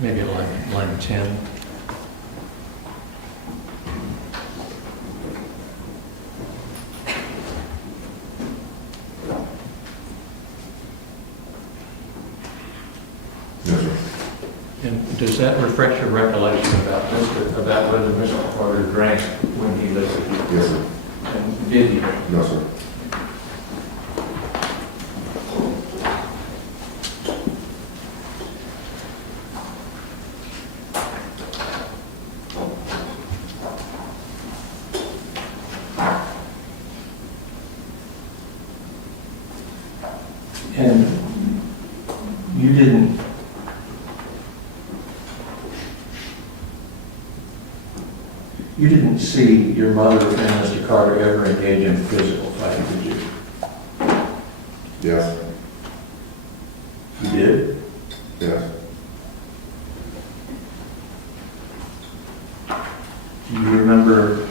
maybe line 10. Yes, sir. And does that refresh your recollection about whether Mr. Carter drank when he lived with you? Yes, sir. And did he? No, sir. And you didn't see your mother and Mr. Carter ever engage in physical fighting, did you? Yes. You did? Yes. Do you remember?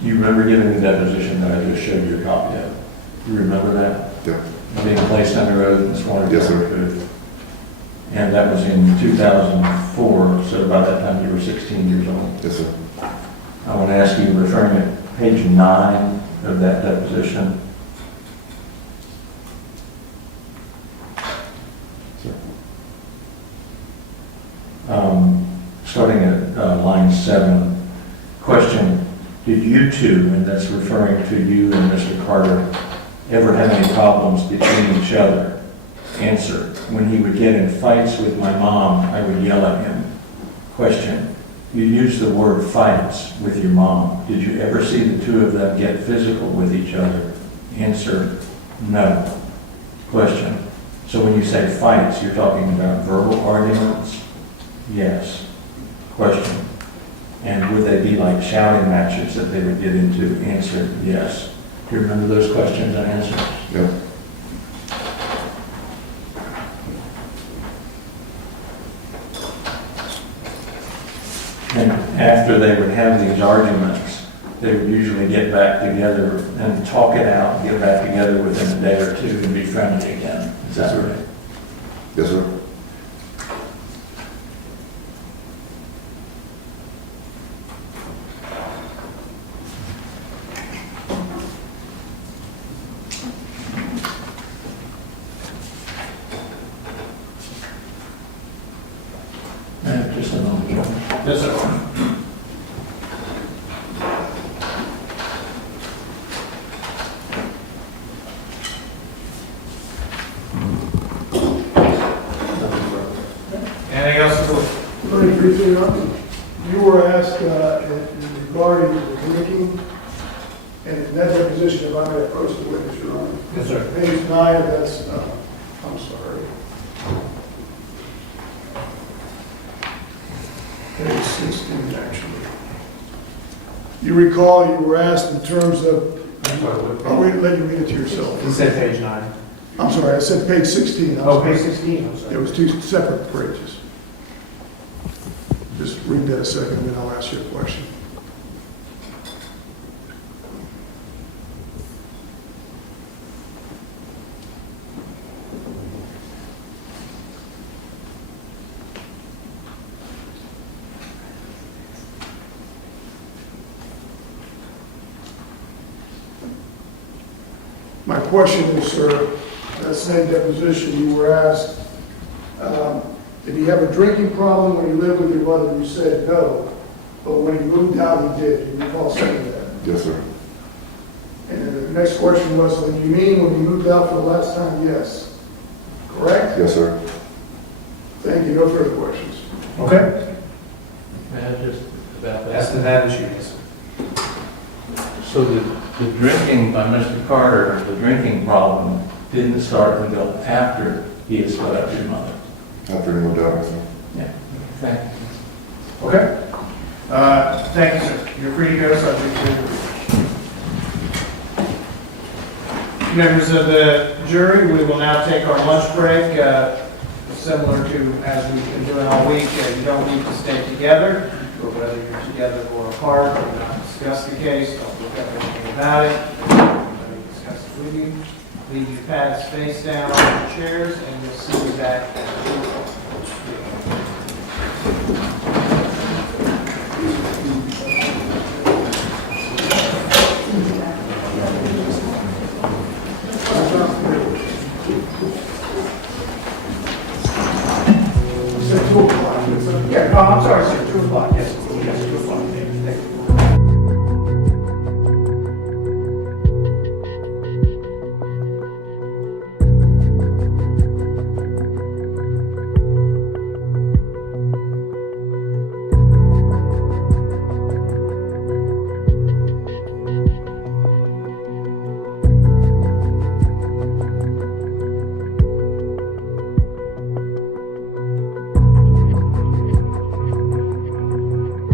Do you remember giving the deposition that I just showed you a copy of? You remember that? Yeah. Being placed under oath and sworn to Yes, sir. the truth. And that was in 2004, so by that time you were 16 years old. Yes, sir. I want to ask you, referring to page 9 of that deposition. Starting at line 7, question, did you two, and that's referring to you and Mr. Carter, ever have any problems between each other? Answer, when he would get in fights with my mom, I would yell at him. Question, you used the word fights with your mom. Did you ever see the two of them get physical with each other? Answer, no. Question, so when you say fights, you're talking about verbal arguments? Yes. Question, and would they be like shouting matches that they would get into? Answer, yes. Do you remember those questions and answers? Yeah. And after they would have these arguments, they would usually get back together and talk it out, get back together within a day or two and be friendly again. Is that right? Yes, sir. Just a moment, Joe. Yes, sir. Anything else? Very briefly, you were asked regarding the drinking, and in that deposition, if I may approach the witness, Your Honor. Yes, sir. Page 9 of that's, I'm sorry. Page 16, actually. You recall you were asked in terms of, I'll let you read it to yourself. You said page 9. I'm sorry, I said page 16. Oh, page 16, I'm sorry. It was two separate pages. Just read that a second, and then I'll ask you a question. My question is, sir, that same deposition, you were asked, did he have a drinking problem when he lived with your mother? You said no, but when he moved out, he did. Do you recall saying that? Yes, sir. And then the next question was, when you mean when he moved out for the last time? Yes. Correct? Yes, sir. Thank you. No further questions. Okay. May I just about that? As to that issue, yes, sir. So the drinking by Mr. Carter, the drinking problem, didn't start until after he had split up your mother. After he moved out, yes, sir. Yeah. Thank you. Okay. Thank you, sir. You're free to go, subject to. Members of the jury, we will now take our lunch break. Similar to as we've been doing all week, you don't need to stay together, or whether you're together or apart, or not discuss the case, don't look up anything about it. Let me discuss it with you. Leave your pads face down on your chairs, and you'll see you back. You said 2 o'clock. Yeah, no, I'm sorry, sir, 2 o'clock, yes, 2 o'clock. Thank you.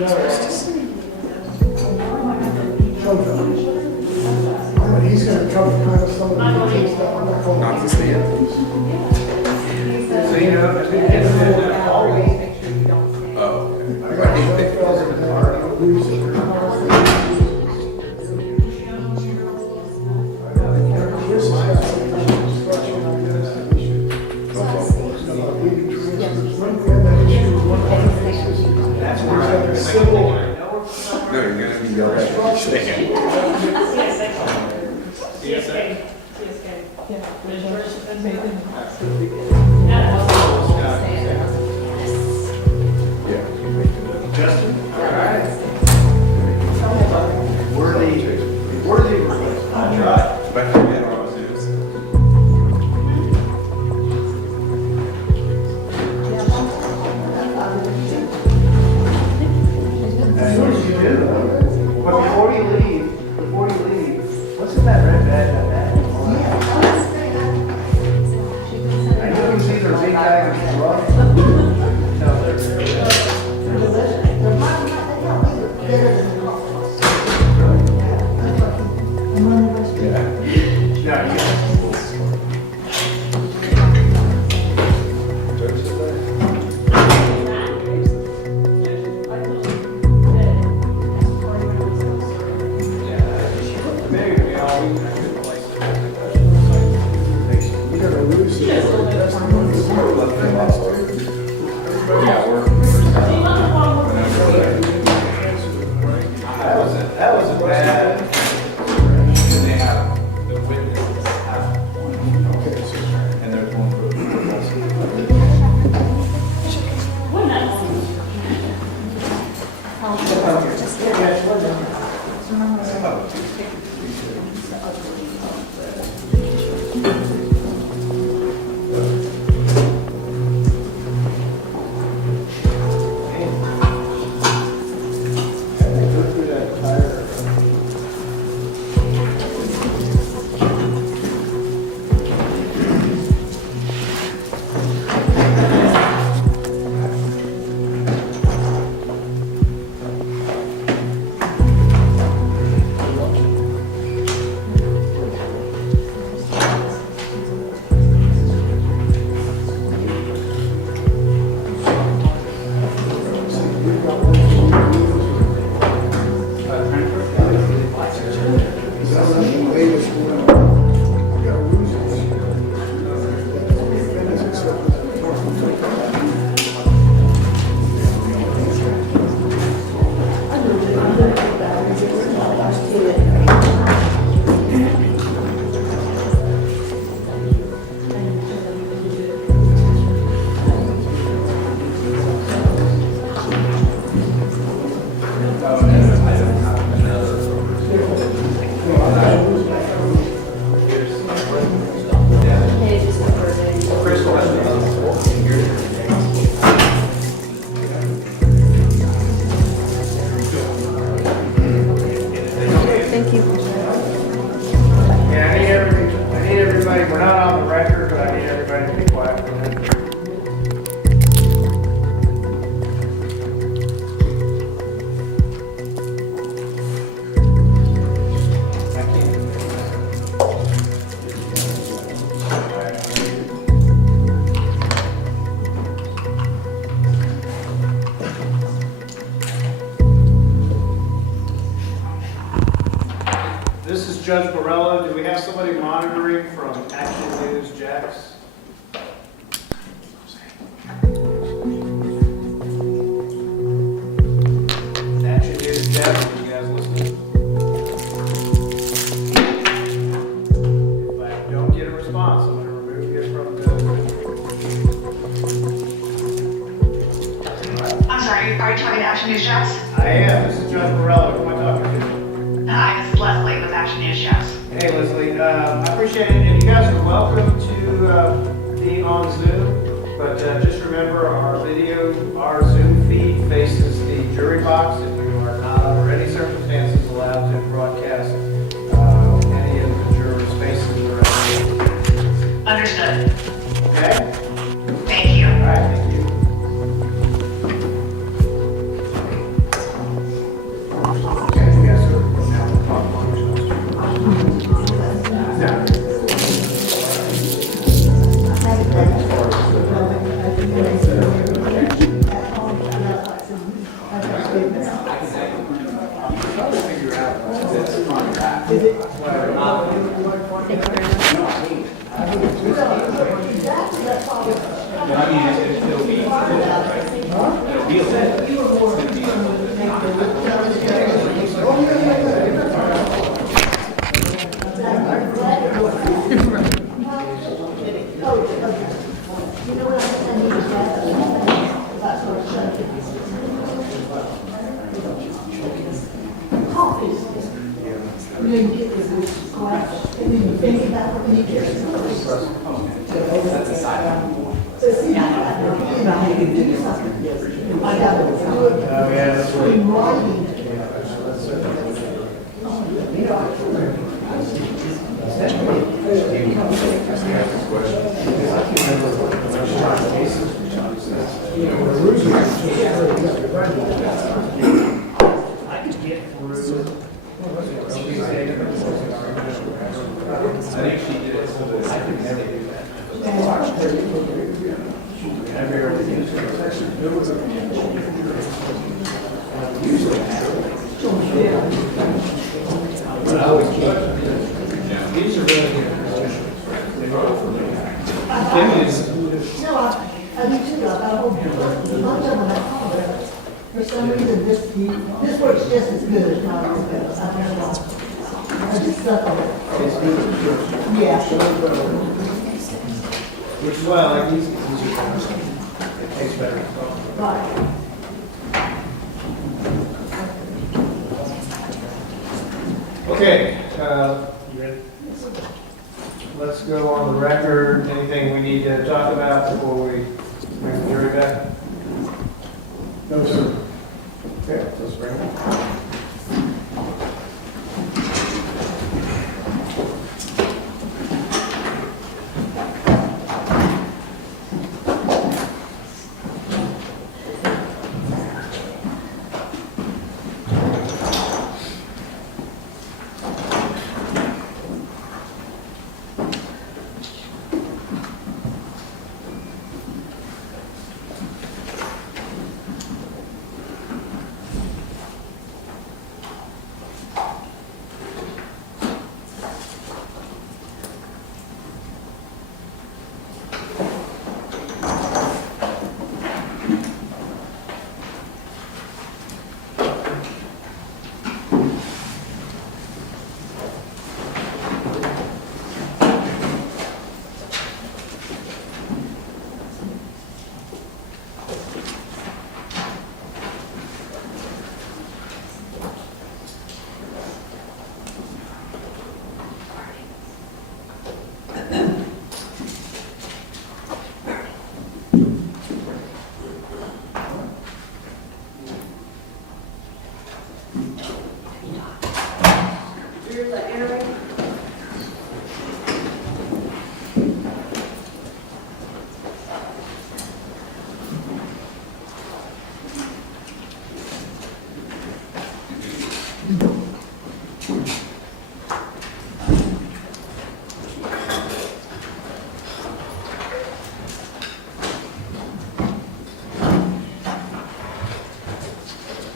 But he's gonna cover kind of some of the details that I'm not going to. Not to stand. So, you know, if it gets in all week, Oh, I got some fellas in there, I'm gonna lose it. Chris has got some construction ideas that we should. Leading trees. When we had that issue with one of the cases, that's there's where like a I civil. no, you're gonna be yelled at if you stand. Yeah. Justin? All right. Worthy request. I'll try. Back to the all is. That's what you do. But before you leave, what's in that red bag? I know you see their big bag of rough. No, You're gonna lose it. that was a bad. They have the witnesses have one, and they're going for Judge Borrello, do we have somebody monitoring from Action News, Jax? Action News, Jax, are you guys listening? If I don't get a response, I'm going to remove you from the... I'm sorry, are you talking to Action News Jax? I am. This is Judge Borrello. Who am I talking to? Hi, this is Leslie with Action News Jax. Hey, Leslie. I appreciate it. And you guys are welcome to be on Zoom. But just remember, our Zoom feed faces the jury box. If you are not under any circumstances allowed to broadcast any of the jurors' faces or anything. Understood. Okay? Thank you. All right, thank you. For some reason, this works just as good as not as good. I just stuck on it. Yeah. Which is why I like these ones. It tastes better. Right. Okay, you ready? Let's go on the record. Anything we need to talk about before we bring the jury back? No, sir. Okay, let's bring it.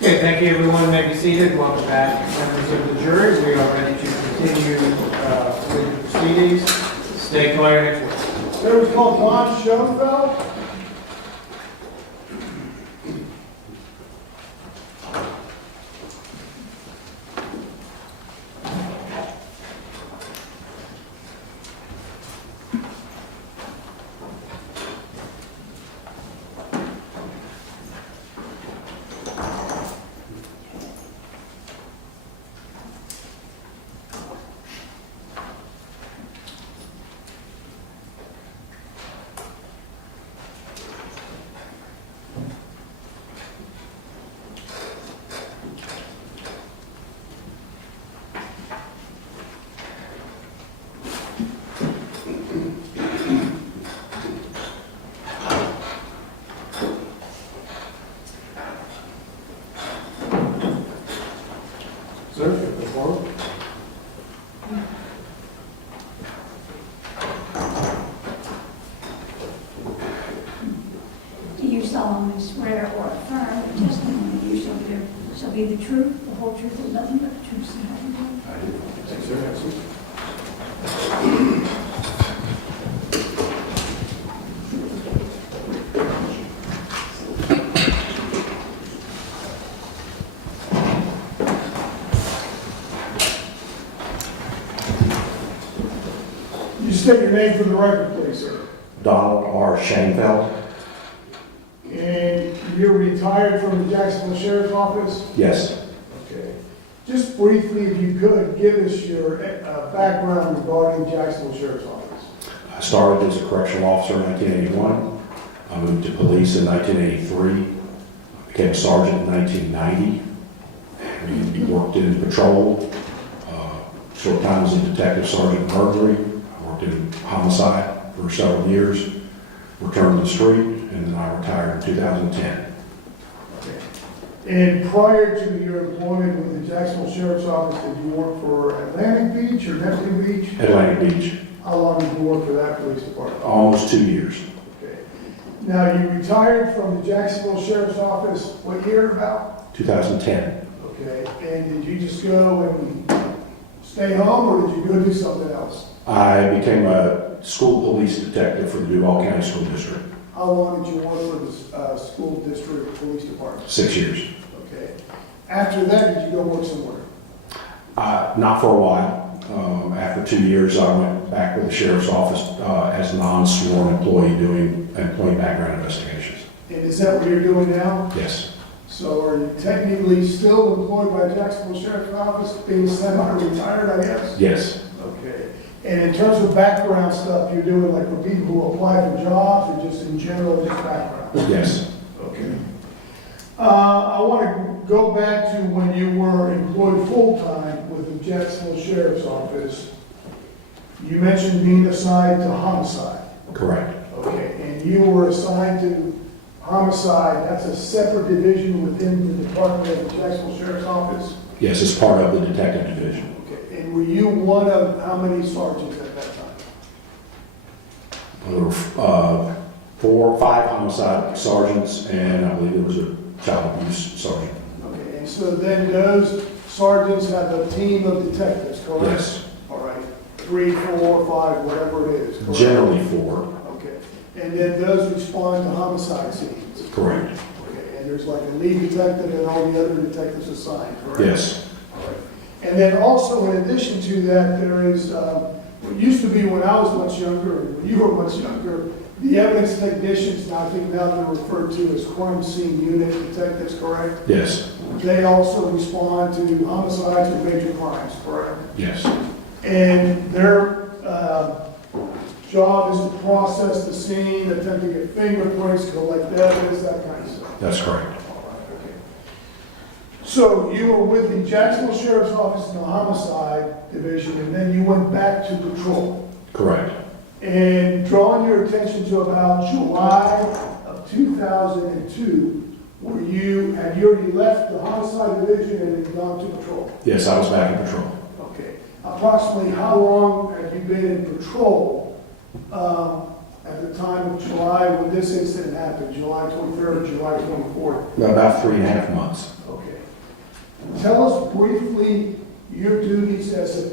Okay, thank you, everyone. May be seated. Welcome back, members of the jury. We are ready to continue with the proceedings. State call your next witness. There was called Don Schoenfeld. Sir, the floor. Do you solemnly swear or affirm the testimony you shall give be the truth, the whole truth, and nothing but the truth, so help you God? I do. Thanks, sir. You state your name for the record, please, sir. Donald R. Shanefield. And you're retired from the Jacksonville Sheriff's Office? Yes. Okay. Just briefly, if you could, give us your background regarding Jacksonville Sheriff's Office. I started as a correctional officer in 1981. I moved to police in 1983. I became a sergeant in 1990. We worked in patrol. Short time as a detective sergeant in burglary. I worked in homicide for several years. Returned to the street, and then I retired in 2010. Okay. And prior to your employment with the Jacksonville Sheriff's Office, did you work for Atlantic Beach or Neptune Beach? Atlantic Beach, How long did you work for that police department? almost 2 years. Okay. Now, you retired from the Jacksonville Sheriff's Office, what year about? 2010. Okay. And did you just go and stay home, or did you go do something else? I became a school police detective for the Duval County School District. How long did you work for the school district police department? 6 years. Okay. After that, did you go work somewhere? Not for a while. After 2 years, I went back with the sheriff's office as a non-sworn employee doing employee background investigations. And is that what you're doing now? Yes, So are you technically still employed by Jacksonville Sheriff's Office, being semi-retired, I guess? yes, Okay. And in terms of background stuff, you're doing like for people who apply for jobs, or just in general, just background? yes. Okay. I want to go back to when you were employed full-time with the Jacksonville Sheriff's Office. You mentioned being assigned to homicide. Correct. Okay, and you were assigned to homicide, that's a separate division within the Department of the Jacksonville Sheriff's Office? Yes, it's part of the detective division. Okay, and were you one of how many sergeants at that time? There were 4 or 5 homicide sergeants, and I believe there was a child abuse sergeant. Okay, and so then those sergeants have a team of detectives, correct? Yes, All right, 3, 4, 5, whatever it is, correct? generally 4. Okay, and then those respond to homicide scenes? Correct. Okay, and there's like a lead detective and all the other detectives assigned, correct? Yes, All right. And then also, in addition to that, there is, what used to be when I was much younger, and when you were much younger, the evidence technicians, now I think now they're referred to as crime scene unit detectives, correct? yes, They also respond to homicides or major crimes, correct? yes, And their job is to process the scene, attempt to get fingerprints, collect evidence, that kind of stuff. that's correct. All right, okay. So you were with the Jacksonville Sheriff's Office in the Homicide Division, and then you went back to patrol. Correct. And drawing your attention to about July of 2002, had you already left the Homicide Division and had gone to patrol? Yes, I was back in patrol. Okay. Approximately how long have you been in patrol at the time of July when this incident happened, July 23rd, July 24th? About 3.5 months. Okay. Tell us briefly your duties as a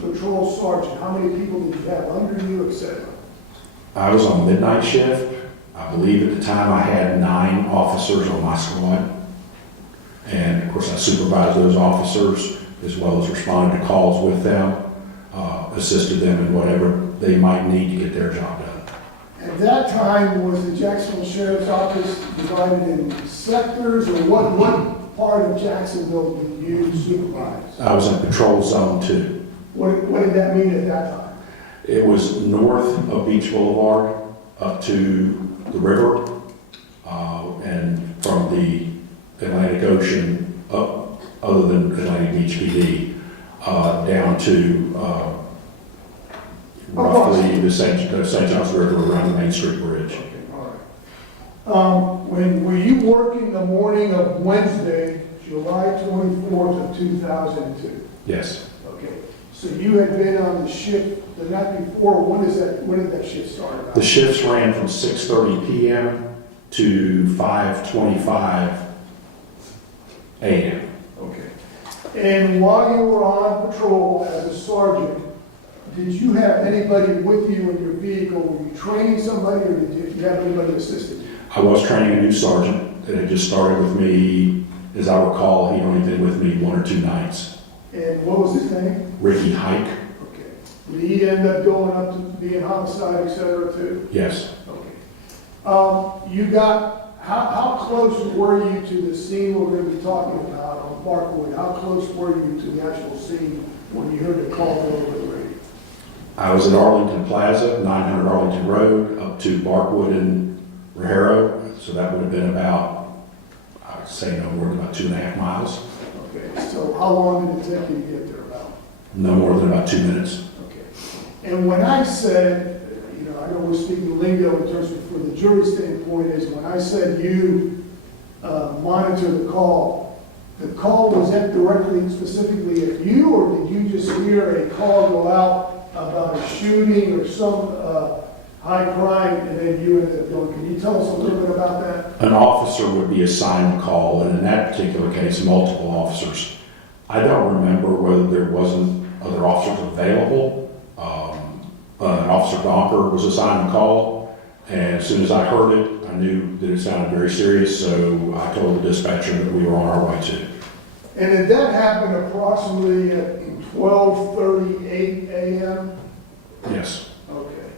patrol sergeant. How many people did you have under you, et cetera? I was on midnight shift. I believe at the time I had 9 officers on my squad. And of course I supervised those officers as well as responded to calls with them, assisted them in whatever they might need to get their job done. At that time, was the Jacksonville Sheriff's Office divided in sectors, or what part of Jacksonville did you supervise? I was in Patrol Zone 2. What did that mean at that time? It was north of Beach Boulevard up to the river, and from the Atlantic Ocean up, other than Atlantic Beach PD, down to roughly the St. John's River around the Main Street Bridge. Okay, all right. Were you working the morning of Wednesday, July 24th of 2002? Yes, Okay, so you had been on the shift the night before. When did that shift start about? the shifts ran from 6:30 p.m. to 5:25 a.m. And while you were on patrol as a sergeant, did you have anybody with you in your vehicle? Were you training somebody, or did you have anybody assisting you? I was training a new sergeant that had just started with me. As I recall, he'd only been with me 1 or 2 nights. And what was his name? Ricky Hike? Okay. Did he end up going up to being homicide, et cetera, too? Yes. Okay. How close were you to the scene we're going to be talking about on Parkwood? How close were you to the actual scene when you heard the call over the radio? I was at Arlington Plaza, 900 Arlington Road, up to Barkwood and Rogero. So that would have been about, I would say no more than about 2.5 miles. Okay, so how long did it take you to get there about? No more than about 2 minutes. Okay. And when I said, I know we're speaking lingo in terms of, for the jury standpoint, is when I said you monitor the call was that directly, specifically at you, or did you just hear a call go out about a shooting or some high crime, and then you ended up going? Can you tell us a little bit about that? An officer would be assigned the call, and in that particular case, multiple officers. I don't remember whether there wasn't other officers available. An officer Donker was assigned the call, and as soon as I heard it, I knew that it sounded very serious, so I told the dispatcher that we were on our way to. And did that happen approximately at 12:38 a.m.? Yes. Okay.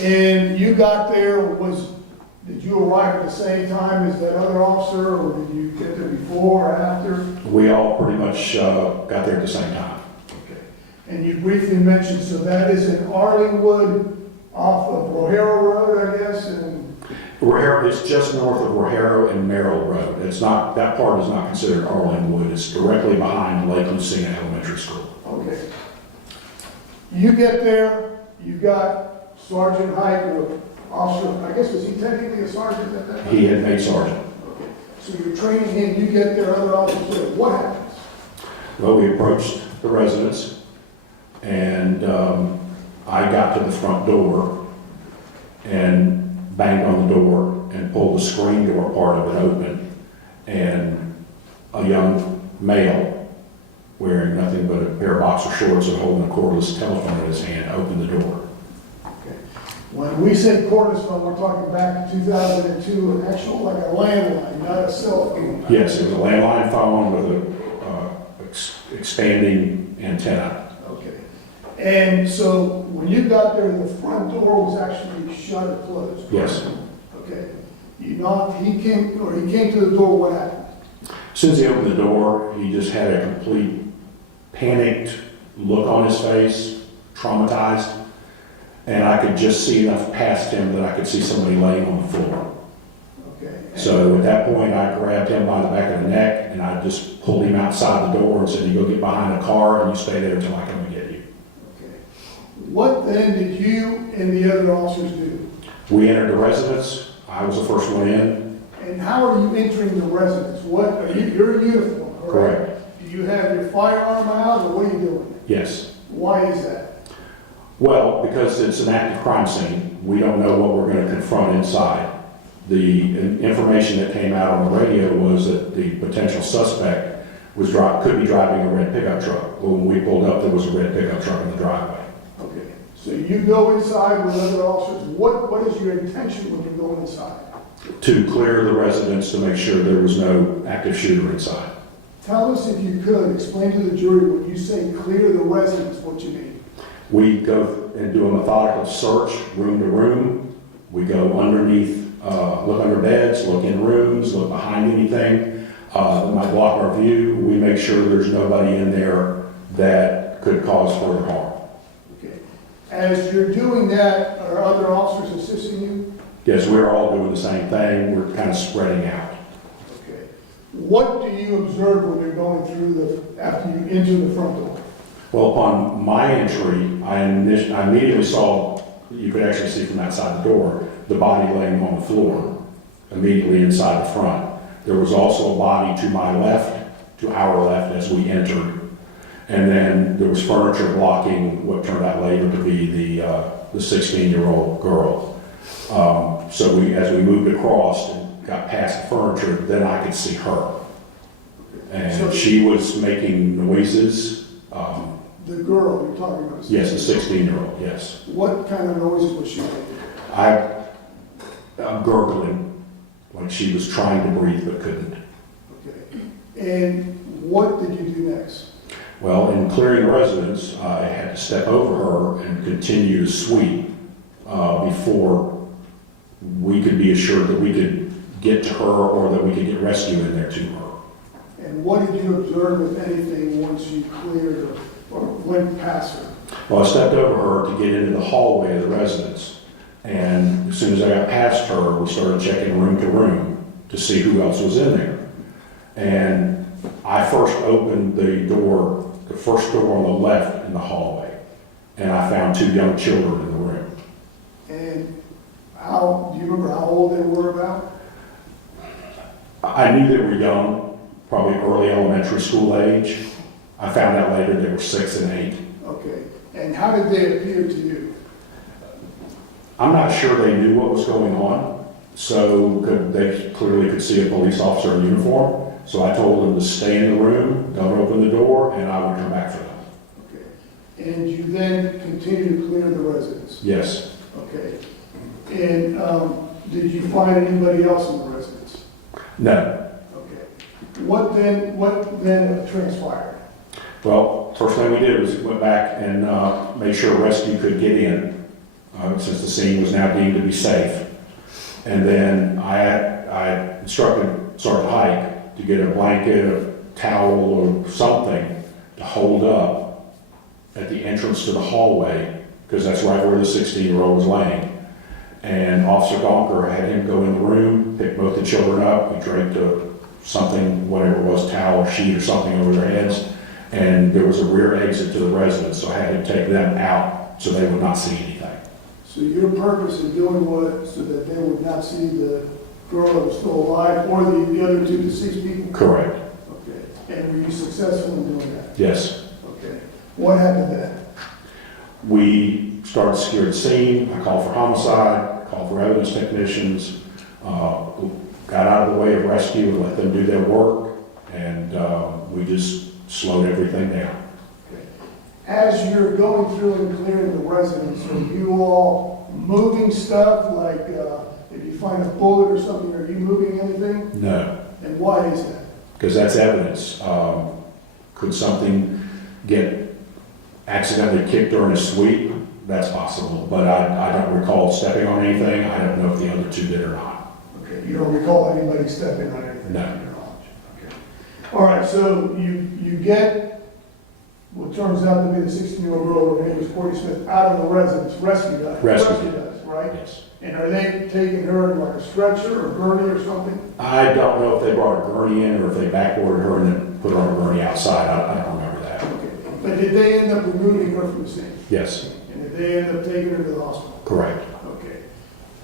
And you got there, did you arrive at the same time as that other officer, or did you get there before or after? We all pretty much got there at the same time. Okay. And you briefly mentioned, so that is in Arlingwood off of Rogero Road, I guess, and Rogero, it's just north of Rogero and Merrill Road. It's not, that part is not considered Arlingwood. It's directly behind Lake Lucina Elementary School. okay. You get there, you got Sergeant Hike, or officer, I guess, was he technically a sergeant at that time? He had made sergeant. Okay. So you're training him, you get there, other officers, what happens? Well, we approached the residence, and I got to the front door and banged on the door and pulled the screen door part of it open, and a young male wearing nothing but a pair of boxer shorts and holding a cordless telephone in his hand opened the door. Okay. When we say cordless phone, we're talking back to 2002, an actual, like a landline, not a cell phone. Yes, it was a landline phone with a expanding antenna. Okay. And so when you got there, the front door was actually shut or closed? Yes. Okay. You knocked, he came to the door, what happened? As soon as he opened the door, he just had a complete panicked look on his face, traumatized, and I could just see enough past him that I could see somebody laying on the floor. Okay. So at that point, I grabbed him by the back of the neck, and I just pulled him outside the door and said, "You go get behind the car, and you stay there until I come and get you." Okay. What then did you and the other officers do? We entered the residence. I was the first one in. And how are you entering the residence? You're in uniform, correct? Correct. Do you have your firearm out, or what are you doing? Yes. Why is that? Well, because it's an active crime scene, we don't know what we're going to confront inside. The information that came out on the radio was that the potential suspect could be driving a red pickup truck. Well, when we pulled up, there was a red pickup truck in the driveway. Okay. So you go inside with other officers. What is your intention when you go inside? To clear the residence to make sure there was no active shooter inside. Tell us, if you could, explain to the jury when you say clear the residence, what you mean. We go and do a methodical search, room to room. We go underneath, look under beds, look in rooms, look behind anything that might block our view. We make sure there's nobody in there that could cause further harm. Okay. As you're doing that, are other officers assisting you? Yes, we're all doing the same thing. We're kind of spreading out. Okay. What do you observe when you're going through after you enter the front door? Well, upon my entry, I immediately saw, you could actually see from outside the door, the body laying on the floor, immediately inside the front. There was also a body to my left, to our left as we entered. And then there was furniture blocking what turned out later to be the 16-year-old girl. So as we moved across and got past the furniture, then I could see her. And she was making noises, The girl you're talking about? yes, the 16-year-old, yes. What kind of noises was she making? I'm gurgling, like she was trying to breathe but couldn't. Okay. And what did you do next? Well, in clearing the residence, I had to step over her and continue to sweep before we could be assured that we could get to her or that we could get rescue in there to her. And what did you observe, if anything, once you cleared or went past her? Well, I stepped over her to get into the hallway of the residence. And as soon as I got past her, we started checking room to room to see who else was in there. And I first opened the first door on the left in the hallway, and I found 2 young children in the room. And do you remember how old they were about? I knew they were young, probably early elementary school age. I found out later they were 6 and 8. Okay. And how did they appear to you? I'm not sure they knew what was going on, so they clearly could see a police officer in uniform. So I told them to stay in the room, don't open the door, and I would come back for them. Okay. And you then continued to clear the residence? Yes. Okay. And did you find anybody else in the residence? No. Okay. What then transpired? Well, first thing we did was went back and made sure rescue could get in, since the scene was now deemed to be safe. And then I instructed Sergeant Hike to get a blanket, a towel, or something to hold up at the entrance to the hallway, because that's right where the 16-year-old was laying. And Officer Gonker had him go in the room, pick both the children up, he draped something, whatever it was, towel or sheet or something over their heads, and there was a rear exit to the residence, so I had him take them out so they would not see anything. So your purpose in doing what, so that they would not see the girl that was still alive, or the other 2 deceased people? Correct. Okay. And were you successful in doing that? Yes. Okay. What happened then? We started to secure the scene. I called for homicide, called for evidence technicians, got out of the way of rescue and let them do their work, and we just slowed everything down. As you're going through and clearing the residence, are you all moving stuff, like if you find a bullet or something, are you moving anything? No, And why is that? because that's evidence. Could something get accidentally kicked during a sweep? That's possible, but I don't recall stepping on anything. I don't know if the other 2 did or not. Okay, you don't recall anybody stepping on anything? No. to your knowledge. Okay. All right, so you get what turns out to be the 16-year-old girl, her name was Courtney Smith, out of the residence, rescue guys, right? Yes. And are they taking her in like a stretcher or gurney or something? I don't know if they brought a gurney in or if they backboarded her and then put her on a gurney outside. I don't remember that. Okay, but did they end up removing her from the scene? Yes, And did they end up taking her to the hospital? correct. Okay.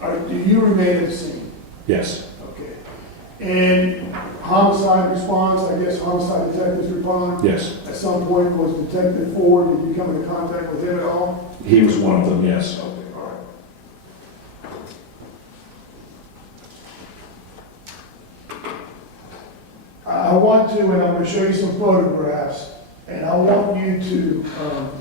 All right, do you remain at the scene? Yes, Okay. And homicide response, I guess homicide detectives respond? yes. At some point, was Detective Ford, did you come into contact with him at all? He was one of them, yes. Okay, all right. I want to, and I'm going to show you some photographs, and I want you to,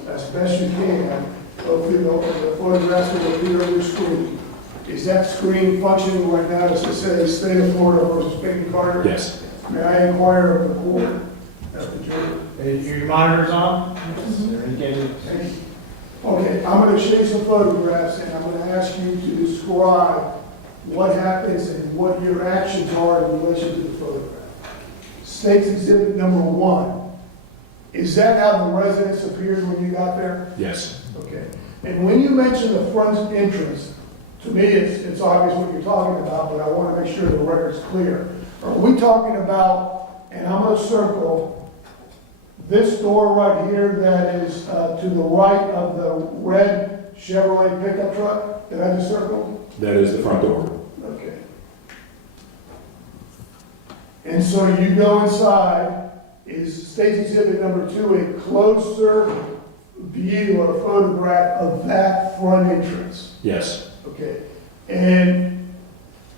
as best you can, hopefully the photographs will appear on your screen. Is that screen functioning right now? Does it say State of Florida versus Pinkney Carter? Yes. May I inquire of the court, of the jury? Is your monitors on? They're indicating. Thank you. Okay, I'm going to show you some photographs, and I'm going to ask you to describe what happens and what your actions are in relation to the photograph. State's Exhibit number 1. Is that how the residence appeared when you got there? Yes. Okay. And when you mention the front entrance, to me, it's obvious what you're talking about, but I want to make sure the record's clear. Are we talking about, and I'm going to circle, this door right here that is to the right of the red Chevrolet pickup truck that I just circled? That is the front door. Okay. And so you go inside, is State's Exhibit number 2 a closer view or photograph of that front entrance? Yes. Okay. And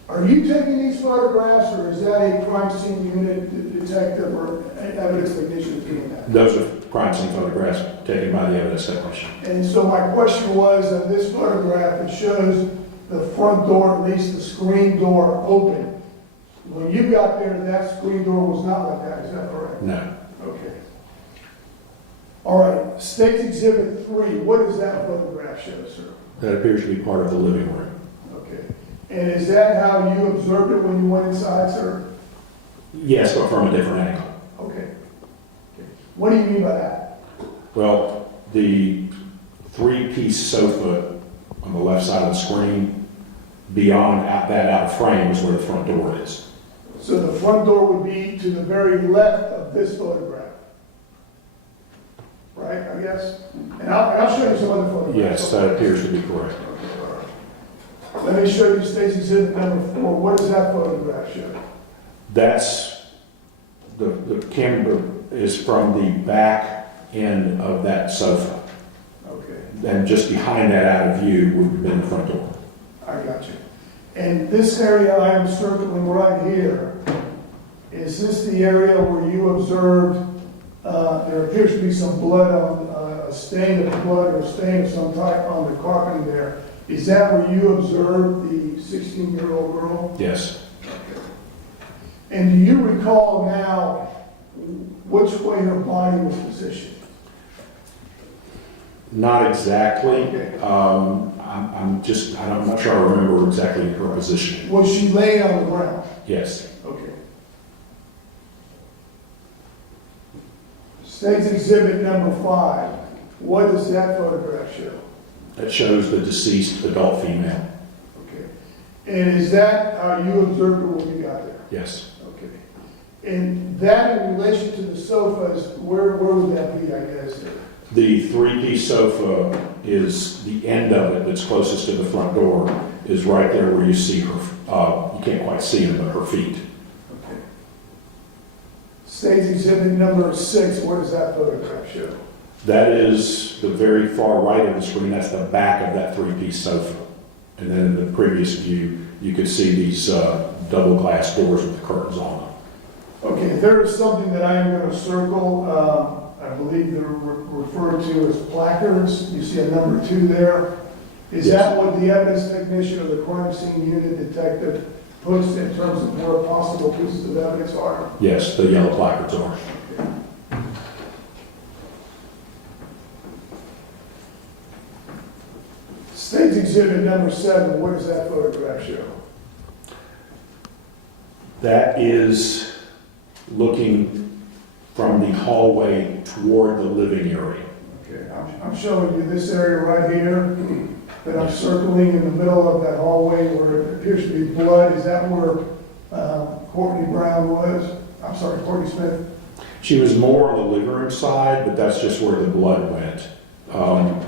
are you taking these photographs, or is that a crime scene unit detective or evidence technician is doing that? Those are crime scene photographs taken by the evidence technician. And so my question was, on this photograph, it shows the front door, at least the screen door, open. When you got there, that screen door was not like that, is that correct? No. Okay. All right, State's Exhibit 3, what does that photograph show, sir? That appears to be part of the living room. Okay. And is that how you observed it when you went inside, sir? Yes, but from a different angle. Okay. Okay. What do you mean by that? Well, the three-piece sofa on the left side of the screen, beyond that outer frame is where the front door is. So the front door would be to the very left of this photograph? Right, I guess? And I'll show you some other photographs. Yes, that appears to be correct. Okay, all right. Let me show you State's Exhibit number 4. What does that photograph show? That's, the camera is from the back end of that sofa. Okay, And just behind that out of view would have been the front door. I got you. And this area I am circling right here, is this the area where you observed there appears to be some blood on, a stain of blood or a stain of some type on the carpeting there. Is that where you observed the 16-year-old girl? Yes. And do you recall now which way her body was positioned? Not exactly. Okay. I'm not sure I remember exactly her position. Was she laying on the ground? Yes. Okay. State's Exhibit number 5. What does that photograph show? That shows the deceased adult female. Okay. And is that how you observed her when you got there? Yes. Okay. And that in relation to the sofas, where would that be, I guess? The three-piece sofa is the end of it that's closest to the front door, is right there where you see her, you can't quite see them, but her feet. Okay. State's Exhibit number 6, what does that photograph show? That is the very far right of the screen, that's the back of that three-piece sofa. And then in the previous view, you could see these double glass doors with the curtains on them. Okay, there is something that I am going to circle. I believe they're referred to as placards. You see a number 2 there. Is Yes. that what the evidence technician or the crime scene unit detective puts in terms of where possible pieces of evidence are? Yes, the yellow placards are. State's Exhibit number 7, what does that photograph show? That is looking from the hallway toward the living area. Okay, I'm showing you this area right here that I'm circling in the middle of that hallway where it appears to be blood. Is that where Courtney Brown was? I'm sorry, Courtney Smith? She was more on the living room side, but that's just where the blood went.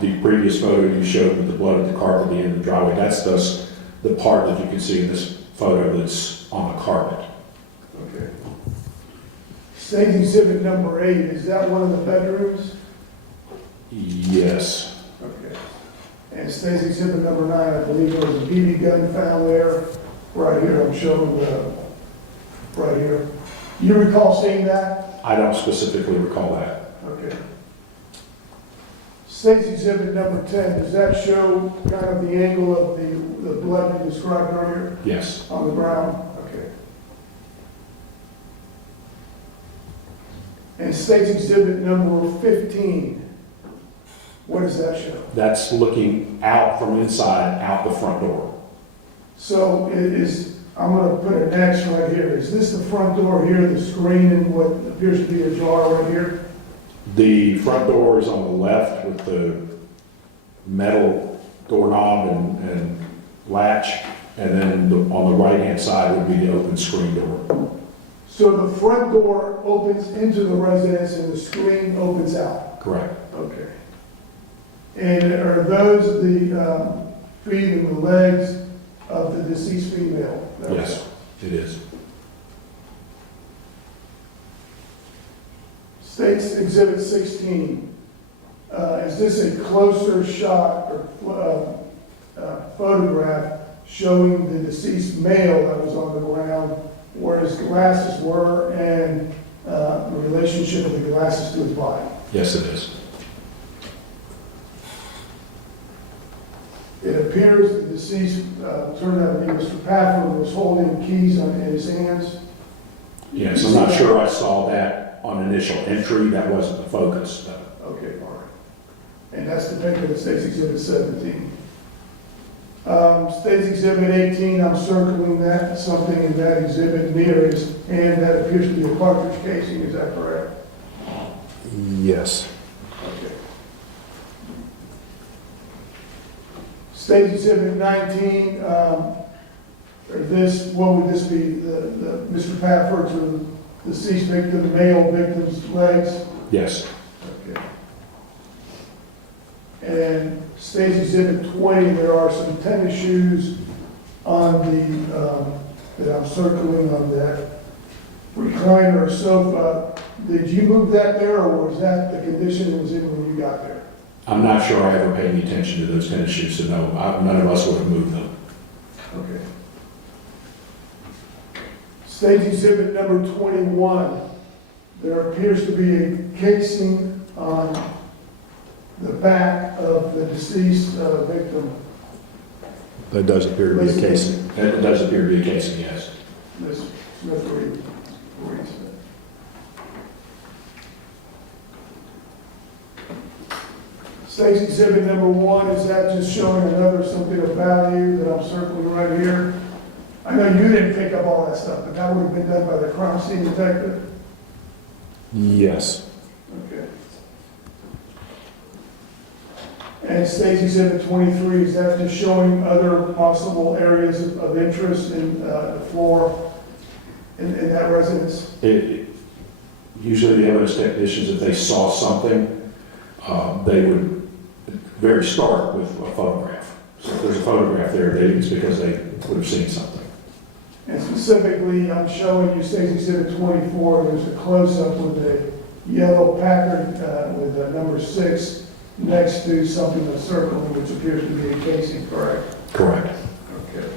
The previous photo you showed with the blood at the carpet at the end of the driveway, that's the part that you can see in this photo that's on the carpet. Okay. State's Exhibit number 8, is that one of the bedrooms? Yes. Okay. And State's Exhibit number 9, I believe there was a BB gun found there. Right here, I'm showing right here. You recall seeing that? I don't specifically recall that. Okay. State's Exhibit number 10, does that show kind of the angle of the blood you described earlier Yes. on the ground? Okay. And State's Exhibit number 15, what does that show? That's looking out from inside, out the front door. So it is, I'm going to put an X right here. Is this the front door here, the screen and what appears to be a jar right here? The front door is on the left with the metal doorknob and latch, and then on the right-hand side would be the open screen door. So the front door opens into the residence and the screen opens out? Correct. Okay. And are those the feet and the legs of the deceased female? Yes, it is. State's Exhibit 16. Is this a closer shot or photograph showing the deceased male that was on the ground where his glasses were and the relationship of the glasses to his body. Yes, it is. It appears the deceased turned out to be Mr. Pafford, was holding keys in his hands. Yes, I'm not sure I saw that on initial entry. That wasn't the focus, though. Okay, all right. And that's depicted in State's Exhibit 17. State's Exhibit 18, I'm circling that, something in that exhibit near his hand that appears to be a cartridge casing, is that correct? Yes. Okay. State's Exhibit 19, what would this be? The Mr. Pafford's or the deceased victim, male victim's legs? Yes. Okay. And State's Exhibit 20, there are some tennis shoes on the, that I'm circling on that recliner or sofa. Did you move that there, or was that the condition it was in when you got there? I'm not sure I ever paid any attention to those tennis shoes, so no, none of us would have moved them. Okay. State's Exhibit number 21, there appears to be a casing on the back of the deceased victim, That does appear to be a casing. That does appear to be a casing, yes. Ms. Smith-Reed. State's Exhibit number 1, is that just showing another something of value that I'm circling right here? I know you didn't pick up all that stuff, but that would have been done by the crime scene detective? Yes. Okay. And State's Exhibit 23, is that just showing other possible areas of interest in the floor in that residence? Usually the evidence technicians, if they saw something, they would very start with a photograph. So if there's a photograph there, it's because they would have seen something. And specifically, I'm showing you State's Exhibit 24, there's a close-up with a yellow Packard with number 6 next to something that's circling, which appears to be a casing, correct? Correct. Okay.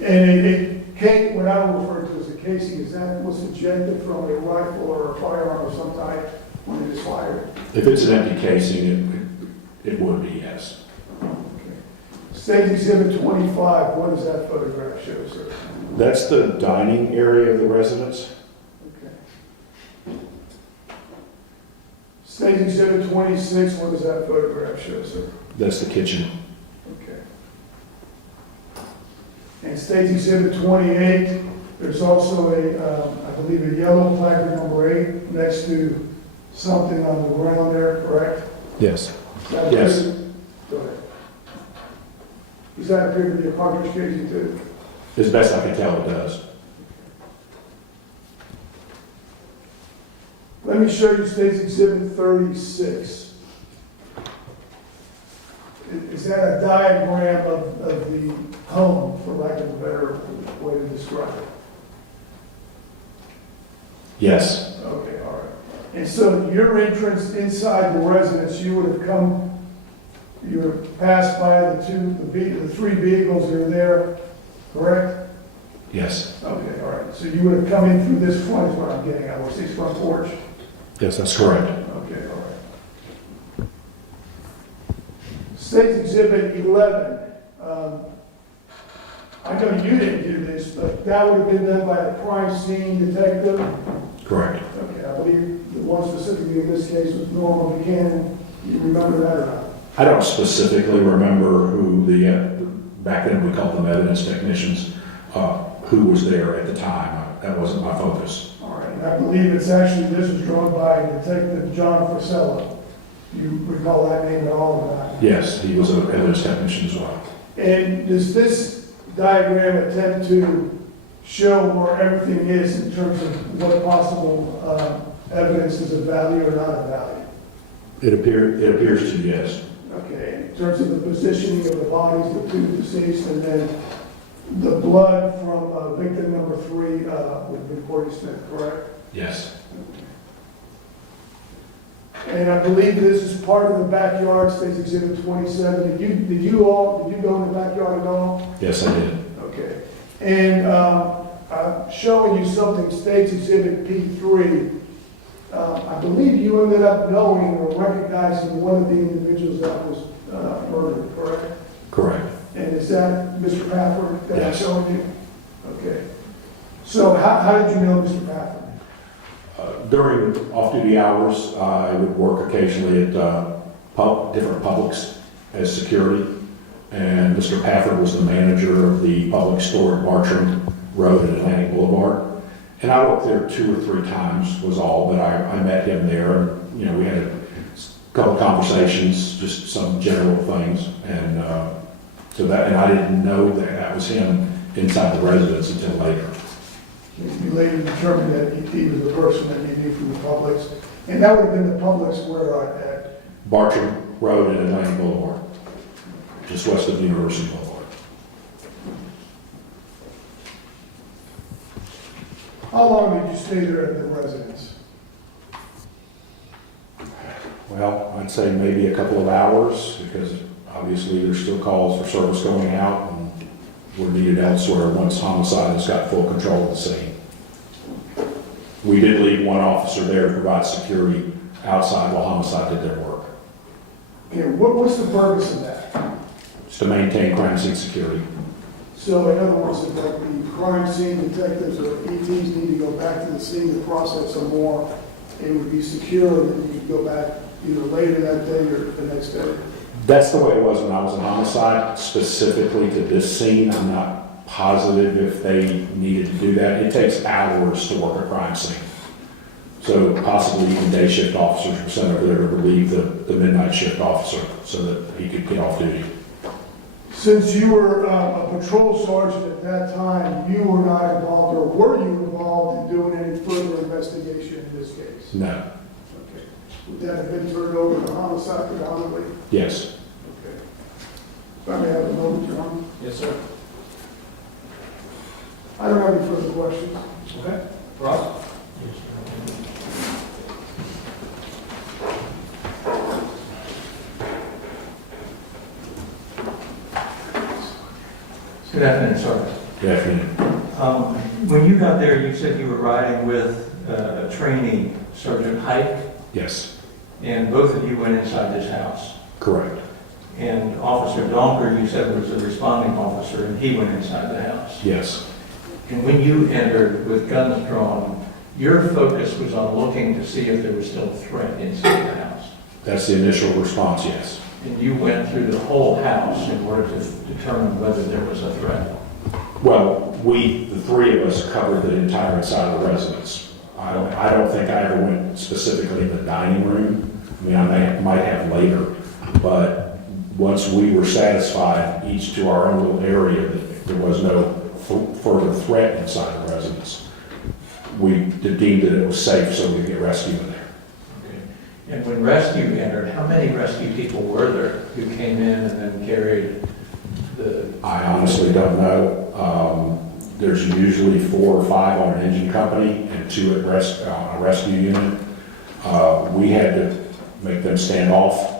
And what I would refer to as a casing, is that what's ejected from a rifle or a firearm of some type when it is fired? If it's an empty casing, it would be, yes. Okay. State's Exhibit 25, what does that photograph show, sir? That's the dining area of the residence. Okay. State's Exhibit 26, what does that photograph show, sir? That's the kitchen. Okay. And State's Exhibit 28, there's also I believe, a yellow placard number 8 next to something on the ground there, correct? Yes. Is that Yes. Go ahead. Does that appear to be a cartridge casing too? As best I can tell, it does. Let me show you State's Exhibit 36. Is that a diagram of the home, for lack of a better way to describe it? Yes. Okay, all right. And so your entrance inside the residence, you would have passed by the 3 vehicles that are there, correct? Yes. Okay, all right. So you would have come in through this front, is what I'm getting at, what's this front porch? Yes, that's correct. Okay, all right. State's Exhibit 11. I know you didn't do this, but that would have been done by a crime scene detective. Correct. Okay, I believe the one specifically in this case was Norma Buchanan. You remember that or not? I don't specifically remember who back then we called them evidence technicians, who was there at the time. That wasn't my focus. All right, and I believe this was drawn by Detective John Frisella. Do you recall that name at all or not? Yes, he was an evidence technician as well. And does this diagram attempt to show where everything is in terms of what possible evidence is of value or not of value? It appears to, yes. Okay, in terms of the positioning of the bodies, the 2 deceased, and then the blood from victim number 3 with Courtney Smith, correct? Yes. And I believe this is part of the backyard, State's Exhibit 27. Did you go in the backyard at all? Yes, I did. Okay. And I'm showing you something, State's Exhibit P3. I believe you ended up knowing or recognizing one of the individuals that was murdered, correct? Correct. And is that Mr. Pafford that I Yes. showed you? Okay. So how did you know Mr. Pafford? During off-duty hours, I would work occasionally at different Publix as security, and Mr. Pafford was the manager of the public store at Bartram Road and Atlantic Boulevard. And I worked there 2 or 3 times was all, but I met him there, and, you know, we had a couple of conversations, just some general things, and so that, and I didn't know that that was him inside the residence until later. You later determined that he was the person that you knew from the Publix, and that would have been the Publix where at? Bartram Road and Atlantic Boulevard, just west of University Boulevard. How long did you stay there at the residence? Well, I'd say maybe a couple of hours, because obviously there's still calls for service going out, and we're needed elsewhere once homicide has got full control of the scene. We did leave one officer there to provide security outside while homicide did their work, Okay, what's the purpose of that? just to maintain crime scene security. So in other words, if like the crime scene detectives or ETs need to go back to the scene to process some more, it would be secure, and then you could go back either later that day or the next day? That's the way it was when I was in homicide, specifically to this scene. I'm not positive if they needed to do that. It takes hours to work a crime scene. So possibly even day shift officers were sent over there to relieve the midnight shift officer so that he could get off duty. Since you were a patrol sergeant at that time, you were not involved, or were you involved in doing any further investigation in this case? No. Okay. Would that have been turned over to homicide predominantly? Yes. Okay. If I may have a moment, John? Yes, sir. I don't have any further questions. Okay. Ross? Good afternoon, Sergeant. Good afternoon. When you got there, you said you were riding with a trainee, Sergeant Hike, Yes. and both of you went inside this house. Correct. And Officer Donker, you said, was a responding officer, and he went inside the house. Yes. And when you entered with guns drawn, your focus was on looking to see if there was still a threat inside the house. That's the initial response, yes. And you went through the whole house in order to determine whether there was a threat. Well, the 3 of us covered the entire inside of the residence. I don't think I ever went specifically in the dining room. I mean, I might have later, but once we were satisfied, each to our own little area, that there was no further threat inside the residence, we deemed that it was safe so we could get rescue in there. Okay. And when rescue entered, how many rescue people were there who came in and then carried the... I honestly don't know. There's usually 4 or 5 on an engine company and 2 on a rescue unit. We had to make them stand off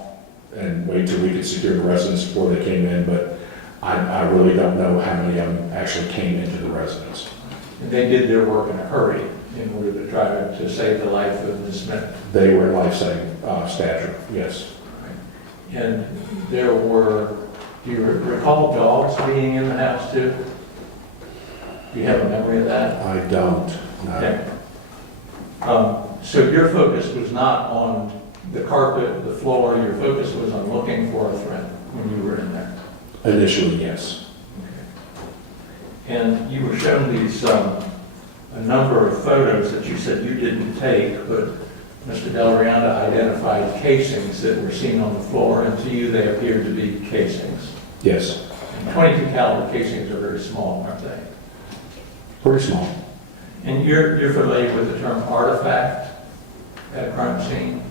and wait till we could secure the residence before they came in, but I really don't know how many of them actually came into the residence. And they did their work in a hurry in order to try to save the life of Ms. Smith. They were in life-saving stature, yes. And there were, do you recall dogs being in the house too? Do you have a memory of that? I don't, no. Okay. So your focus was not on the carpet, the floor, your focus was on looking for a threat when you were in there? Initially, yes. And you were shown these, a number of photos that you said you didn't take, but Mr. Delarianda identified casings that were seen on the floor, and to you they appeared to be casings. Yes, And 22 caliber casings are very small, aren't they? pretty small. And you're familiar with the term artifact at a crime scene?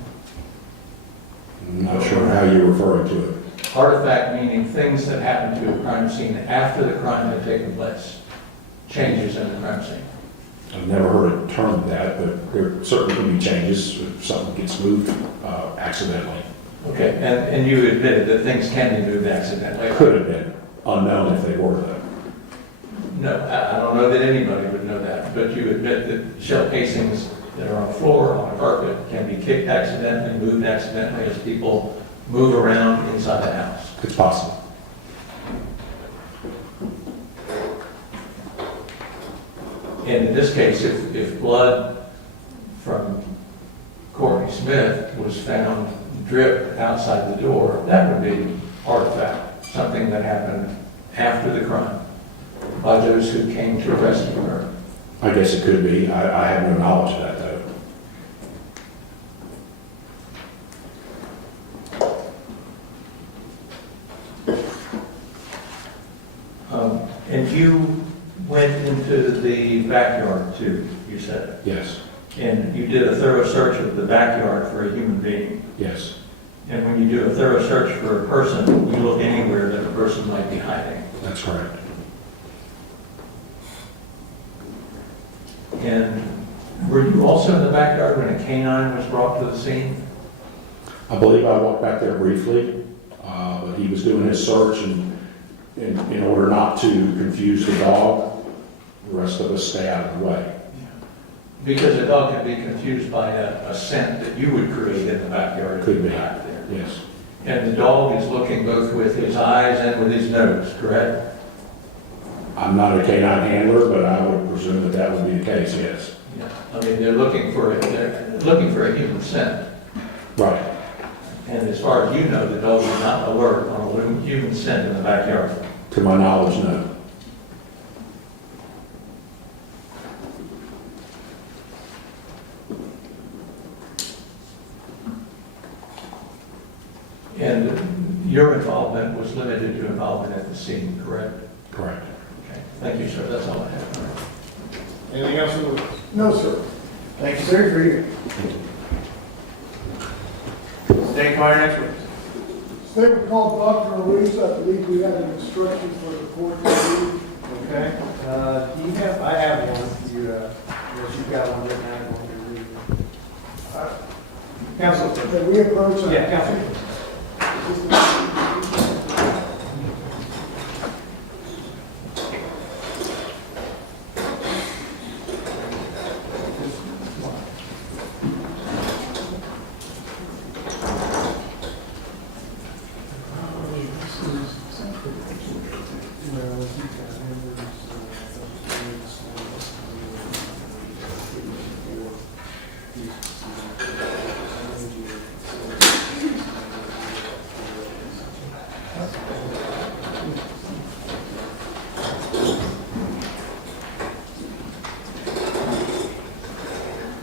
I'm not sure how you're referring to it. Artifact meaning things that happen to a crime scene after the crime had taken place, changes in the crime scene. I've never heard it termed that, but there certainly can be changes if something gets moved accidentally. Okay, and you admitted that things can be moved accidentally. Could have been unknown if they were though. No, I don't know that anybody would know that, but you admit that shell casings that are on the floor, on a carpet, can be kicked accidentally, moved accidentally as people move around inside the house. It's possible. And in this case, if blood from Courtney Smith was found dripped outside the door, that would be artifact, something that happened after the crime by those who came to rescue her. I guess it could be. I have no knowledge of that, though. And you went into the backyard too, you said, Yes, and you did a thorough search of the backyard for a human being. yes, And when you do a thorough search for a person, you look anywhere that a person might be hiding. that's correct. And were you also in the backyard when a canine was brought to the scene? I believe I walked back there briefly, but he was doing his search, and in order not to confuse the dog, the rest of us stay out of the way. Because a dog can be confused by a scent that you would create in the backyard if you Could were be. back there. Yes, And the dog is looking both with his eyes and with his nose, correct? I'm not a canine handler, but I would presume that that would be the case, yes. Yeah. I mean, they're looking for a human scent. Right. And as far as you know, the dog is not alert on a human scent in the backyard. To my knowledge, no. And your involvement was limited to involvement at the scene, correct? Correct. Okay. Thank you, sir. That's all I have. Anything else? Louis? No, sir. Thank you, sir, for your. State fire next week. Statement called Dr. Ruiz, I believe we have an instruction for the court to read. Okay, do you have, I have one, you, unless you've got one written out, I want to read it. Council, Can we approach that? yeah, Council.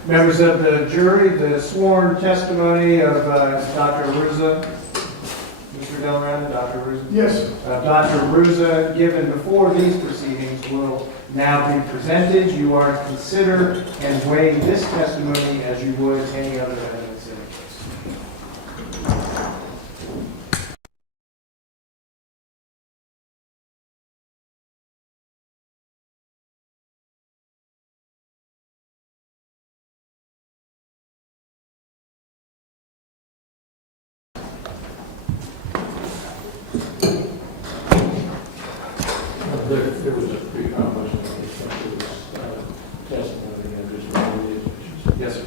Members of the jury, the sworn testimony of Dr. Ruza, Mr. Delran, Dr. Ruza. Yes, sir. Dr. Ruza, given before these proceedings, will now be presented. You are to consider and weigh this testimony as you would any other evidence in the case. There was a pre-conference testimony and just one of the issues. Yes, sir.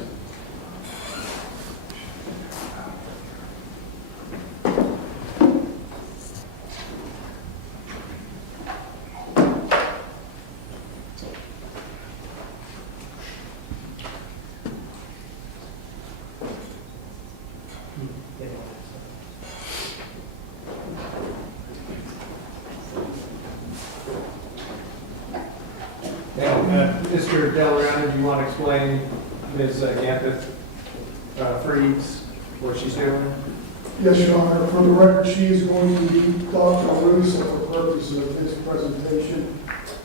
Now, Mr. Delran, do you want to explain Ms. Gambit Freed's, what she's doing? Yes, Your Honor. For the record, she is going to be Dr. Ruiz for purposes of this presentation.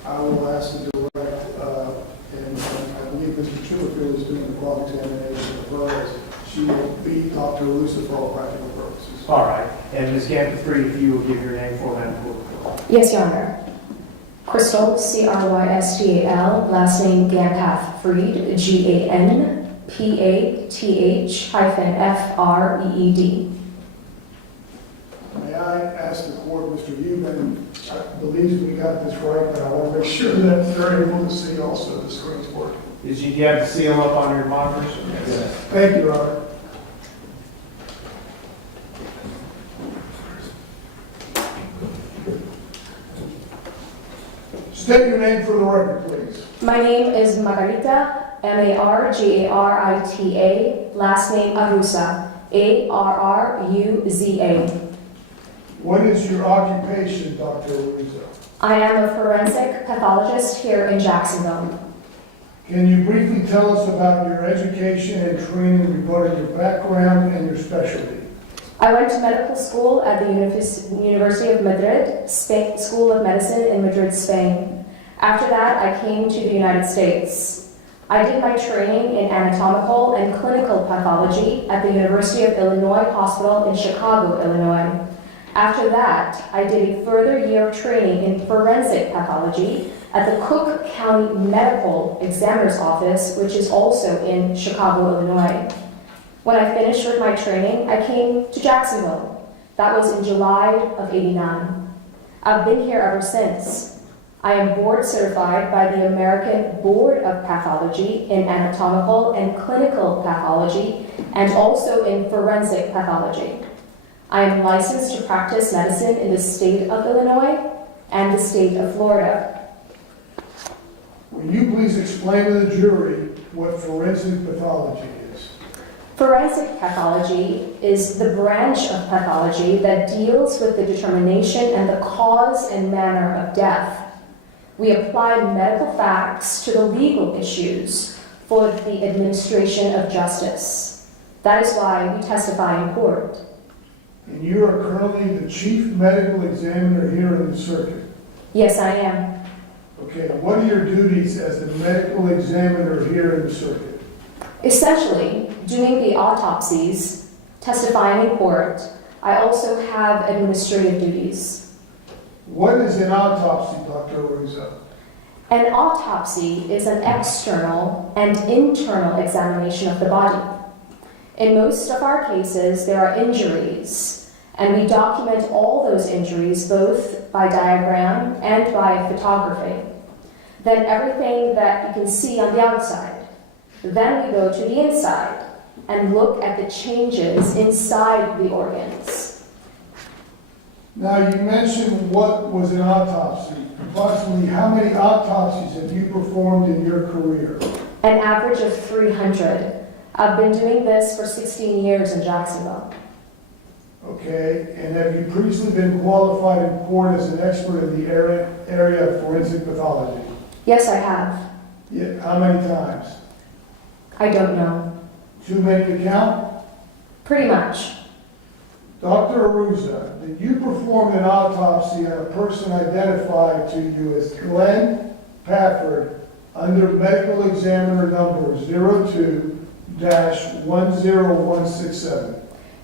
I will ask the direct, and I believe Mr. Chillerfield is doing the cross-examination of her, as she will be Dr. Ruiz for all practical purposes. All right. And Ms. Gambit Freed, if you will give your name for that report. Yes, Your Honor. Crystal, Crystal, last name Gampath Freed, GANPATH-FREED. May I ask the court, Mr. Eubank, I believe we got this right, but I want to make sure that they're able to see also the screen's working. Did you have the seal up on your markers? Yes. Thank you, Robert. State your name for the record, please. My name is Margarita, Margarita, last name Aruza, Arruza. What is your occupation, Dr. Rizzo? I am a forensic pathologist here in Jacksonville. Can you briefly tell us about your education and training regarding your background and your specialty? I went to medical school at the University of Madrid, School of Medicine in Madrid, Spain. After that, I came to the United States. I did my training in anatomical and clinical pathology at the University of Illinois Hospital in Chicago, Illinois. After that, I did a further year of training in forensic pathology at the Cook County Medical Examiner's Office, which is also in Chicago, Illinois. When I finished with my training, I came to Jacksonville. That was in July of '89. I've been here ever since. I am board certified by the American Board of Pathology in anatomical and clinical pathology and also in forensic pathology. I am licensed to practice medicine in the state of Illinois and the state of Florida. Will you please explain to the jury what forensic pathology is? Forensic pathology is the branch of pathology that deals with the determination and the cause and manner of death. We apply medical facts to the legal issues for the administration of justice. That is why we testify in court. And you are currently the chief medical examiner here in the circuit. Yes, I am. Okay, what are your duties as the medical examiner here in the circuit? Essentially, doing the autopsies, testifying in court. I also have administrative duties. What is an autopsy, Dr. Rizzo? An autopsy is an external and internal examination of the body. In most of our cases, there are injuries, and we document all those injuries both by diagram and by photography. Then everything that you can see on the outside. Then we go to the inside and look at the changes inside the organs. Now, you mentioned what was an autopsy. Approximately how many autopsies have you performed in your career? An average of 300. I've been doing this for 16 years in Jacksonville. Okay, and have you previously been qualified in court as an expert in the area of forensic pathology? Yes, I have. Yeah, how many times? I don't know. Too many to count? Pretty much. Dr. Aruza, did you perform an autopsy on a person identified to you as Glenn Pafford under medical examiner number 02-10167?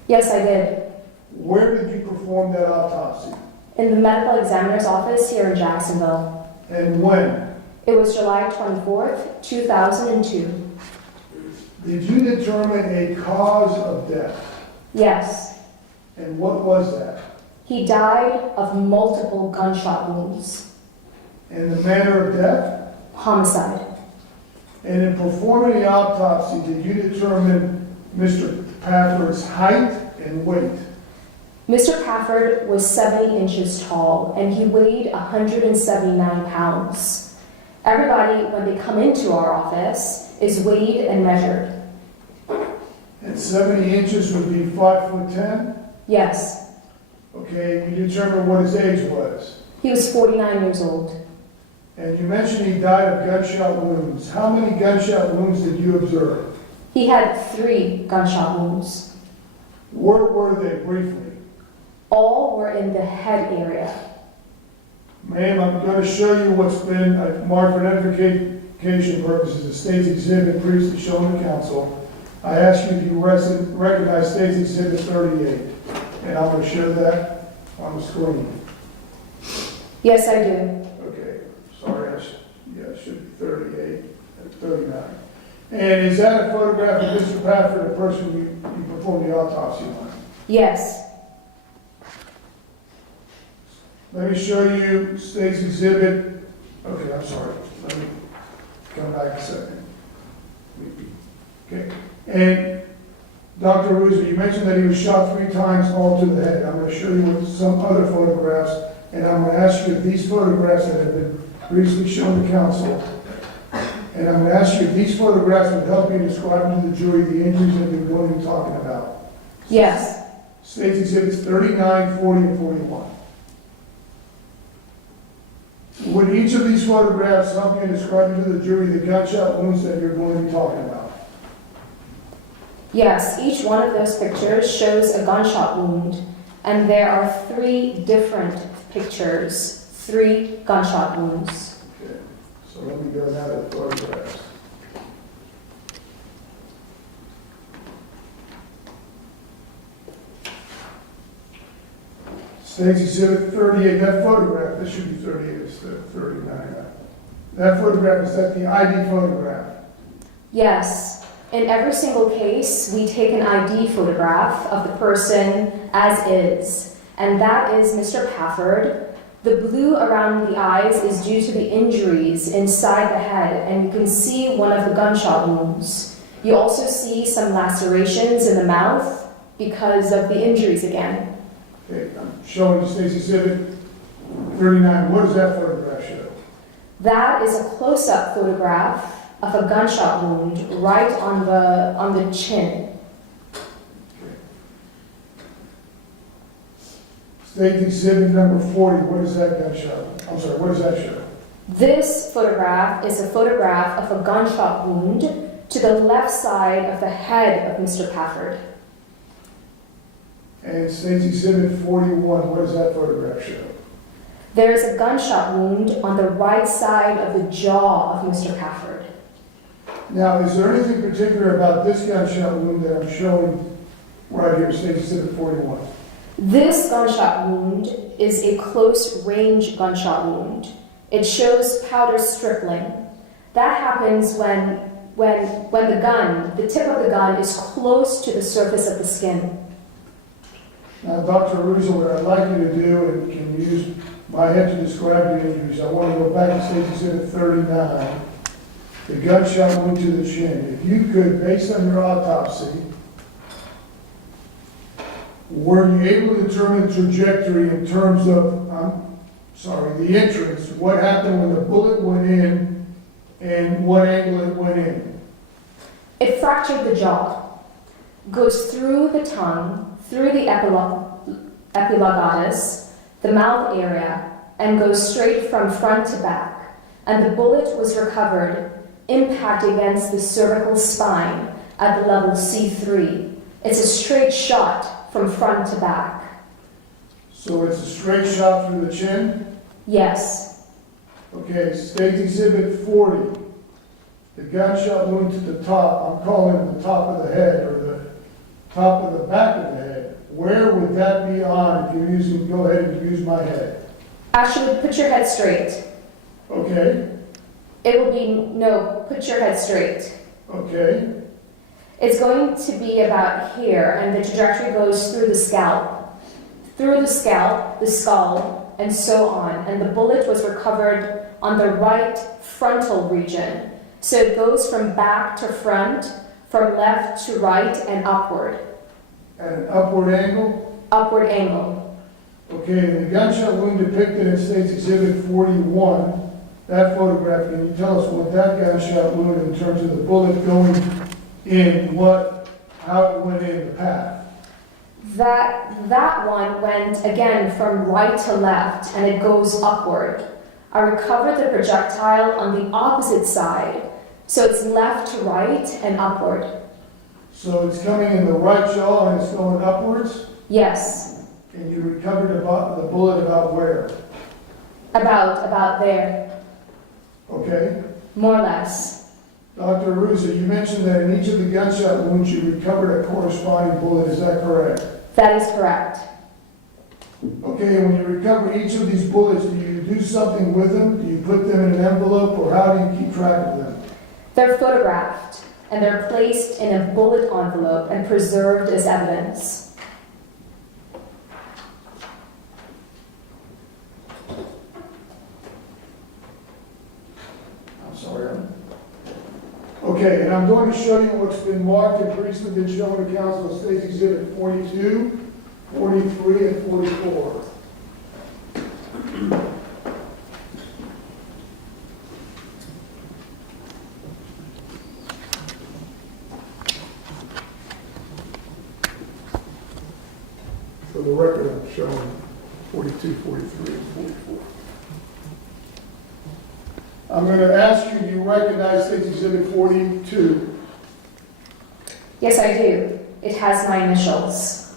Yes, I did. Where did you perform that autopsy? In the medical examiner's office here in Jacksonville. And when? It was July 24th, 2002. Did you determine a cause of death? Yes. And what was that? He died of multiple gunshot wounds. And the manner of death? Homicide. And in performing the autopsy, did you determine Mr. Pafford's height and weight? Mr. Pafford was 70 inches tall and he weighed 179 pounds. Everybody, when they come into our office, is weighed and measured. And 70 inches would be 5'10"? Yes. Okay, you determined what his age was. He was 49 years old. And you mentioned he died of gunshot wounds. How many gunshot wounds did you observe? He had 3 gunshot wounds. Where were they, briefly? All were in the head area. Ma'am, I'm going to show you what's been marked for identification purposes, the state's exhibit previously shown to council. I ask you if you recognize state's exhibit 38. And I'm going to show that on the screen. Yes, I do. Okay, sorry, it should be 38 and 39. And is that a photograph of Mr. Pafford, the person you performed the autopsy on? Yes. Let me show you state's exhibit. Okay, I'm sorry. Let me come back a second. Okay. And Dr. Russo, you mentioned that he was shot 3 times all to the head. I'm going to show you some other photographs, and I'm going to ask you if these photographs that have been previously shown to council, and I'm going to ask you if these photographs would help you describe to the jury the injuries that you're going to be talking about. Yes. State's Exhibits 39, 40, and 41. Would each of these photographs help you describe to the jury the gunshot wounds that you're going to be talking about? Yes, each one of those pictures shows a gunshot wound, and there are 3 different pictures, 3 gunshot wounds. Okay, so let me go now to the photographs. State's Exhibit 38, that photograph, this should be 38, it's 39. That photograph, is that the ID photograph? Yes, in every single case, we take an ID photograph of the person as is, and that is Mr. Pafford. The blue around the eyes is due to the injuries inside the head, and you can see one of the gunshot wounds. You also see some lacerations in the mouth because of the injuries again. Okay, I'm showing you State's Exhibit 39. What does that photograph show? That is a close-up photograph of a gunshot wound right on the chin. State Exhibit number 40, what is that gunshot? I'm sorry, what does that show? This photograph is a photograph of a gunshot wound to the left side of the head of Mr. Pafford. And State Exhibit 41, what does that photograph show? There is a gunshot wound on the right side of the jaw of Mr. Pafford. Now, is there anything particular about this gunshot wound that I'm showing right here, State Exhibit 41? This gunshot wound is a close-range gunshot wound. It shows powder stripling. That happens when the tip of the gun is close to the surface of the skin. Now, Dr. Russo, what I'd like you to do, and can use my head to describe the injuries, I want to go back to State Exhibit 39, the gunshot wound to the chin. If you could, based on your autopsy, were you able to determine the trajectory in terms of, the entrance, what happened when the bullet went in and what angle it went in? It fractured the jaw, goes through the tongue, through the epiglottis, the mouth area, and goes straight from front to back. And the bullet was recovered, impact against the cervical spine at the level C3. It's a straight shot from front to back. So it's a straight shot through the chin? Yes. Okay, State Exhibit 40, the gunshot wound to the top, I'm calling it the top of the head, or the top of the back of the head. Where would that be on if you're using, go ahead and use my head? Actually, put your head straight. Okay, It will be, no, put your head straight. okay, It's going to be about here, and the trajectory goes through the scalp, the skull, and so on. And the bullet was recovered on the right frontal region. So it goes from back to front, from left to right, and upward. at an upward angle? Upward angle. Okay, and the gunshot wound depicted in State's Exhibit 41, that photograph, can you tell us what that gunshot wound in terms of the bullet going in, how it went in the path? That one went, again, from right to left, and it goes upward. I recovered the projectile on the opposite side, so it's left to right and upward. So it's coming in the right jaw and it's going upwards? Yes, And you recovered the bullet about where? about there, Okay. more or less. Dr. Russo, you mentioned that in each of the gunshot wounds you recovered a corresponding bullet, is that correct? That is correct. Okay, and when you recover each of these bullets, do you do something with them? Do you put them in an envelope, or how do you keep track of them? They're photographed, and they're placed in a bullet envelope and preserved as evidence. I'm sorry. Okay, and I'm going to show you what's been marked and previously been shown to council as State Exhibit 42, 43, and 44. For the record, I'm showing 42, 43, and 44. I'm going to ask you, do you recognize State Exhibit 42? Yes, I do. It has my initials.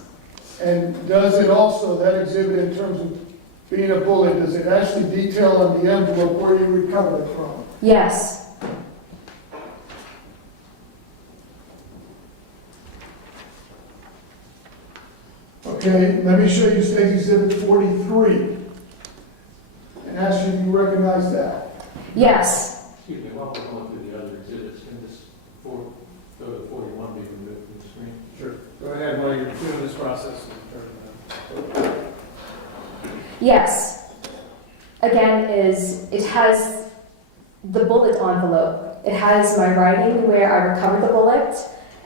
And does it also, that exhibit in terms of being a bullet, does it actually detail on the envelope where you recovered it from? Yes. Okay, let me show you State Exhibit 43. And ask you if you recognize that. Yes. Excuse me, while we're going through the other exhibits, can this go to 41 be removed from the screen? Sure. Go ahead while you're doing this process. Yes. Again, it has the bullet envelope. It has my writing where I recovered the bullet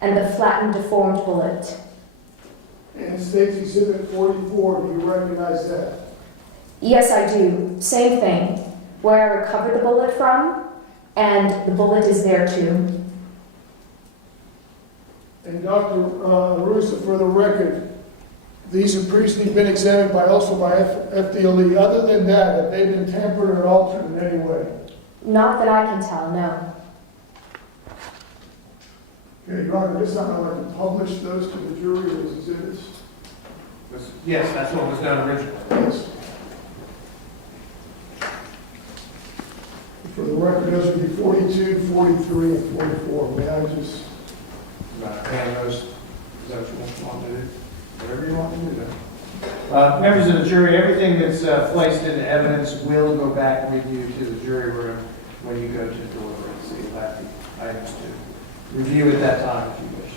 and the flattened, deformed bullet. And State Exhibit 44, do you recognize that? Yes, I do. Same thing. Where I recovered the bullet from, and the bullet is there too. And Dr. Russo, for the record, these have previously been examined by FDLE. Other than that, have they been tampered or altered in any way? Not that I can tell, no. Okay, Your Honor, this time I'd like to publish those to the jury as exhibits. Yes, that's what was done originally. Yes. For the record, those would be 42, 43, and 44. May I just... Hand those, is that what you want to do? Whatever you want to do then. Members of the jury, everything that's placed into evidence will go back with you to the jury room when you go to deliberate. So you'll have the items to review at that time if you wish.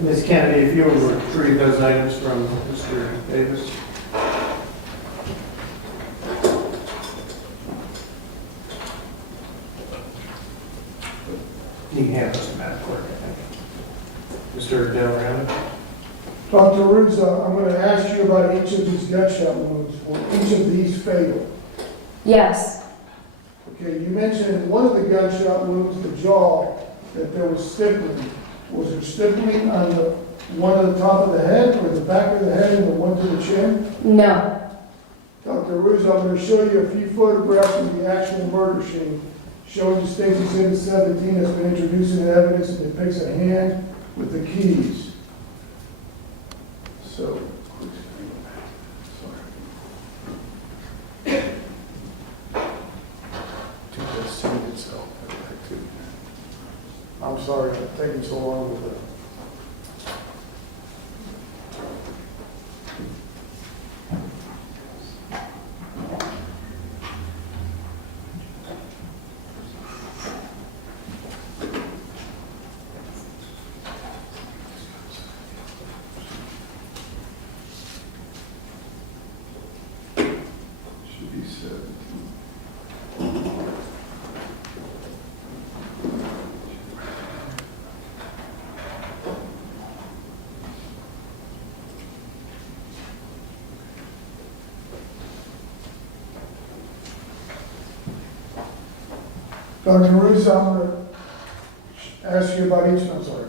Ms. Kennedy, if you will retrieve those items from Mr. Davis. handles the medical work, I think. Mr. Del Rando? Dr. Ruza, I'm going to ask you about each of these gunshot wounds. Were each of these fatal? Yes, Okay, you mentioned in one of the gunshot wounds, the jaw, that there was stippling. Was there stippling on the one at the top of the head, or the back of the head, and the one to the chin? no, Dr. Ruza, I'm going to show you a few photographs of the actual murder scene, showing you State's Exhibit 17 has been introduced into evidence and depicts a hand with the keys. So, I'm sorry for taking so long with it. Should be 17. Dr. Ruza, I'm going to ask you about each, I'm sorry.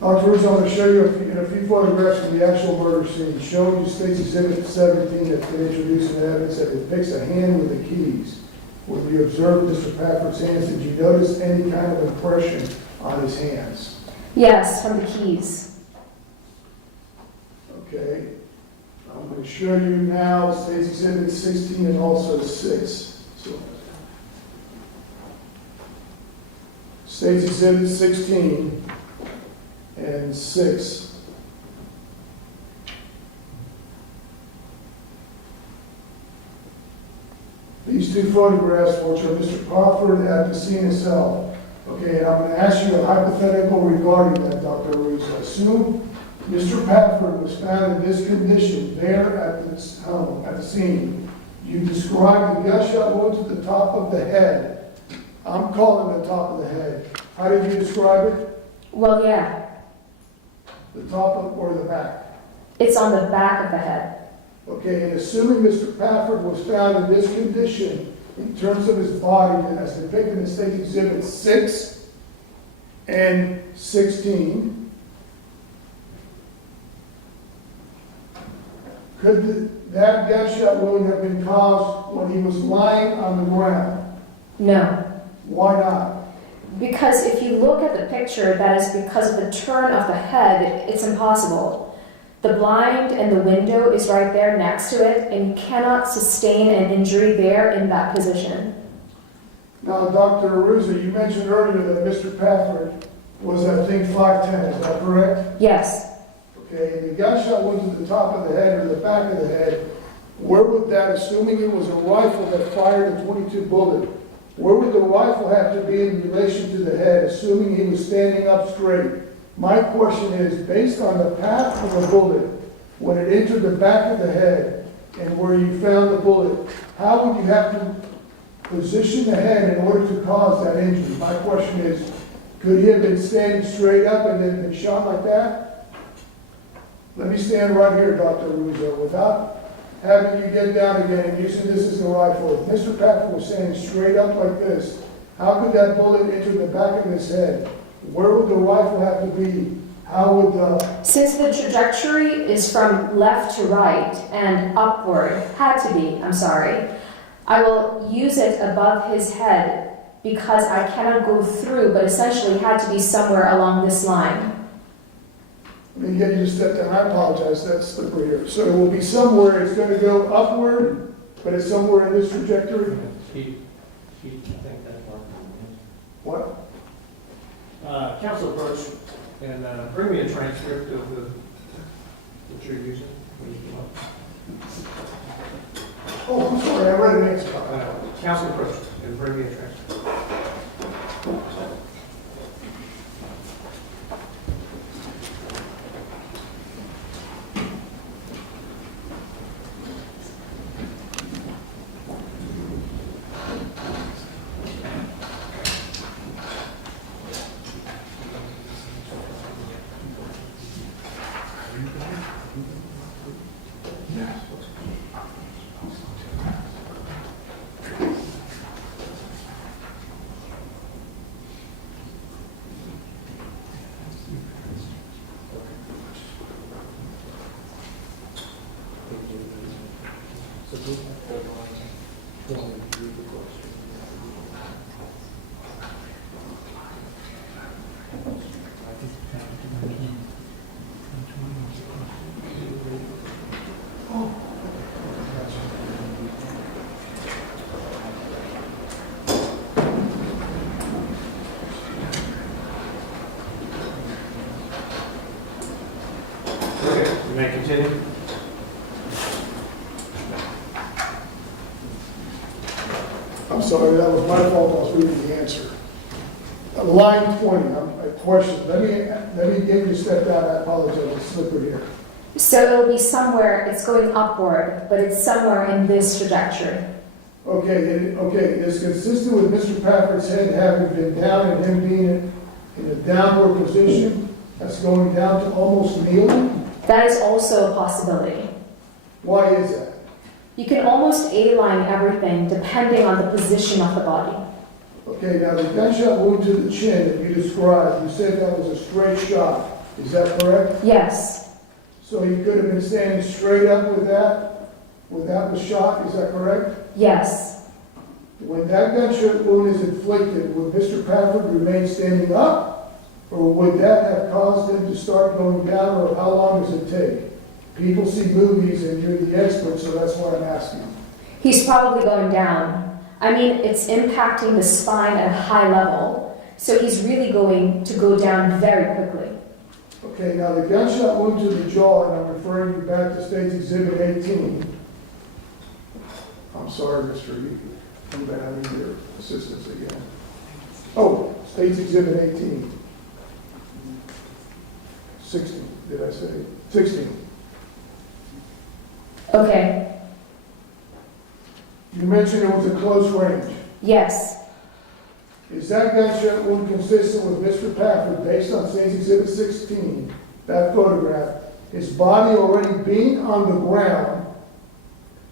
Dr. Ruza, I'm going to show you in a few photographs of the actual murder scene, showing you State's Exhibit 17 that's been introduced in evidence that depicts a hand with the keys. When you observed Mr. Pafford's hands, did you notice any kind of impression on his hands? yes, from the keys. Okay, I'm going to show you now State's Exhibit 16 and also 6. So, State's Exhibit 16 and 6. These two photographs, which are Mr. Crawford at the scene itself. Okay, and I'm going to ask you a hypothetical regarding that, Dr. Ruiz. Assume Mr. Pafford was found in this condition there at this home, at the scene. You described the gunshot wound to the top of the head. I'm calling the top of the head. How did you describe it? Well, yeah, The top of, or the back? it's on the back of the head. Okay, and assuming Mr. Pafford was found in this condition, in terms of his body, as depicted in State Exhibit 6 and 16, could that gunshot wound have been caused when he was lying on the ground? No, Why not? because if you look at the picture, that is because of the turn of the head, it's impossible. The blind and the window is right there next to it, and you cannot sustain an injury there in that position. Now, Dr. Aruza, you mentioned earlier that Mr. Pafford was, I think, 5'10", is that correct? Yes, Okay, and the gunshot wound to the top of the head or the back of the head, where would that, assuming it was a rifle that fired a .22 bullet, where would the rifle have to be in relation to the head, assuming he was standing up straight? My question is, based on the path of the bullet, when it entered the back of the head and where you found the bullet, how would you have to position the head in order to cause that injury? My question is, could he have been standing straight up and then been shot like that? Let me stand right here, Dr. Ruzo, without having you get down again and using this as the rifle. If Mr. Pafford was standing straight up like this, how could that bullet enter the back of his head? Where would the rifle have to be? How would the... since the trajectory is from left to right and upward, had to be, I'm sorry, I will use it above his head because I cannot go through, but essentially had to be somewhere along this line. Let me get you to step down. I apologize, that's slippery here. So it will be somewhere, it's going to go upward, but it's somewhere in this trajectory? I think that's What? Council approach, and bring me a transcript of the, what you're using when you come up. Oh, I'm sorry, I read an answer. Council approach, and bring me a transcript. Okay, you may continue. I'm sorry, that was my fault, I was reading the answer. Line 20, a question, let me give you a step down, I apologize, it's slippery here. So it'll be somewhere, it's going upward, but it's somewhere in this trajectory. Okay, it's consistent with Mr. Pafford's head having been down and him being in a downward position, that's going down to almost kneeling? That is also a possibility. Why is that? You can almost A-line everything depending on the position of the body. Okay, now the gunshot wound to the chin that you described, you said that was a straight shot, is that correct? Yes, So he could have been standing straight up with that was shot, is that correct? yes, When that gunshot wound is inflicted, would Mr. Pafford remain standing up? Or would that have caused him to start going down, or how long does it take? People see movies and you're the expert, so that's why I'm asking. he's probably going down. I mean, it's impacting the spine at a high level, so he's really going to go down very quickly. Okay, now the gunshot wound to the jaw, and I'm referring you back to State's Exhibit 18. I'm sorry, Mr. I'm bad, I need your assistance again. Oh, State's Exhibit 18. 16, did I say? 16. Okay, You mentioned it was a close range. yes, Is that gunshot wound consistent with Mr. Pafford, based on State's Exhibit 16, that photograph, his body already being on the ground,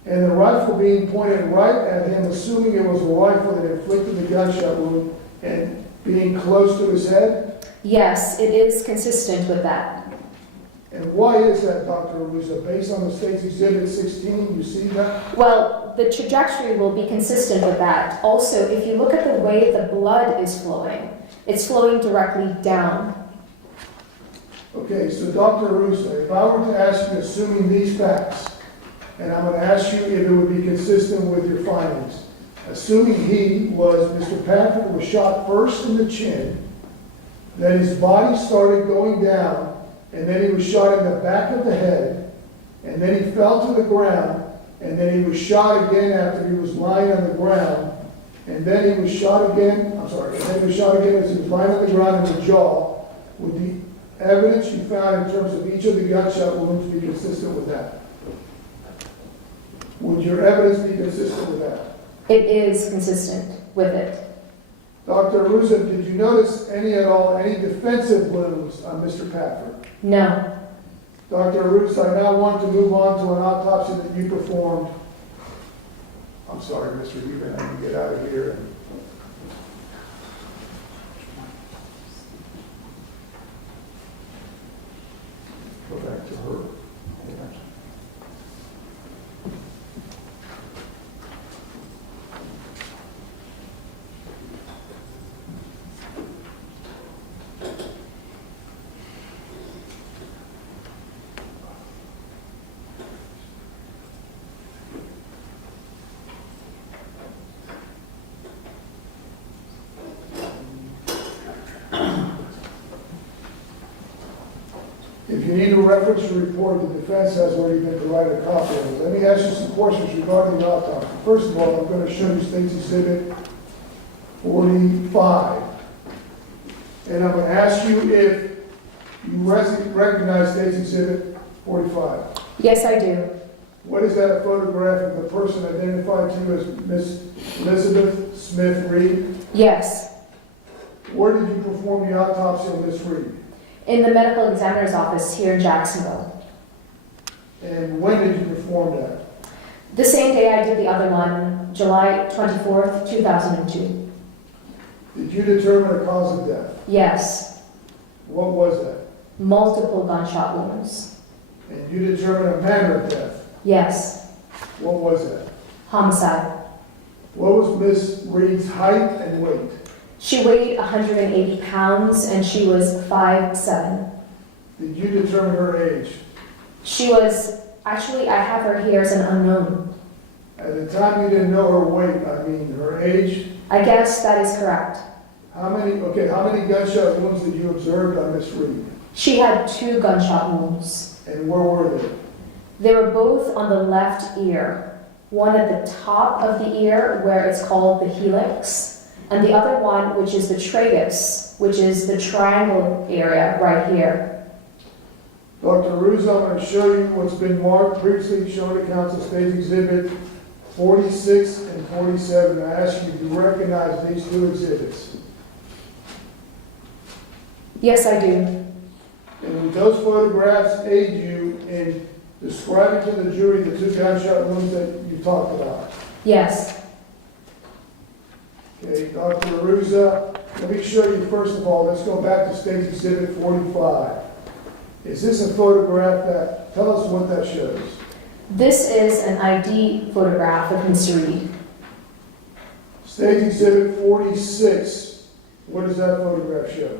and the rifle being pointed right at him, assuming it was a rifle that inflicted the gunshot wound, and being close to his head? yes, it is consistent with that. And why is that, Dr. Arusa? Based on the State's Exhibit 16, you see that? Well, the trajectory will be consistent with that. Also, if you look at the way the blood is flowing, it's flowing directly down. Okay, so Dr. Arusa, if I were to ask you, assuming these facts, and I'm going to ask you if it would be consistent with your findings, assuming Mr. Pafford was shot first in the chin, then his body started going down, and then he was shot in the back of the head, and then he fell to the ground, and then he was shot again after he was lying on the ground, and then he was shot again, and then he was shot again as he was lying on the ground in the jaw. Would the evidence you found in terms of each of the gunshot wounds be consistent with that? Would your evidence be consistent with that? It is consistent with it. Dr. Arusa, did you notice any defensive wounds on Mr. Pafford? No. Dr. Arusa, I now want to move on to an autopsy that you performed. I'm sorry, Mr. Huben, I can get out of here. Go back to her. If you need a reference to report, the defense has already been provided a copy of it. Let me ask you some questions regarding the autopsy. First of all, I'm going to show you State's Exhibit 45. And I'm going to ask you if you recognize State's Exhibit 45. Yes, I do. What is that, a photograph of the person identified to you as Miss Elizabeth Smith Reed? Yes. Where did you perform the autopsy on Miss Reed? In the medical examiner's office here in Jacksonville. And when did you perform perform that? The same day I did the other one, July 24th, 2002. Did you determine a cause of death? Yes, What was that? multiple gunshot wounds. And you determined a manner of death? Yes, What was that? homicide. What was Miss Reed's height and weight? She weighed 180 pounds and she was 5'7". Did you determine her age? She was, actually, I have her here as an unknown. At the time you didn't know her weight, I mean her age? I guess that is correct. How many gunshot wounds did you observe on Miss Reed? She had 2 gunshot wounds. And where were they? They were both on the left ear. One at the top of the ear, where it's called the helix, and the other one, which is the tragus, which is the triangle area right here. Dr. Russo, I'm going to show you what's been marked previously shown to Council State Exhibit 46 and 47. I ask you to recognize these 2 exhibits. Yes, I do. And would those photographs aid you in describing to the jury the 2 gunshot wounds that you talked about? Yes. Okay, Dr. Aruza, let me show you first of all, let's go back to State Exhibit 45. Is this a photograph that, tell us what that shows? This is an ID photograph of Miss Reed. State Exhibit 46, what does that photograph show?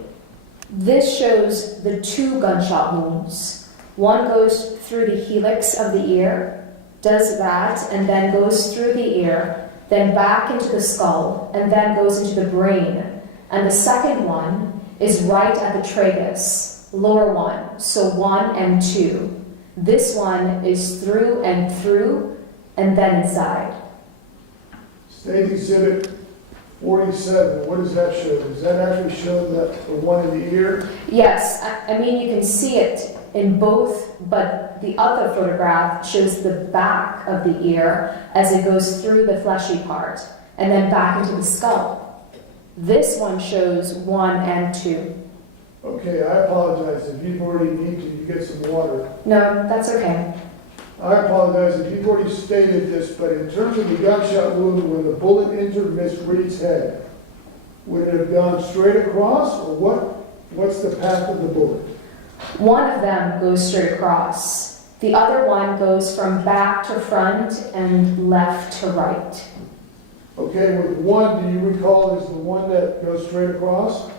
This shows the 2 gunshot wounds. One goes through the helix of the ear, does that, and then goes through the ear, then back into the skull, and then goes into the brain. And the second one is right at the tragus, lower one, so 1 and 2. This one is through, and then inside. State Exhibit 47, what does that show? Does that actually show the one in the ear? Yes, I mean, you can see it in both, but the other photograph shows the back of the ear as it goes through the fleshy part, and then back into the skull. This one shows 1 and 2. Okay, I apologize if you've already need to, you get some water. No, that's okay. I apologize if you've already stated this, but in terms of the gunshot wound, when the bullet entered Miss Reed's head, would it have gone straight across, or what's the path of the bullet? One of them goes straight across. The other one goes from back to front and left to right. Okay, with one, do you recall is the one that goes straight across?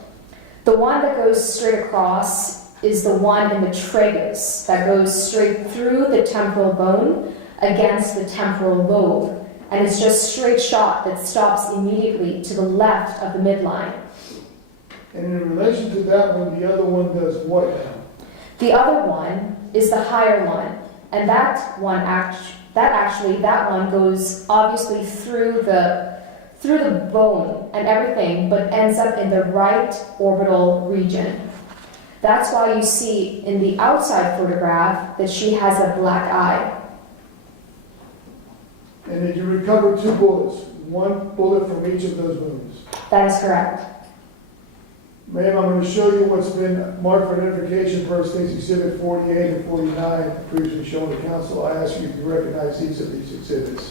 The one that goes straight across is the one in the tragus that goes straight through the temporal bone against the temporal lobe. And it's just straight shot that stops immediately to the left of the midline. And in relation to that one, the other one does what now? The other one is the higher one. And that one goes obviously through the bone and everything, but ends up in the right orbital region. That's why you see in the outside photograph that she has a black eye. And did you recover 2 bullets? 1 bullet from each of those wounds? That is correct. Ma'am, I'm going to show you what's been marked for identification per State's Exhibit 48 and 49, previously shown to council. I ask you to recognize each of these exhibits.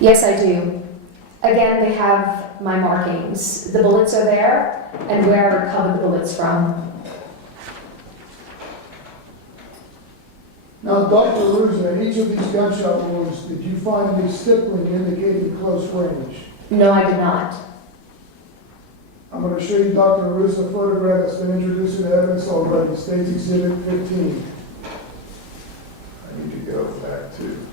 Yes, I do. Again, they have my markings. The bullets are there, and where I recovered the bullets from. Now, Dr. Ruza, in each of these gunshot wounds, did you find any stippling indicating close range? No, I did not. I'm going to show you Dr. Ruza a photograph that's been introduced into evidence already, State's Exhibit 15. I need to go back to...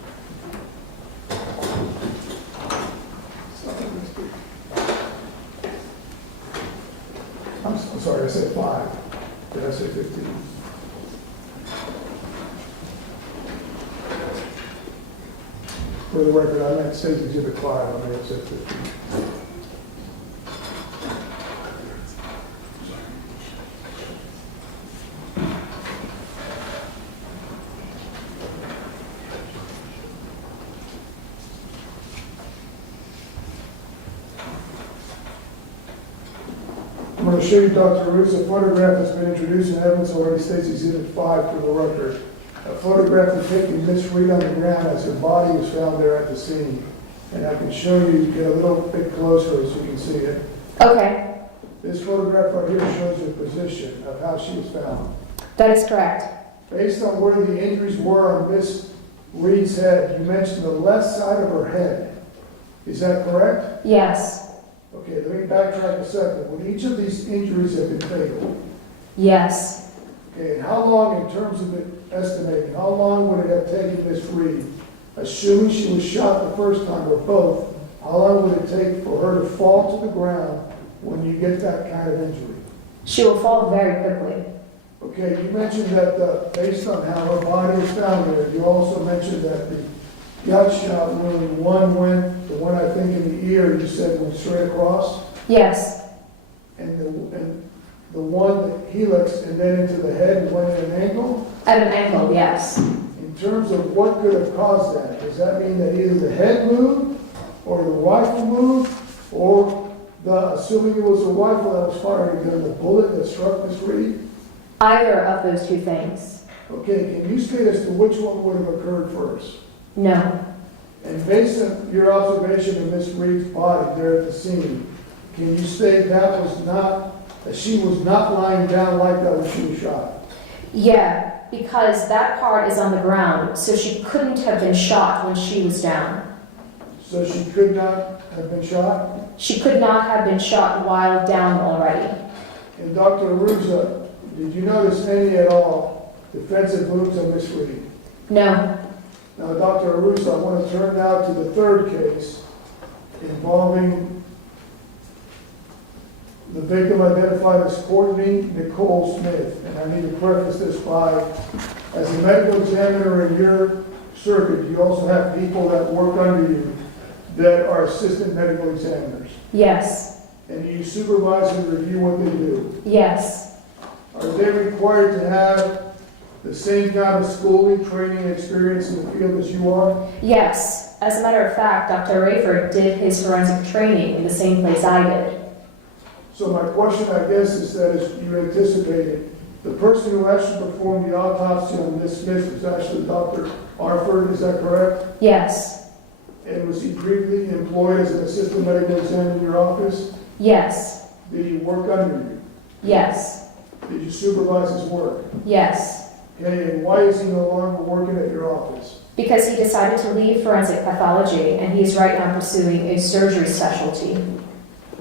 I'm sorry, I said 5. Did I say 15? For the record, I meant State's Exhibit 5. I may have said 15. going to show you Dr. Ruth's photograph that's been introduced in evidence already states Exhibit 5 for the record. A photograph is taken Miss Reed on the ground as her body was found there at the scene. And I can show you, get a little bit closer so you can see it. Okay, This photograph right here shows the position of how she was found. that is correct. Based on where the injuries were on Miss Reed's head, you mentioned the left side of her head. Is that correct? Yes, Okay, let me backtrack a second. Would each of these injuries have been fatal? yes. Okay, and how long, in terms of it estimating, how long would it have taken Miss Reed, assuming she was shot the first time or both, how long would it take for her to fall to the ground when you get that kind of injury? She will fall very quickly. Okay, you mentioned that based on how her body was found there, you also mentioned that the gunshot wound, the one I think in the ear, you said went straight across, Yes, and the one, the helix, and then into the head and went at an angle? at an angle, yes. In terms of what could have caused that, does that mean that either the head moved, or the rifle moved, or assuming it was a rifle that was firing again, the bullet that struck Miss Reed? Either of those two things. Okay, can you state as to which one would have occurred first? No, And based on your observation of Miss Reed's body there at the scene, can you state that she was not lying down like that when she was shot? yeah, because that part is on the ground, so she couldn't have been shot when she was down. So she could not have been shot? She could not have been shot while down already. And Dr. Arusa, did you notice any at all defensive moves on Miss Reed? No, Now, Dr. Arusa, I want to turn now to the third case involving the victim identified as Courtney Nicole Smith. And I need to preface this by, as a medical examiner in your circuit, you also have people that work under you that are assistant medical examiners. yes, And you supervise and review what they do. yes, Are they required to have the same kind of schooling, training, and experience in the field as you are? yes. As a matter of fact, Dr. Rayford did his forensic training in the same place I did. So my question, I guess, is that as you anticipated, the person who actually performed the autopsy on Miss Smith was actually Dr. Arford, is that correct? Yes, And was he previously employed as an assistant medical examiner in your office? yes, Did he work under you? yes, Did you supervise his work? yes. Okay, and why is he no longer working at your office? Because he decided to leave forensic pathology and he is right now pursuing a surgery specialty.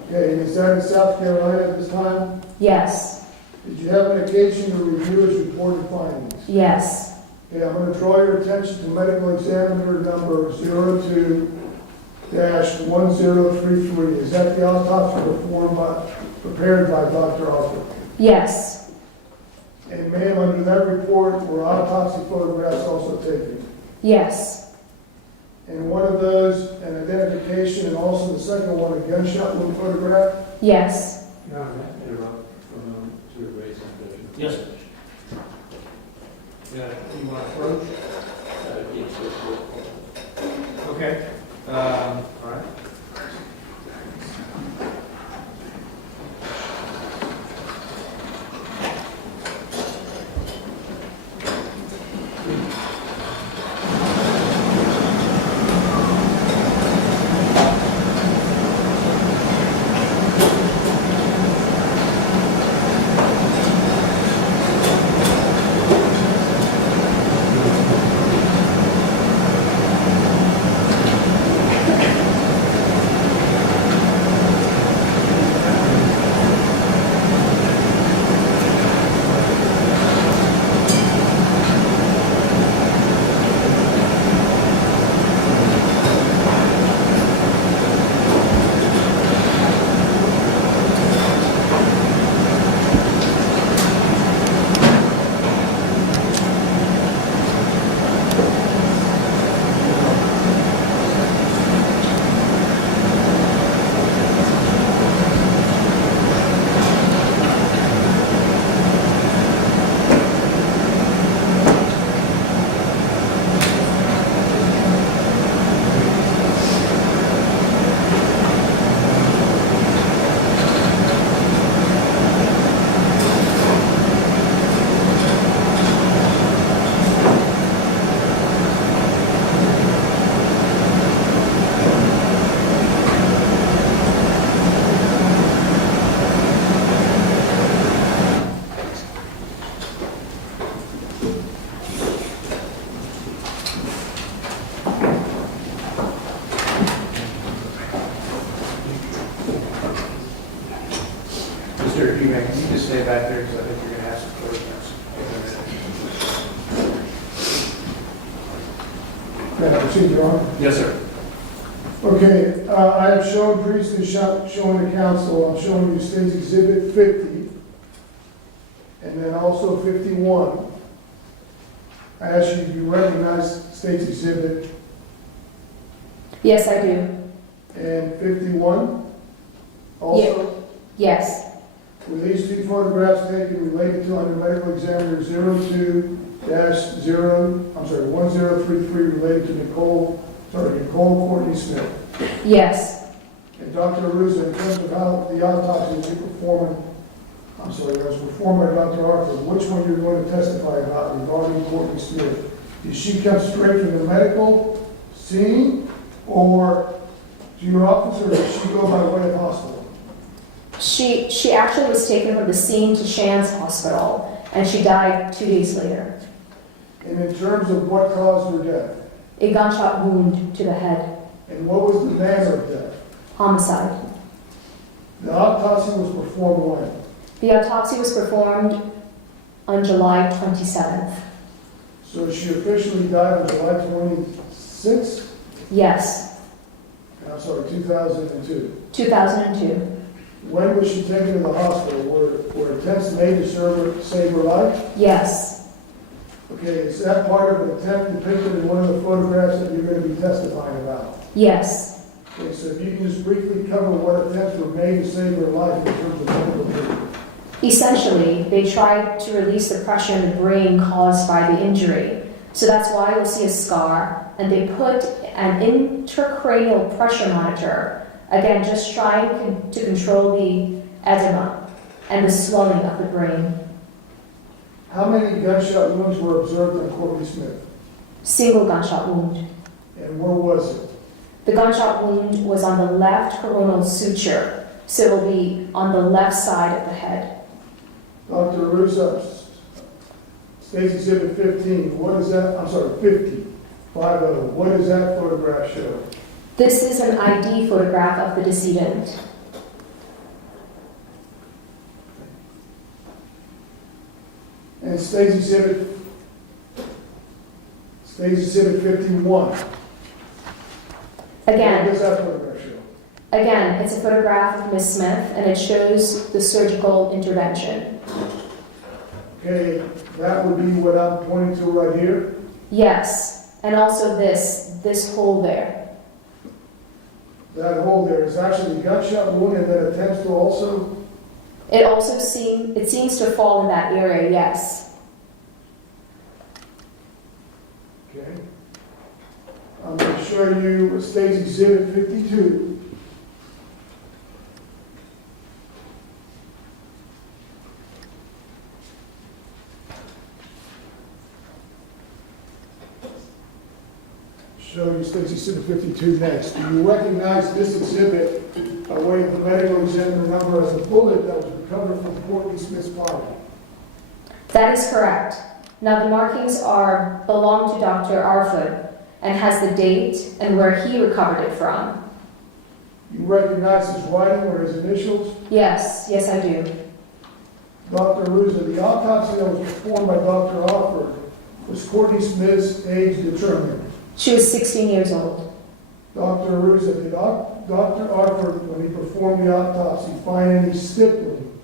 Okay, and is that in South Carolina at this time? Yes, Did you have an occasion to review his reported findings? yes, Okay, I'm going to draw your attention to medical examiner number 02-1033. Is that the autopsy prepared by Dr. Arthur? yes, And ma'am, under that report were autopsy photographs also taken? yes, And one of those, an identification, and also the second one, a gunshot wound photograph? yes. Your Honor, may I interrupt for a moment to raise something? Yes. Yeah, you want to approach? Yes, yes, yes. Okay. All right. just stay back there because I think you're going to have some questions. May I proceed, Your Honor? Yes, sir. Okay, I have shown previously, showing the council, I'm showing you State's Exhibit 50, and then also 51. I ask you, do you recognize State's Exhibit Yes, I do. and 51? Also, Yes. were these two photographs taken related to under medical examiner 1033 related to Nicole Courtney Smith? Yes. And Dr. Arusa, in terms of how the autopsy was performed by Dr. Arthur, which one you're going to testify about regarding Courtney Smith? Did she come straight from the medical scene, or to your office, or did she go by way of hospital? She actually was taken from the scene to Shands Hospital, and she died 2 days later. And in terms of what caused her death? A gunshot wound to the head. And what was the manner of death? Homicide. The autopsy was performed when? The autopsy was performed on July 27th. So she officially died on July 26th? Yes. 2002. 2002. When was she taken to the hospital? Were attempts made to save her life? Yes. Okay, is that part of an attempt depicted in one of the photographs that you're going to be testifying about? Yes. Okay, so if you can just briefly cover what attempts were made to save her life in terms of medical treatment. Essentially, they tried to release the pressure in the brain caused by the injury. So that's why you'll see a scar, and they put an intracranial pressure monitor, again, just trying to control the edema and the swelling of the brain. How many gunshot wounds were observed on Courtney Smith? Single gunshot wound. And where was it? The gunshot wound was on the left coronal suture, so it will be on the left side of the head. Dr. Russo, State's Exhibit 15, what is that? I'm sorry, 50. 50. What does that photograph show? This is an ID photograph of the decedent. And State's Exhibit 51. What Again, does that photograph show? Again, it's a photograph of Miss Smith, and it shows the surgical intervention. Okay, that would be what I'm pointing to right here. Yes, and also this hole there. That hole there is actually a gunshot wound and then attempts to also. It seems to fall in that area, yes. Okay. I'm going to show you State's Exhibit 52. Show you State's Exhibit 52 next. Do you recognize this exhibit by way of the medical examiner number as a bullet that was recovered from Courtney Smith's body? That is correct. Now the markings belong to Dr. Arford and has the date and where he recovered it from. You recognize his writing or his initials? Yes, I do. Dr. Ruza, the autopsy that was performed by Dr. Arford, was Courtney Smith's age determined? She was 16 years old. Dr. Arusa, did Dr. Arford, when he performed the autopsy, find any stippling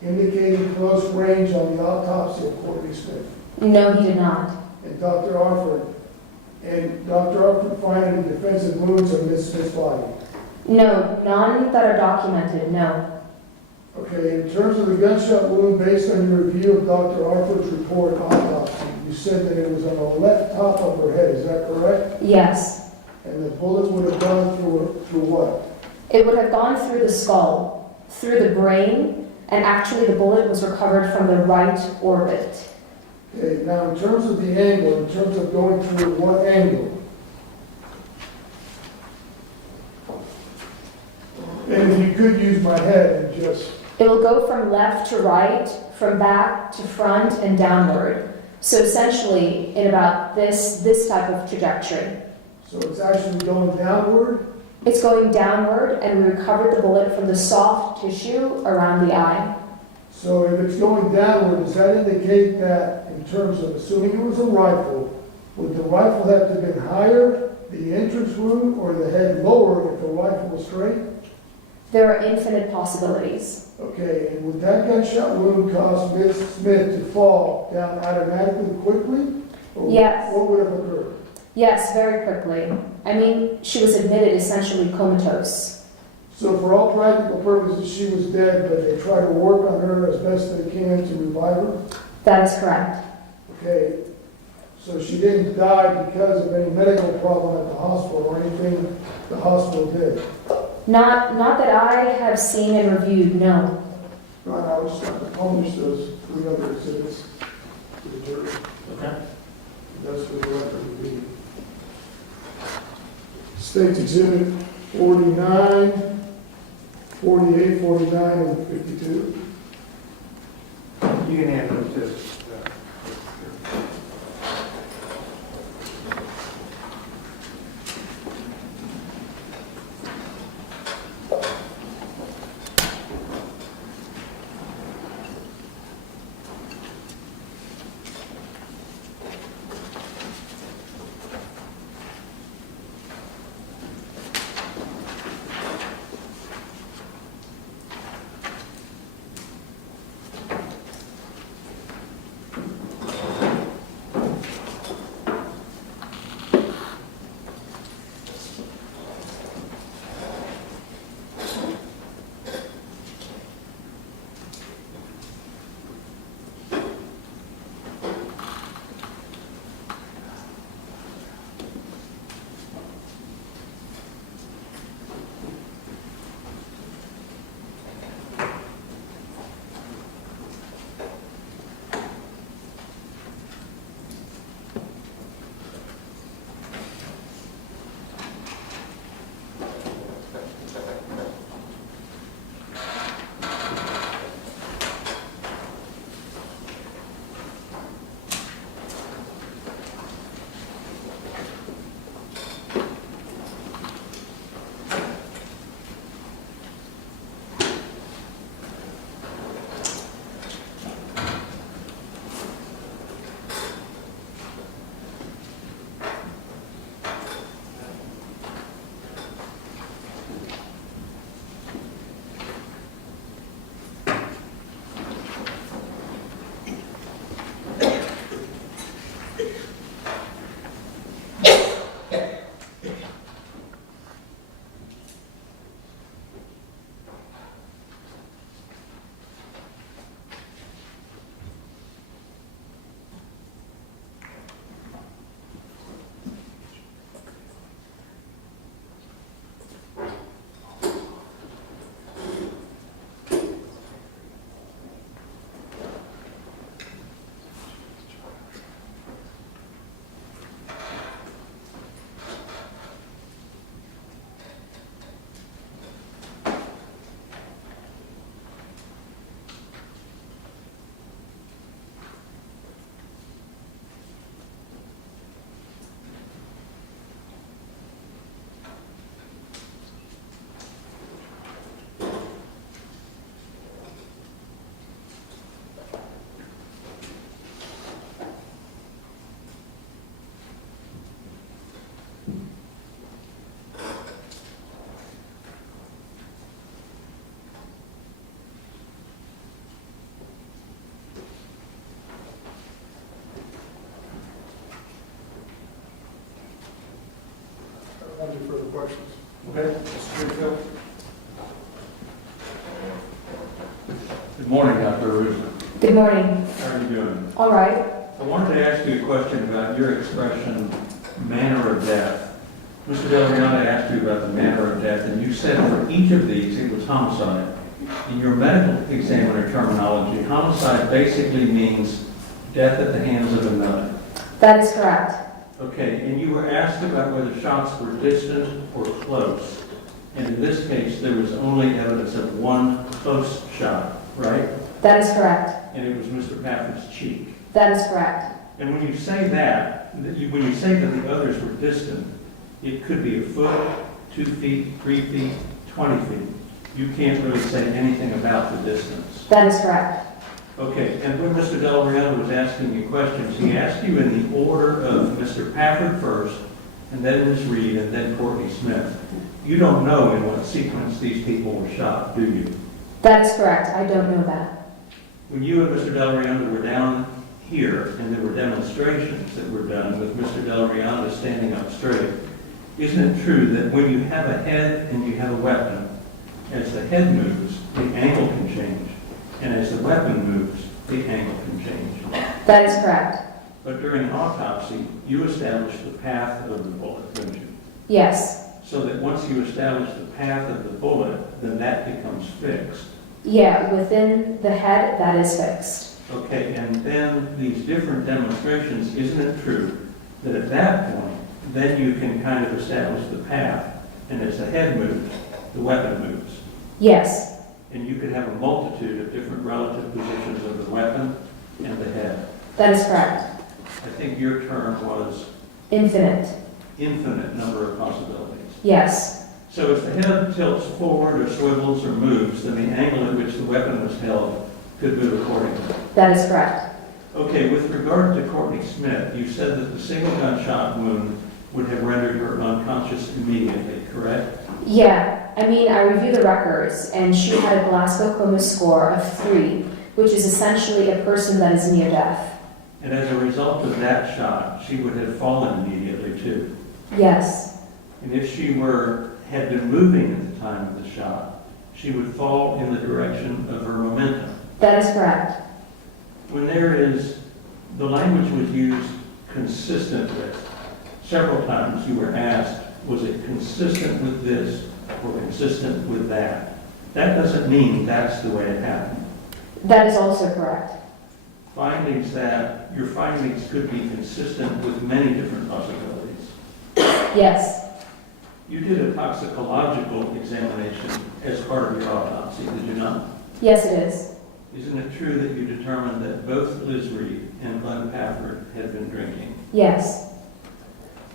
indicating close range on the autopsy of Courtney Smith? No, he did not. And Dr. Arford find any defensive wounds on Miss Smith's body? No, none that are documented, no. Okay, in terms of the gunshot wound, based on your review of Dr. Arford's report autopsy, you said that it was on the left top of her head, is that correct? Yes. And the bullet would have gone through what? It would have gone through the skull, through the brain, and actually the bullet was recovered from the right orbit. Okay, now in terms of the angle, in terms of going through what angle? And if you could use my head and just... It will go from left to right, from back to front, and downward. So essentially, in about this type of trajectory. So it's actually going downward? It's going downward, and we recovered the bullet from the soft tissue around the eye. So if it's going downward, does that indicate that in terms of assuming it was a rifle, would the rifle have to have been higher, the entrance wound, or the head lower if the rifle was straight? There are infinite possibilities. Okay, and would that gunshot wound cause Ms. Smith to fall down automatically quickly? Or Yes. what would have occurred? Yes, very quickly. I mean, she was admitted essentially comatose. So for all practical purposes, she was dead, but they tried to work on her as best they can to revive her? That is correct. Okay, so she didn't die because of any medical problem at the hospital or anything the hospital did? Not that I have seen and reviewed, no. Right, I was trying to publish those three other exhibits to the jury. Okay. That's what the record would be. State's Exhibit 49, 48, 49, and 52. You can hand them to. Any further questions? Okay, Mr. Greenfield? Good morning, Dr. Ruth. Good morning. How are you doing? All right. I wanted to ask you a question about your expression, manner of death. Mr. Delriano asked you about the manner of death, and you said for each of these it was homicide. In your medical examiner terminology, homicide basically means death at the hands of another. That is correct. Okay, and you were asked about whether shots were distant or close. And in this case, there was only evidence of one close shot, right? That is correct. And it was Mr. Pafford's cheek. That is correct. And when you say that, when you say that the others were distant, it could be a foot, 2 feet, 3 feet, 20 feet. You can't really say anything about the distance. That is correct. Okay, and when Mr. Delariano was asking you questions, he asked you in the order of Mr. Pafford first, and then Ms. Reed, and then Courtney Smith. You don't know in what sequence these people were shot, do you? That is correct. I don't know that. When you and Mr. Delariano were down here, and there were demonstrations that were done with Mr. Delariano standing up straight, isn't it true that when you have a head and you have a weapon, as the head moves, the angle can change, and as the weapon moves, the angle can change? That is correct. But during an autopsy, you established the path of the bullet, don't you? Yes. So that once you establish the path of the bullet, then that becomes fixed. Yeah, within the head, that is fixed. Okay, and then these different demonstrations, isn't it true that at that point, then you can kind of establish the path, and as the head moves, the weapon moves? Yes. And you could have a multitude of different relative positions of the weapon and the head. That is correct. I think your term was Infinite. infinite number of possibilities. Yes. So if the head tilts forward or swivels or moves, then the angle at which the weapon was held could move accordingly. That is correct. Okay, with regard to Courtney Smith, you said that the single gunshot wound would have rendered her unconscious immediately, correct? Yeah. I mean, I reviewed the records, and she had a Glasgow Coma score of 3, which is essentially a person that is near death. And as a result of that shot, she would have fallen immediately too. Yes. And if she had been moving at the time of the shot, she would fall in the direction of her momentum. That is correct. When the language was used consistent with, several times you were asked, was it consistent with this or consistent with that? That doesn't mean that's the way it happened. That is also correct. Your findings could be consistent with many different possibilities. Yes. You did a toxicological examination as part of your autopsy, did you not? Yes, it is. Isn't it true that you determined that both Liz Reed and Glenn Pafford had been drinking? Yes.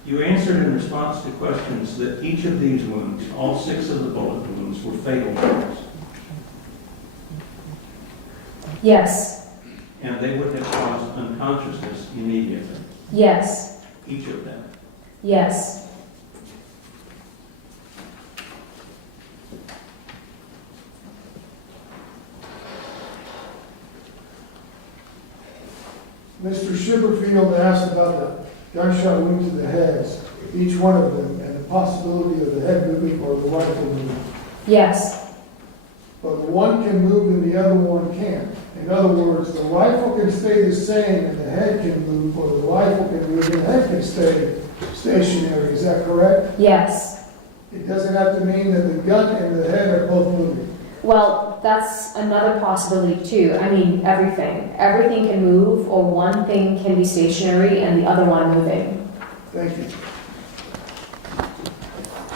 You answered in response to questions that each of these wounds, all 6 of the bullet wounds, were fatal wounds. Yes. And they would have caused unconsciousness immediately, Yes. each of them. Yes. Mr. Shipperfield asked about the gunshot wound to the heads, each one of them, and the possibility of the head moving or the rifle moving. Yes. But one can move and the other one can't. In other words, the rifle can stay the same and the head can move, or the rifle can move and the head can stay stationary. Is that correct? Yes. It doesn't have to mean that the gun and the head are both moving. Well, that's another possibility too. I mean, everything. Everything can move, or one thing can be stationary and the other one moving. Thank you.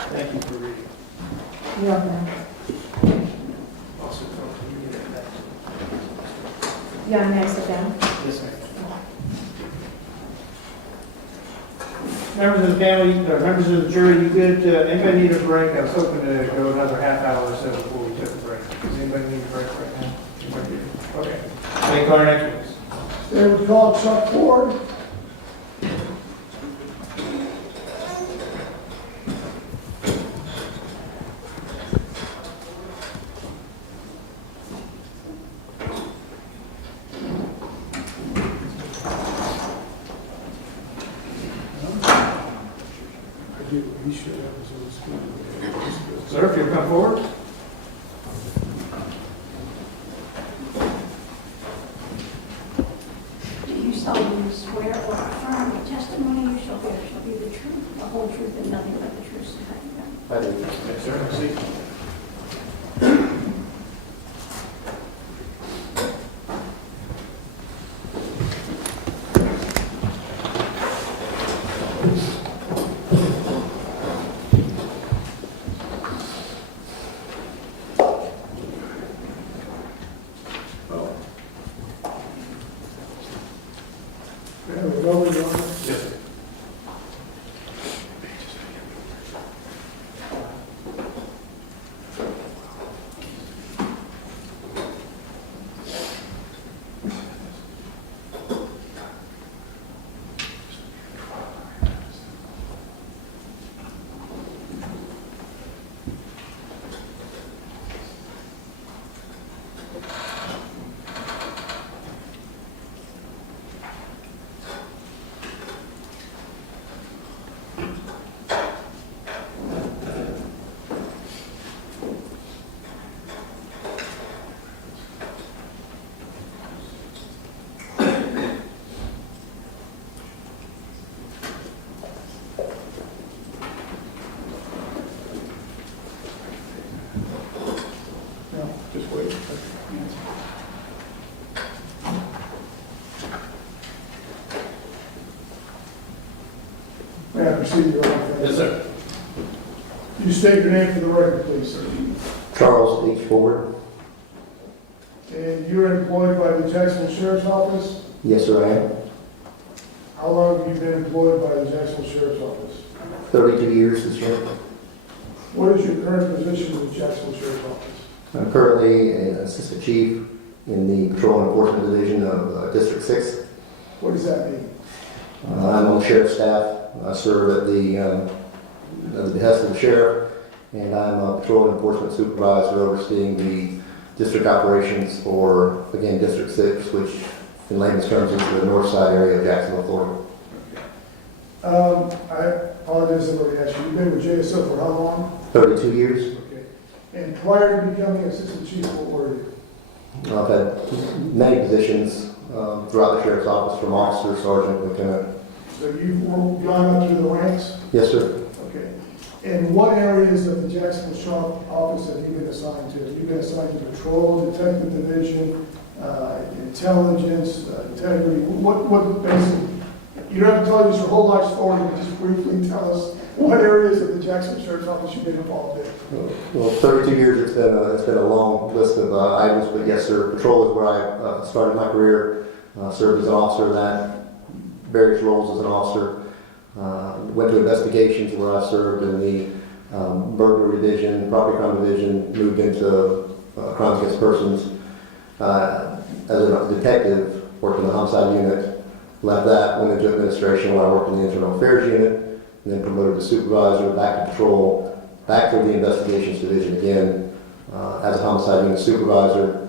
Thank you for reading. You're welcome. Also, can you get it back? You want me to sit down? Yes, ma'am. Members of the family, members of the jury, you good? Anybody need a break? I was hoping to go another half hour or so before we took a break. Does anybody need a break right now? Anybody do? Okay. Take our next witness. They would call Chuck Ford. Sir, if you'll come forward. Do you solemnly swear or affirm the testimony you shall bear shall be the truth, the whole truth, and nothing but the truth, so help you God? I do. Yes, sir. Have a seat. Yes, sir. May I proceed, Your Honor? Yes, sir. You state your name for the record, please, sir. Charles H. Ford. And you're employed by the Jacksonville Sheriff's Office? Yes, sir, I am. How long have you been employed by the Jacksonville Sheriff's Office? 32 years this year. What is your current position with the Jacksonville Sheriff's Office? I'm currently an assistant chief in the Patrol and Enforcement Division of District 6. What does that mean? I'm on the sheriff's staff. I serve at the behest of the sheriff, and I'm a Patrol and Enforcement Supervisor overseeing the district operations for, again, District 6, which in layman's terms is the north side area of Jacksonville, Florida. I apologize if I already asked you. You've been with JSO for how long? 32 years. Okay. And prior to becoming assistant chief, what were you? I've had many positions throughout the sheriff's office, from officer, sergeant, lieutenant. So you've gone up through the ranks? Yes, sir. Okay. And what areas of the Jacksonville Sheriff's Office have you been assigned to? Have you been assigned to patrol, detective division, intelligence, integrity? What basic? You don't have to tell us your whole life story, but just briefly tell us what areas of the Jacksonville Sheriff's Office you've been involved in. Well, 32 years, it's been a long list of items, but yes, sir, patrol is where I started my career, served as an officer of that, various roles as an officer. Went to investigations where I served in the burglary division, property crime division, moved into crimes against persons. As a detective, worked in the homicide unit, left that, went into administration where I worked in the internal affairs unit, and then promoted to supervisor, back to patrol, back to the investigations division again, as a homicide unit supervisor.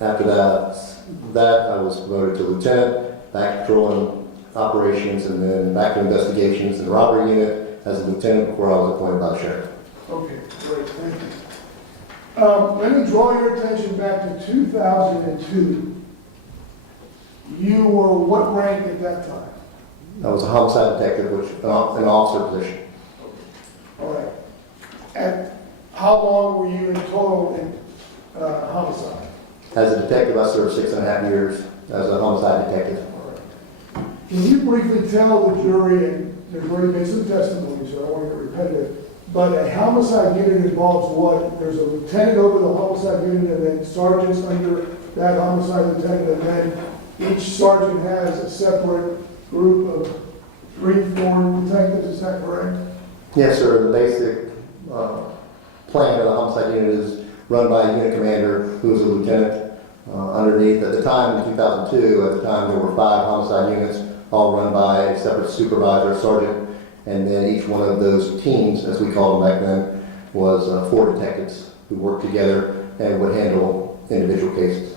After that I was promoted to lieutenant, back to patrolling operations, and then back to investigations in the robbery unit as a lieutenant before I was appointed by the sheriff. Okay, great, thank you. Let me draw your attention back to 2002. You were what rank at that time? I was a homicide detective, which an officer position. All right. And how long were you in total in homicide? As a detective, I served 6.5 years as a homicide detective. Can you briefly tell the jury, and there's already been some testimony, so I don't want to get repetitive, but a homicide unit involves what? There's a lieutenant over the homicide unit, and then sergeants under that homicide lieutenant, and then each sergeant has a separate group of 3-4 detectives, is that correct? Yes, sir. The basic plan of the homicide unit is run by a unit commander who is a lieutenant. Underneath, at the time in 2002, at the time there were 5 homicide units, all run by a separate supervisor, sergeant, and then each one of those teams, as we called them back then, was 4 detectives who worked together and would handle individual cases.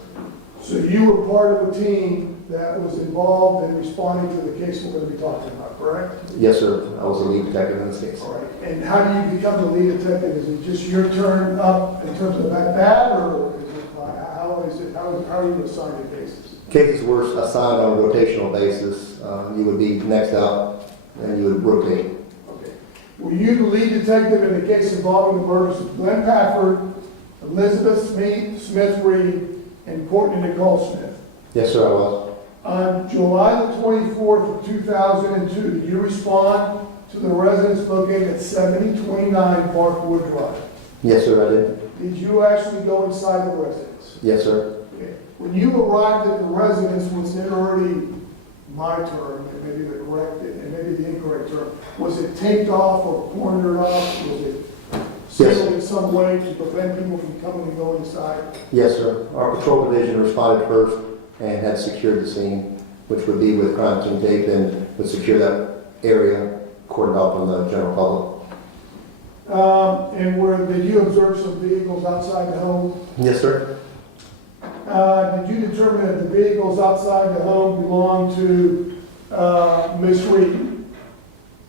So you were part of a team that was involved in responding to the case we're going to be talking about, correct? Yes, sir. I was the lead detective in this case. All right. And how do you become the lead detective? Is it just your turn up in terms of that, or is it, how are you assigned to cases? Cases were assigned on a rotational basis. You would be next up, and you would rotate. Okay. Were you the lead detective in the case involving the murders of Glenn Pafford, Elizabeth Smith Reed, and Courtney Nicole Smith? Yes, sir, I was. On July the 24th of 2002, did you respond to the residence located at 7029 Parkwood Drive? Yes, sir, I did. Did you actually go inside the residence? Yes, sir. Okay. When you arrived at the residence, was it already, my term, and maybe the correct, and maybe the incorrect term, was it taped off or cornered off? Was it sealed in some way to prevent people from coming and going inside? Yes, sir. Our patrol division responded first and had secured the scene, which would be with crime scene tape, and would secure that area, cordoned off from the general public. And did you observe some vehicles outside the home? Yes, sir. Did you determine that the vehicles outside the home belonged to Miss Reed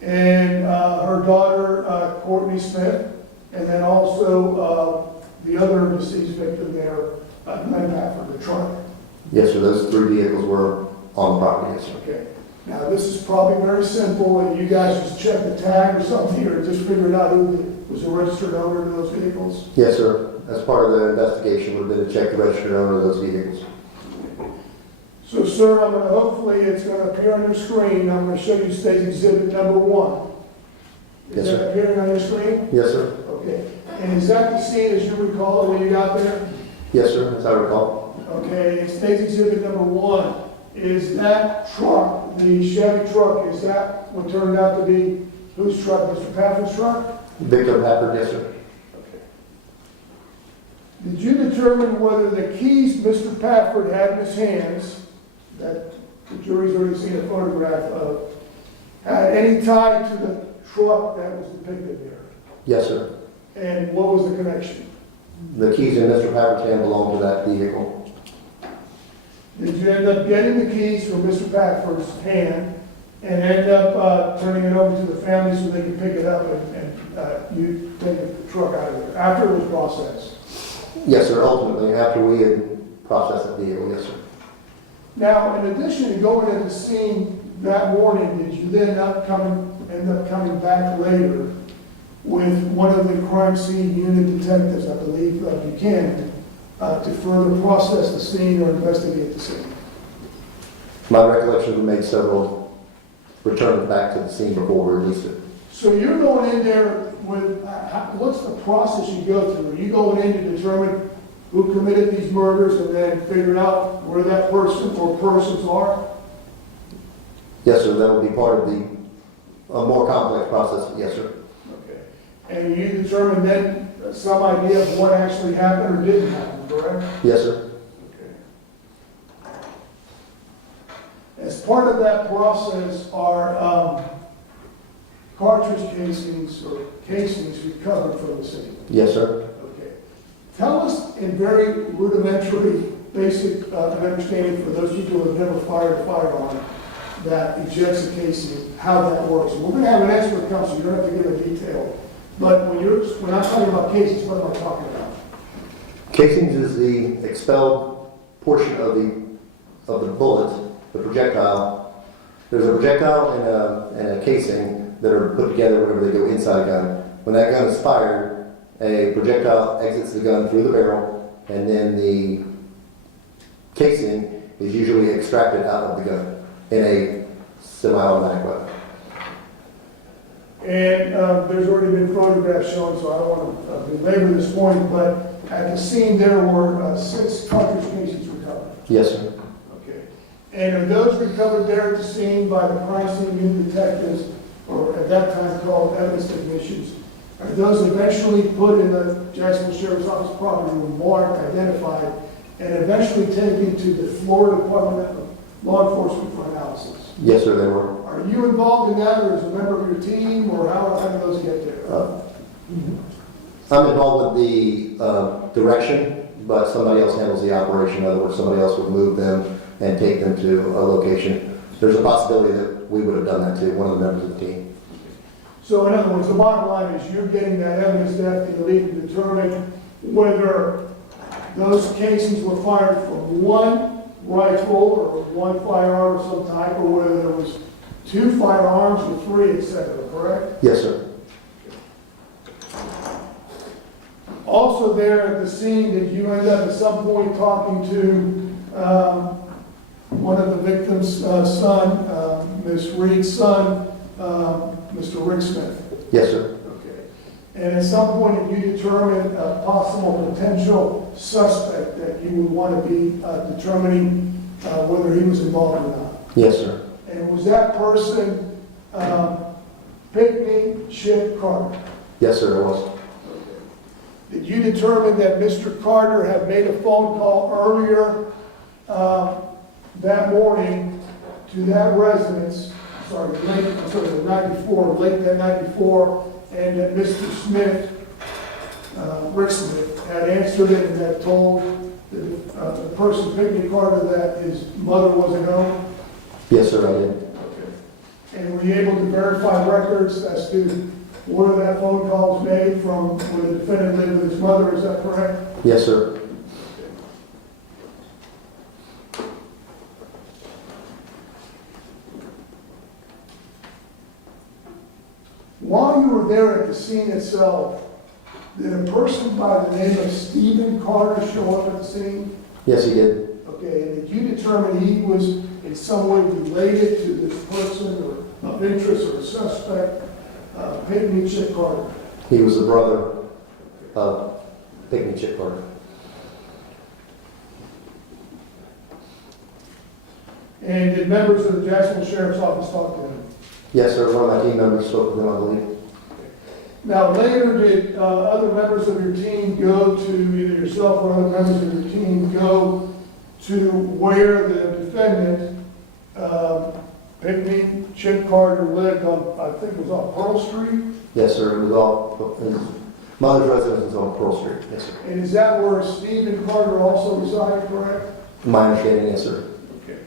and her daughter, Courtney Smith, and then also the other deceased victim there, Glenn Pafford, the truck? Yes, sir. Those 3 vehicles were on the property, yes, sir. Okay. Now, this is probably very simple, and you guys just check the tag or something, or just figured out who was the registered owner of those vehicles? Yes, sere. As part of the investigation, would have been to check the registered owner of those vehicles. So sir, I'm gonna, hopefully it's gonna appear on your screen. I'm gonna show you state exhibit number 1. Yes, Is that sir. appearing on your screen? Yes, sir. Okay. And is that the scene as you recall it when you got there? Yes, sir, as I recall. Okay, it's state exhibit number 1. Is that truck, the Chevy truck, is that what turned out to be whose truck, Mr. Pafford's truck? Victor Pafford, yes, sir. Did you determine whether the keys Mr. Pafford had in his hands, that the jury's already seen a photograph of, had any tie to the truck that was depicted there? Yes, sir. And what was the connection? The keys in Mr. Pafford's hand belong to that vehicle. Did you end up getting the keys from Mr. Pafford's hand and end up turning it over to the family so they could pick it up and you take the truck out of there after it was processed? Yes, sir, ultimately, after we had processed the vehicle, yes, sir. Now, in addition to going to the scene that morning, did you then end up coming back later with one of the crime scene unit detectives, I believe Buchanan, to further process the scene or investigate the scene? My recollection, we made several returns back to the scene before we released it. So you're going in there with, what's the process you go through? Are you going in to determine who committed these murders and then figure out where that person or persons are? Yes, sir, that would be part of a more complex process, yes, sir. Okay. And you determine then some idea of what actually happened or didn't happen, correct? Yes, sir. Okay. As part of that process are cartridge casings or casings recovered from the scene. Yes, sir. Okay. Tell us in very rudimentary, basic understanding for those people who have never fired a firearm that ejects a casing, how that works. We're going to have an expert come, so you don't have to give a detail. But when I'm talking about casings, what am I talking about? Casings is the expelled portion of the bullet, the projectile. There's a projectile and a casing that are put together whenever they go inside a gun. When that gun is fired, a projectile exits the gun through the barrel, and then the casing is usually extracted out of the gun in a semi-automatic weapon. And there's already been photographs shown, so I don't want to belabor this point, but at the scene there were 6 cartridge casings recovered. Yes, sir. Okay. And are those recovered there at the scene by the crime scene unit detectives, or at that time called evidence technicians? Are those eventually put in the Jacksonville Sheriff's Office property room, marked, identified, and eventually taken to the Florida Department of Law Enforcement for analysis? Yes, sir, they were. Are you involved in that, or as a member of your team, or how do those get there? I'm involved with the direction, but somebody else handles the operation. In other words, somebody else would move them and take them to a location. There's a possibility that we would have done that too, one of the members of the team. So in other words, the bottom line is you're getting that evidence that you need to determine whether those casings were fired from one rifle or one firearm of some type, or whether there was 2 firearms or 3, etc., correct? Yes, sir. Also there at the scene, did you end up at some point talking to one of the victim's son, Miss Reed's son, Mr. Rick Smith? Yes, sir. Okay. And at some point, did you determine a possible potential suspect that you would want to be determining whether he was involved or not? Yes, sir. And was that person Pinkney Carter? Yes, sir, it was. Did you determine that Mr. Carter had made a phone call earlier that morning to that residence, the night before, late that night before, and that Mr. Smith, Rick Smith, had answered it and had told the person, Pinkney Carter, that his mother wasn't home? Yes, sir, I did. Okay. And were you able to verify records as to where that phone call was made from where the defendant lived with his mother? Is that correct? Yes, sir. While you were there at the scene itself, did a person by the name of Stephen Carter show up at the scene? Yes, he did. Okay, and did you determine he was in some way related to this person or of interest or a suspect, Pinkney Chip Carter? He was the brother of Pinkney Chip Carter. And did members of the Jacksonville Sheriff's Office talk to him? Yes, sir. One of my team members spoke with him, I believe. Now, later, did other members of your team go to, either yourself or other members of your team, go to where the defendant, Pinkney Chip Carter, lived on, I think it was on Pearl Street? Yes, sir. It was all, his mother's residence was on Pearl Street. Yes, sir. And is that where Stephen Carter also resided, correct? My understanding, yes, sir. Okay.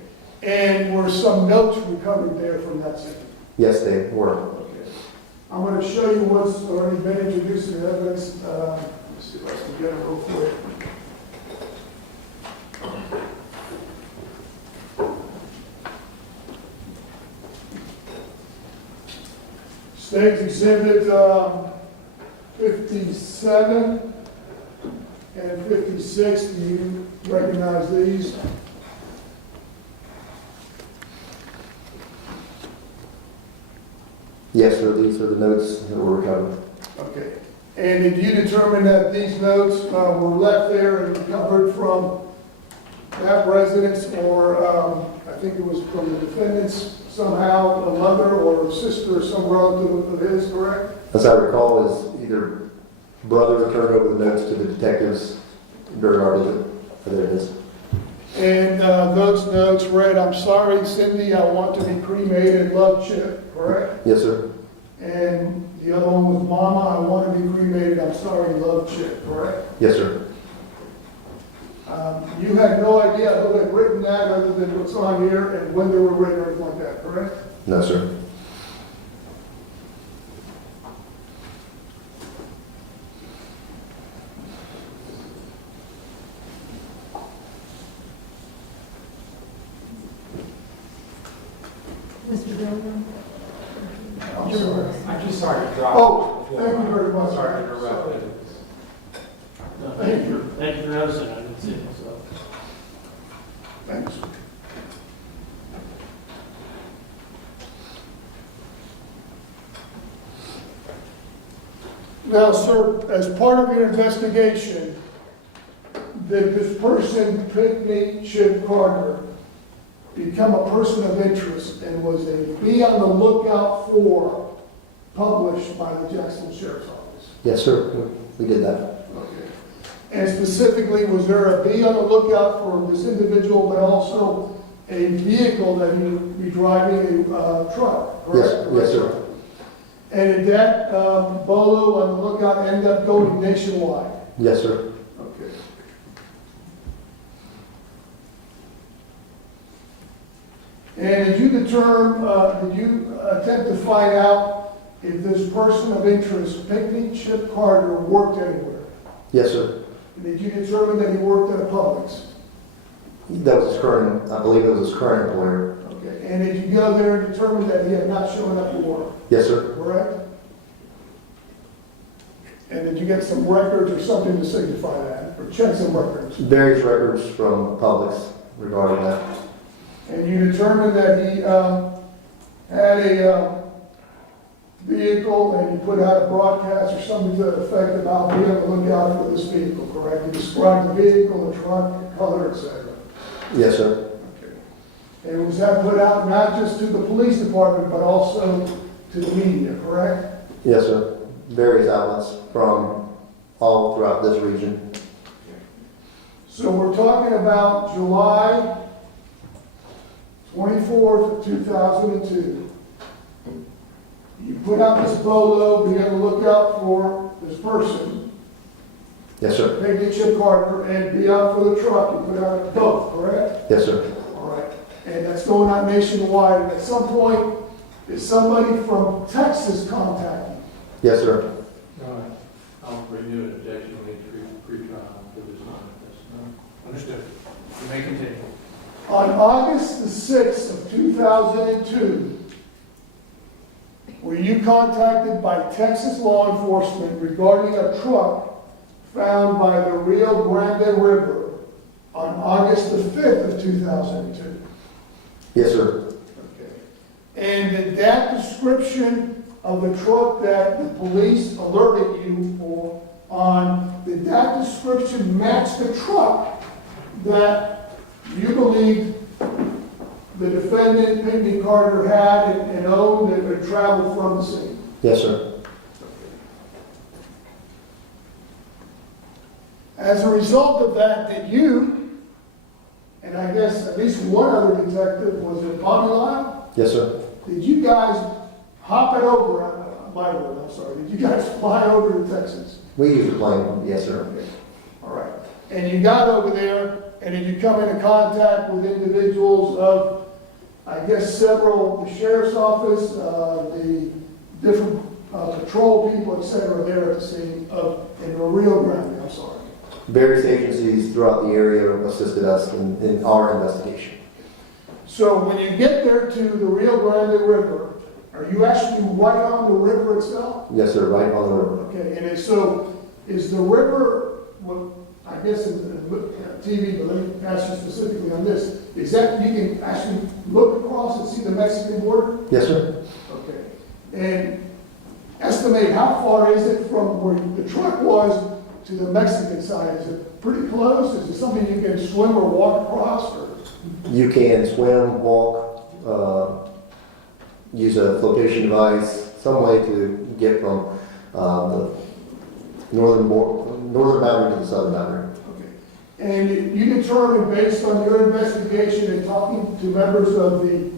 And were some notes recovered there from that scene? Yes, they were. Okay. I'm going to show you what's already been introduced in the evidence. Let's see if I can get it real quick. State's Exhibit 57 and 56. Do you recognize these? Yes, sir. These are the notes that were recovered. Okay. And did you determine that these notes were left there and recovered from that residence, or I think it was from the defendant's somehow, a mother or a sister or some relative of his, correct? As I recall, is either brother turned over the notes to the detectives during our visit. There it is. And those notes read, "I'm sorry, Cindy, I want to be cremated, love Chip," correct? Yes, sir. And the other one was, "Mama, I want to be cremated, I'm sorry, love Chip," correct? Yes, sir. You had no idea who had written that other than what's on here and when they were written or anything like that, correct? No, sir. Mr. Dillon? I'm sorry. I'm just sorry to drop. Oh, thank you very much. Sorry to interrupt. No, thank you for noticing, I didn't see it myself. Thanks. Now, sir, as part of your investigation, did this person, Pinkney Chip Carter, become a person of interest and was a be on the lookout for published by the Jacksonville Sheriff's Office? Yes, sir. We did that. Okay. And specifically, was there a be on the lookout for this individual, but also a vehicle that he would be driving, a truck? Yes, Correct? yes, sir. And did that bolo on the lookout end up going nationwide? Yes, sir. Okay. And did you attempt to find out if this person of interest, Pinkney Chip Carter, worked anywhere? Yes, sir. And did you determine that he worked at a Publix? That was his current, I believe it was his current employer. Okay. And did you go there and determine that he had not shown up to work? Yes, sir. Correct? And did you get some records or something to signify that, or check some records? Various records from Publix regarding that. And you determined that he had a vehicle, and you put out a broadcast or something to that effect about being on the lookout for this vehicle, correct? You described the vehicle, the truck, color, etc. Yes, sir. Okay. And was that put out not just to the police department, but also to the media, correct? Yes, sir. Various outlets from all throughout this region. So we're talking about July 24th of 2002. You put out this bolo, be on the lookout for this person, Yes, sir. Pinkney Chip Carter, and be out for the truck. You put out both, correct? Yes, sir. All right. And that's going out nationwide. And at some point, is somebody from Texas contacting you? Yes, sir. I'll renew an objection to pre-trial for this one. Understood. You may continue. On August the 6th of 2002, were you contacted by Texas law enforcement regarding a truck found by the Rio Grande River on August the 5th of 2002? Yes, sir. Okay. And did that description of the truck that the police alerted you on, did that description match the truck that you believe the defendant, Pinkney Carter, had and owned and had traveled from the scene? Yes, sir. As a result of that, did you, and I guess at least one other detective, was it Bobby Lyle? Yes, sir. Did you guys hop it over, my word, I'm sorry, did you guys fly over to Texas? We use a plane. Yes, sir. All right. And you got over there, and did you come into contact with individuals of, I guess, several, the sheriff's office, the different patrol people, et cetera, there at the scene of, in the Rio Grande, I'm sorry. Various agencies throughout the area assisted us in our investigation. So when you get there to the Rio Grande River, are you actually right on the river itself? Yes, sir, right on the river. Okay, and so is the river, well, I guess in TV, but let me ask you specifically on this, is that you can actually look across and see the Mexican border? Yes, sir. Okay. And estimate how far is it from where the truck was to the Mexican side? Is it pretty close? Is it something you can swim or walk across? Or? You can swim, walk, use a flotation device, some way to get from the northern boundary to the southern boundary. Okay. And you determined, based on your investigation and talking to members of the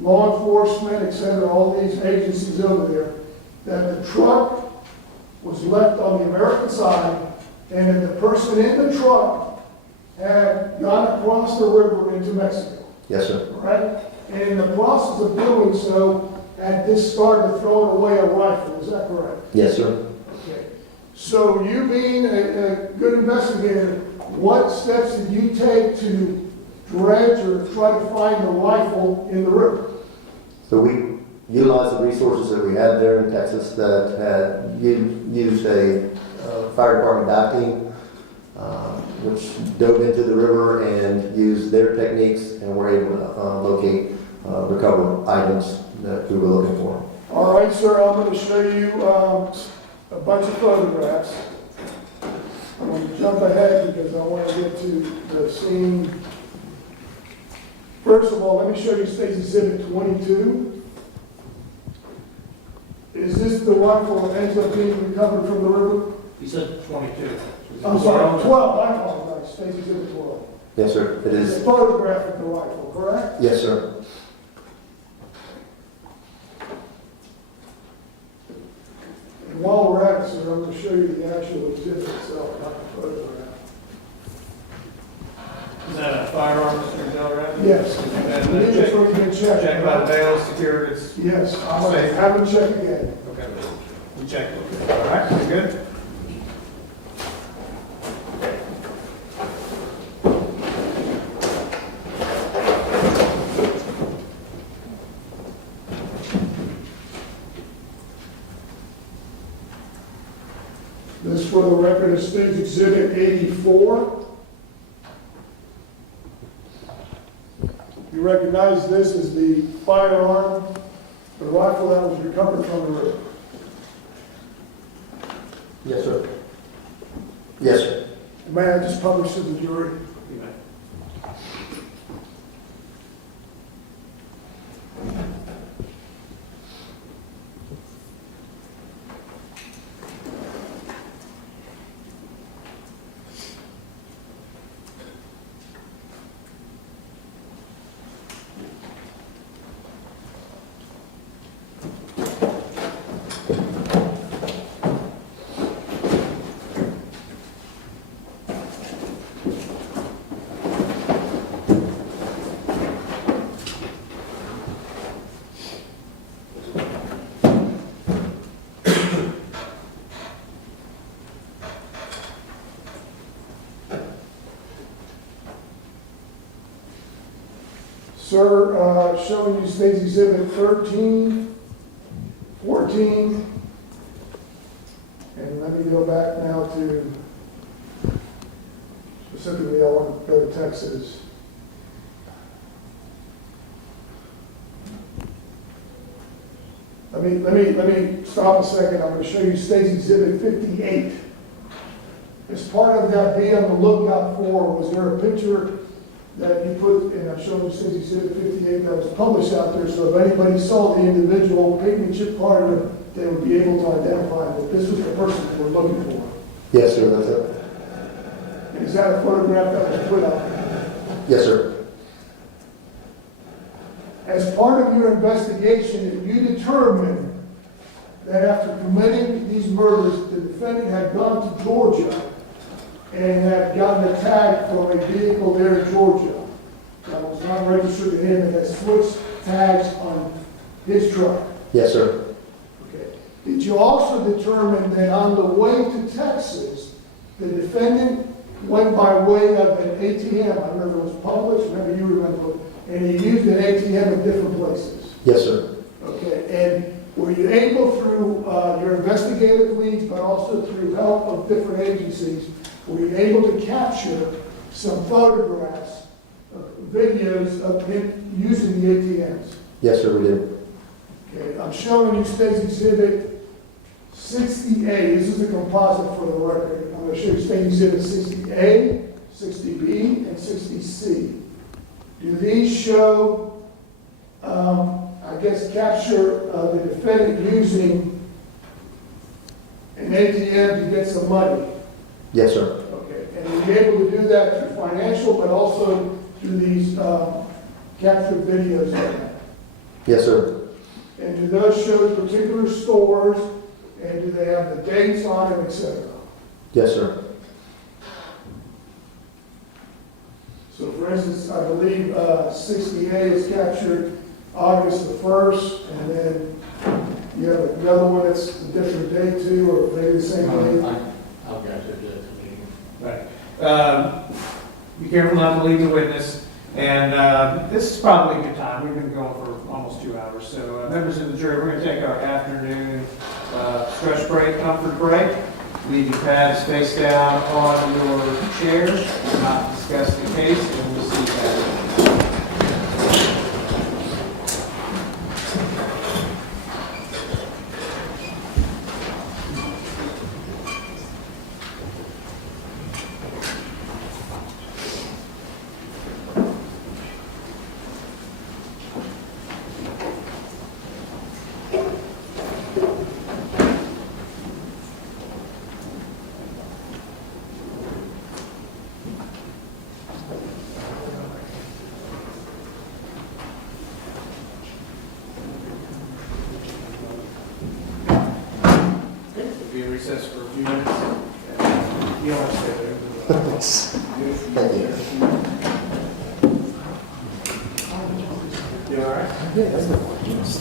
law enforcement, et cetera, all these agencies over there, that the truck was left on the American side and that the person in the truck had gone across the river into Mexico. Yes, sir. Right? And in the process of doing so, had discarded, thrown away a rifle. Is that correct? Yes, sir. Okay. So you being a good investigator, what steps did you take to dredge or try to find the rifle in the river? So we utilized the resources that we had there in Texas that had used a fire department dive team, which dove into the river and used their techniques and were able to locate, recover items that we were looking for. All right, sir, I'm going to show you a bunch of photographs. I'm going to jump ahead because I want to get to the scene. First of all, let me show you State's Exhibit 22. Is this the rifle that ends up being recovered from the river? You said 22. I'm sorry, 12, I apologize, State's Exhibit 12. Yes, sir. It It's is. a photograph of the rifle, correct? Yes, sir. And while we're at it, sir, I'm going to show you the actual exhibit itself, not the photograph. Is that a firearm, Mr. Delrad? Yes. And It is check, been checked. check by the bail, secured, it's, Yes, I'm going to have them check again. okay. We checked, okay. All right, you good? This, for the record, is State's Exhibit 84. You recognize this as the firearm, the rifle that was recovered from the river. Yes, sir. Yes, sir. May I just publish to the jury? You may. Sir, showing you State's Exhibit 13, 14, and let me go back now to, specifically I want to go to Texas. Let me stop a second. I'm going to show you State's Exhibit 58. As part of that be on the lookout for, was there a picture that you put, and I'm showing you State's Exhibit 58 that was published out there, so if anybody saw the individual, Pinkney Carter, they would be able to identify that this was the person that we're looking for. Yes, sir, that's it. And is that a photograph that was put out there? Yes, sir. As part of your investigation, you determined that after committing these murders, the defendant had gone to Georgia and had gotten a tag from a vehicle there in Georgia that was not registered to him and had switched tags on his truck. Yes, sir. Okay. Did you also determine that on the way to Texas, the defendant went by way of an ATM? I remember it was published, maybe you remember, and he used an ATM in different places. Yes, sir. Okay, and were you able through your investigative leads, but also through help of different agencies, were you able to capture some photographs, videos of him using the ATMs? Yes, sir, we did. Okay, I'm showing you State's Exhibit 60A. This is a composite for the record. I'm going to show you State's Exhibit 60A, 60B, and 60C. Do these show, I guess, capture the defendant using an ATM to get some money? Yes, sir. Okay, and you're able to do that through financial, but also through these captured videos of that? Yes, sir. And do those show particular stores, and do they have the dates on them, et cetera? Yes, sir. So for instance, I believe 60A is captured August the 1st, and then you have another one that's a different date too, or maybe the same date? I'll get to the meeting. Right. Be careful not to leave the witness. And this is probably a good time. We've been going for almost 2 hours. So members of the jury, we're going to take our afternoon stretch break, comfort break. Leave your pads face down on your chairs. Not discuss the case, and we'll see you back. Recess for a few minutes. You don't have to stay there. Thank you. You all right? Okay, so then we'll use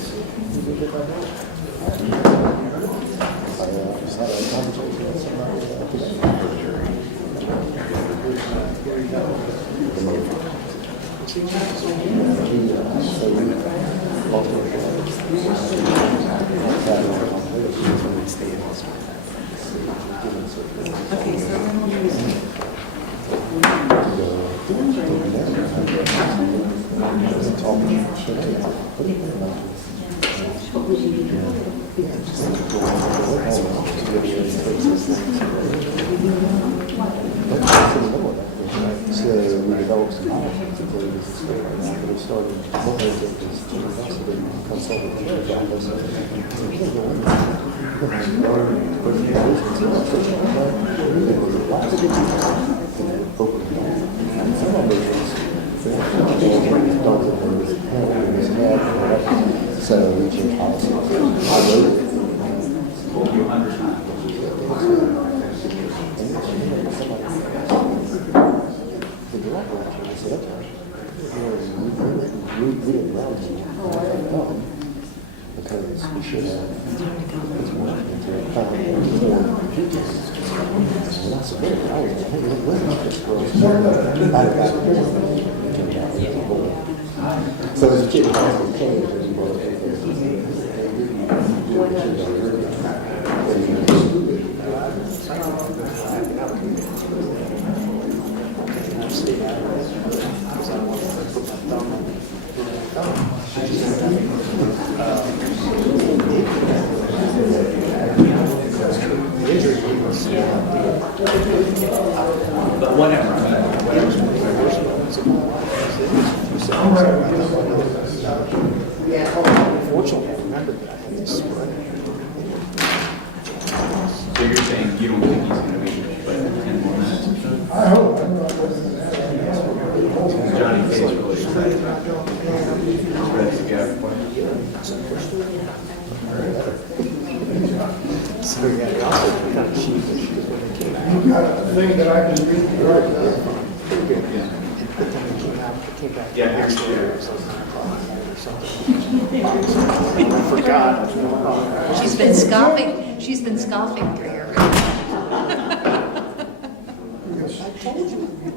So we developed some options to play this state right now, but it started more than just consulting the office. So we changed policy. I wrote it. You understand. The director actually said, okay, we didn't round him. Because we should have. It's more into a kind of when I submitted, I was like, hey, what is this girl? So as a kid, I was changed as well. But whatever. Fortunately, I remembered that I had this spread. So you're saying you don't think he's going to be like 10 more minutes or so? I hope, I'm not going to have Johnny Case really excited about ready to go. So yeah, they also kind of sheepish because when they came out, You've got a thing that I can read right now. pretty good. But then they came back. Yeah, the next here's day, your- it was like 9 o'clock at night or something. I forgot. She's been scoffing. She's been scoffing through here.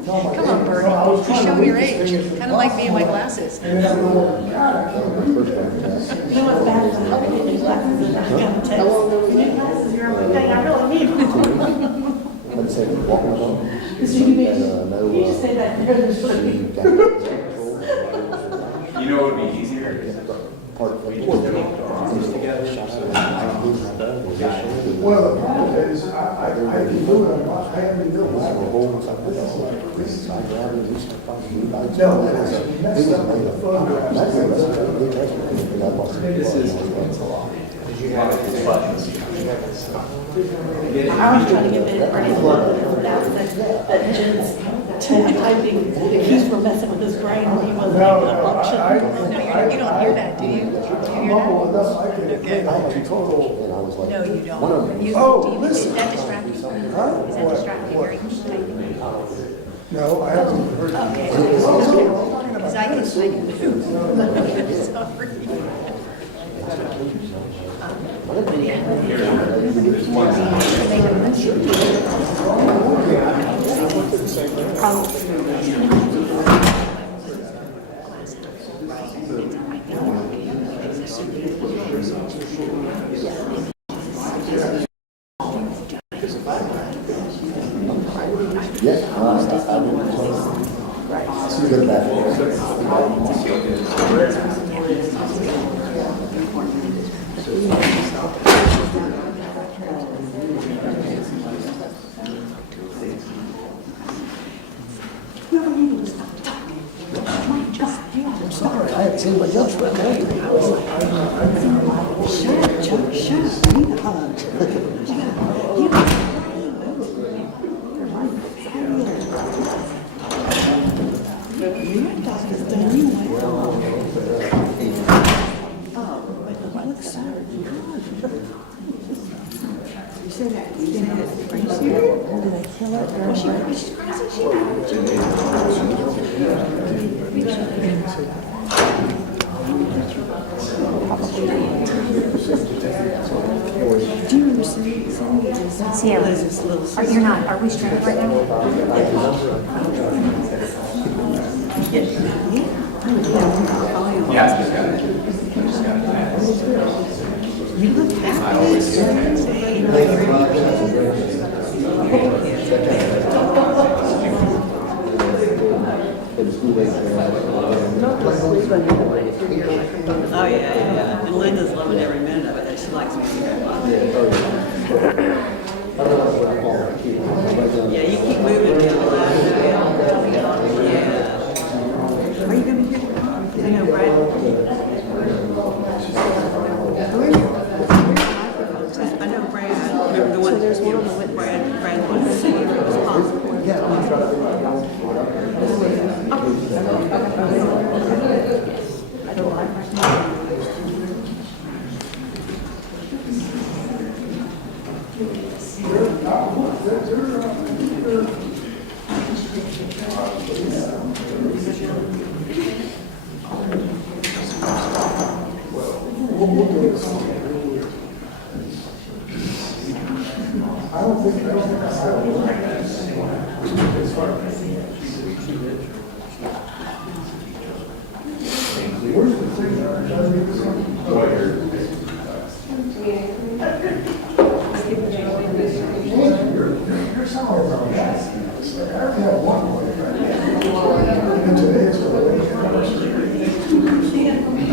Come on, Bernie. You show your age. Kind of like me and my glasses. You know what's bad is I'm looking at these glasses and I got to text. New glasses, you're like, dang, I really need them. Let's say walking along. So you just say that. You know what would be easier? Part of We just do it together. Well, the problem is, I can do it, I haven't been doing that. No, that's messed up with the photographs. This is, you have it, it's buttons. I was trying to get it ready for that Jen's typing, the keys were messing with his brain when he wasn't able to function. You don't hear that, do you? Do you hear that? No, you don't. You, Oh, do you, listen. is that distracting? Is that distracting? Are you typing? No, I haven't heard. Okay. Because I can do. Sorry. Yes, good back. I'm sorry, I haven't seen my else right now. Shut up, Chuck, shut up. I need a hug. Your doctor's done anyway. Oh, but he looks sour. You said that, you didn't have it crazy? Did I kill her? Well, she's crazy, she Do you remember Cindy? Sierra, you're not, are we straight right now? Yeah, I just got it. I just got it. You look happy. I always do. Oh, yeah. And Linda's loving every minute of it, and she likes me very much. Yeah, you keep moving me a lot. Yeah. Are you gonna be here? I know, Brad. I know Brad. Remember the one? So there's one on the with Brad wanted to see if it was possible. Yeah, I'm gonna try to.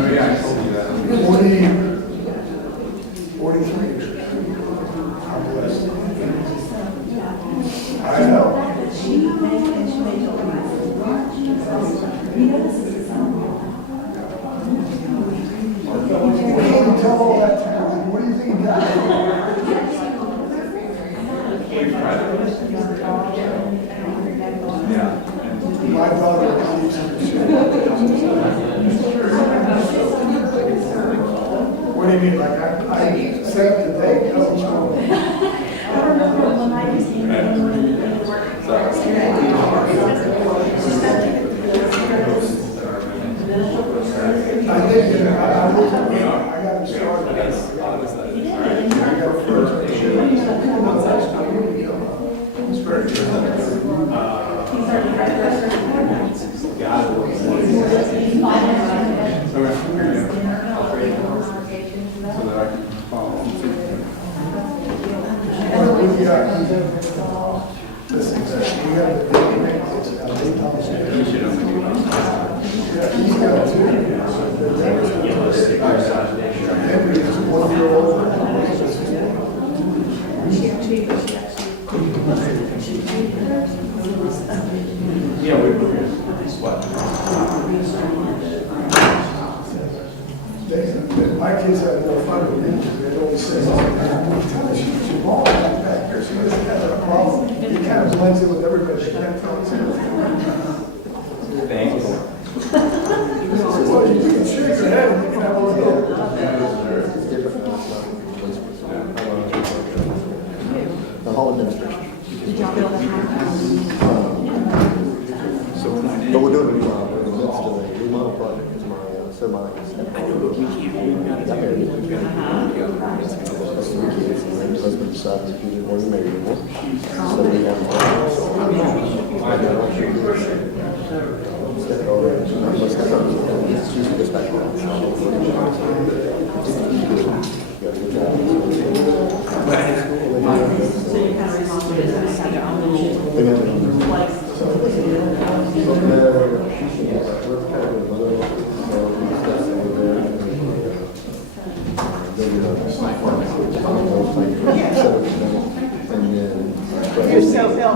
Oh, yeah, I told you that. 43 years. I'm blessed. can't tell all that talent. What do you think he got? My daughter keeps it. What do you mean, like I set up the date? No. I think I got him started. It's very good. Listen, we have the my kids have more fun with me. They always say, "Oh, man, I'm trying to shoot your ball back here." So it's kind of a problem. He kind of blends in with everybody. She can't tell us Thank you. well, you can shake your head and you can have a little. The whole administration. But we're doing a remodel. We're in the midst of a remodel project. It's my semi. I know, but we can't. My husband decided he didn't want to marry anymore. So we have she's a dispatcher.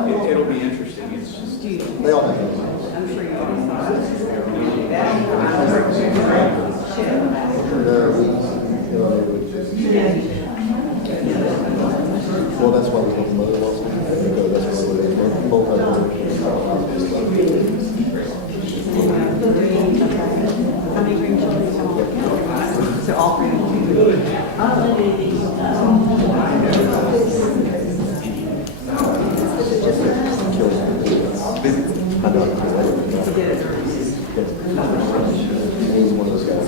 It'll be interesting. It's just. They all have those. I'm sure you are. Well, that's why we have the mother laws. Because that's what we're both have. How many grandchildren do you have? So all three of you. My daughter. He's one of those guys.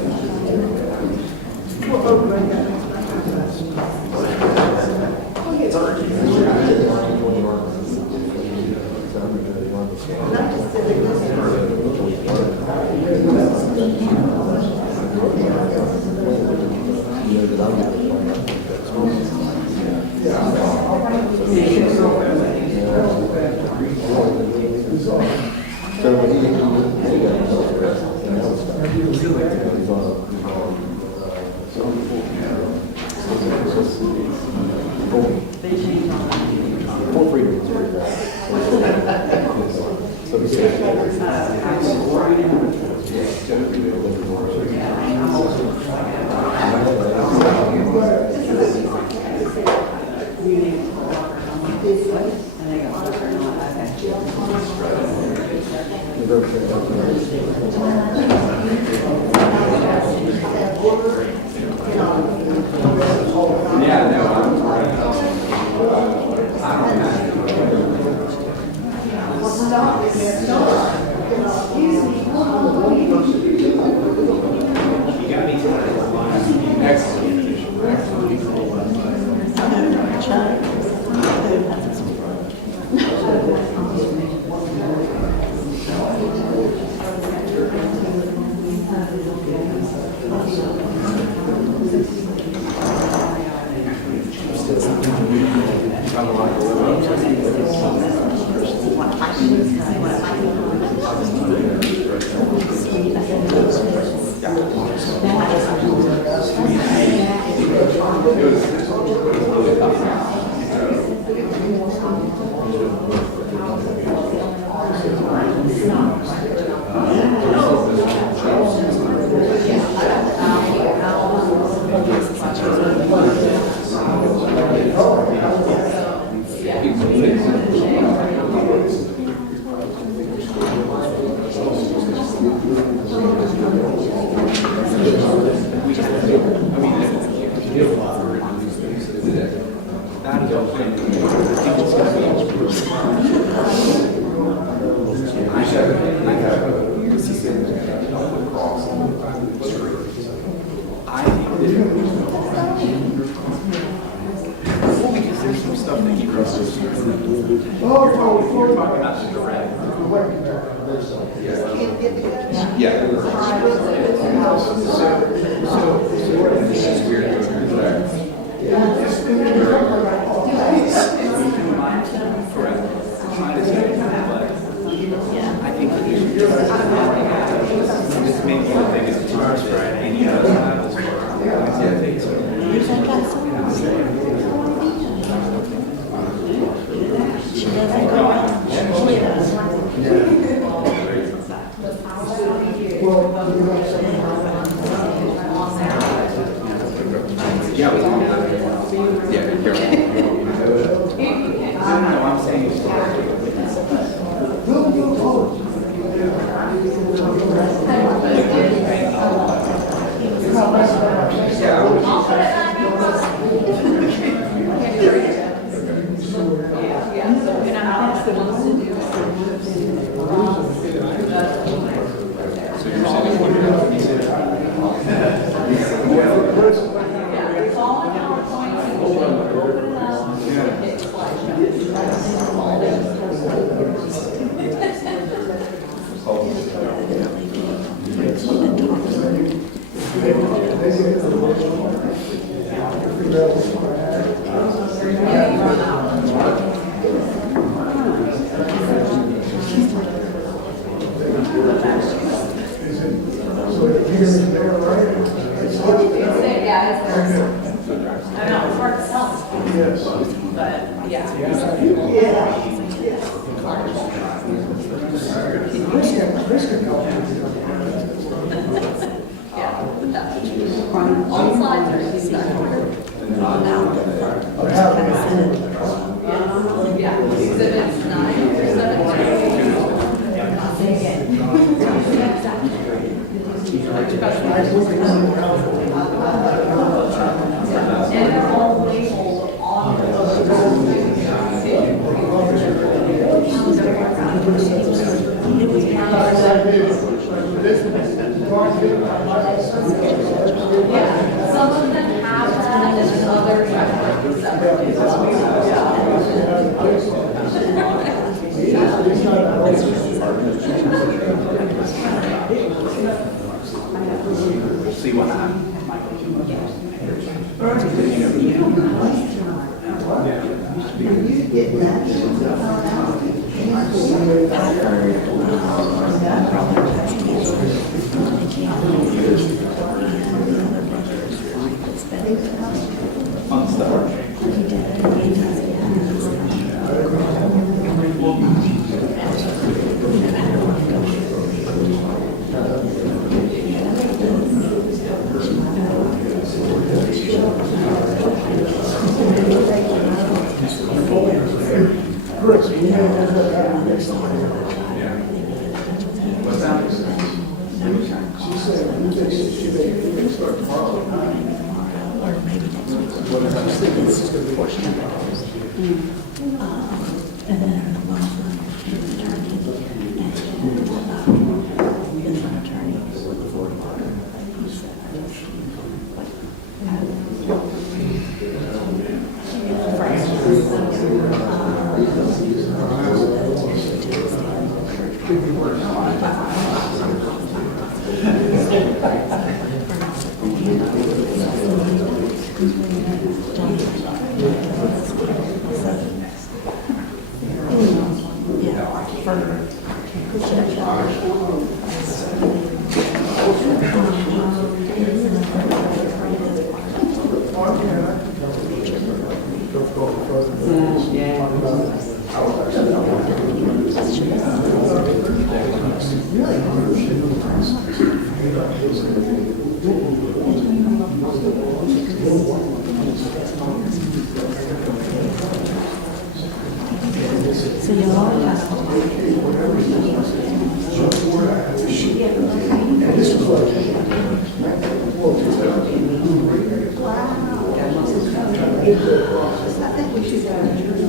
get that across. I think we should go to jury.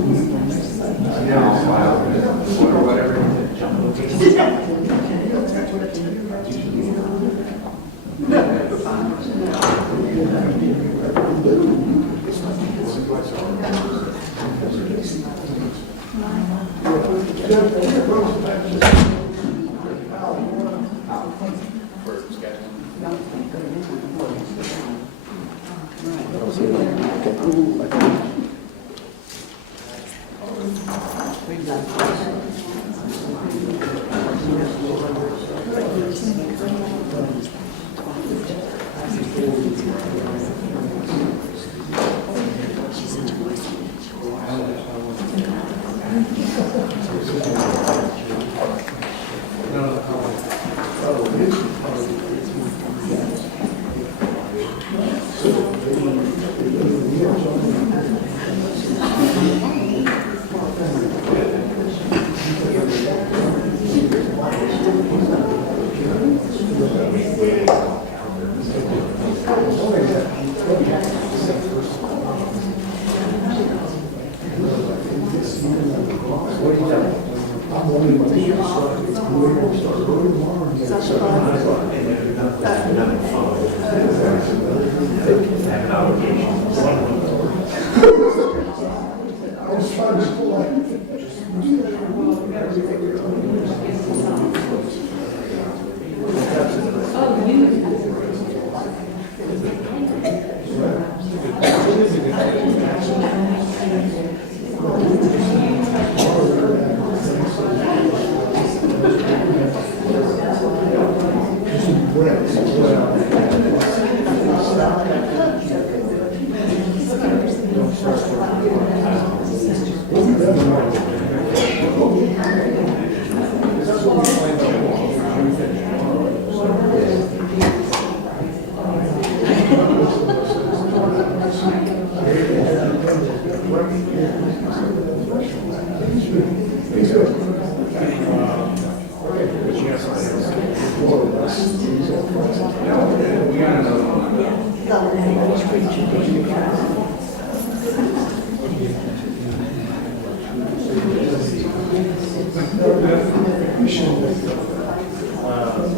Or whatever.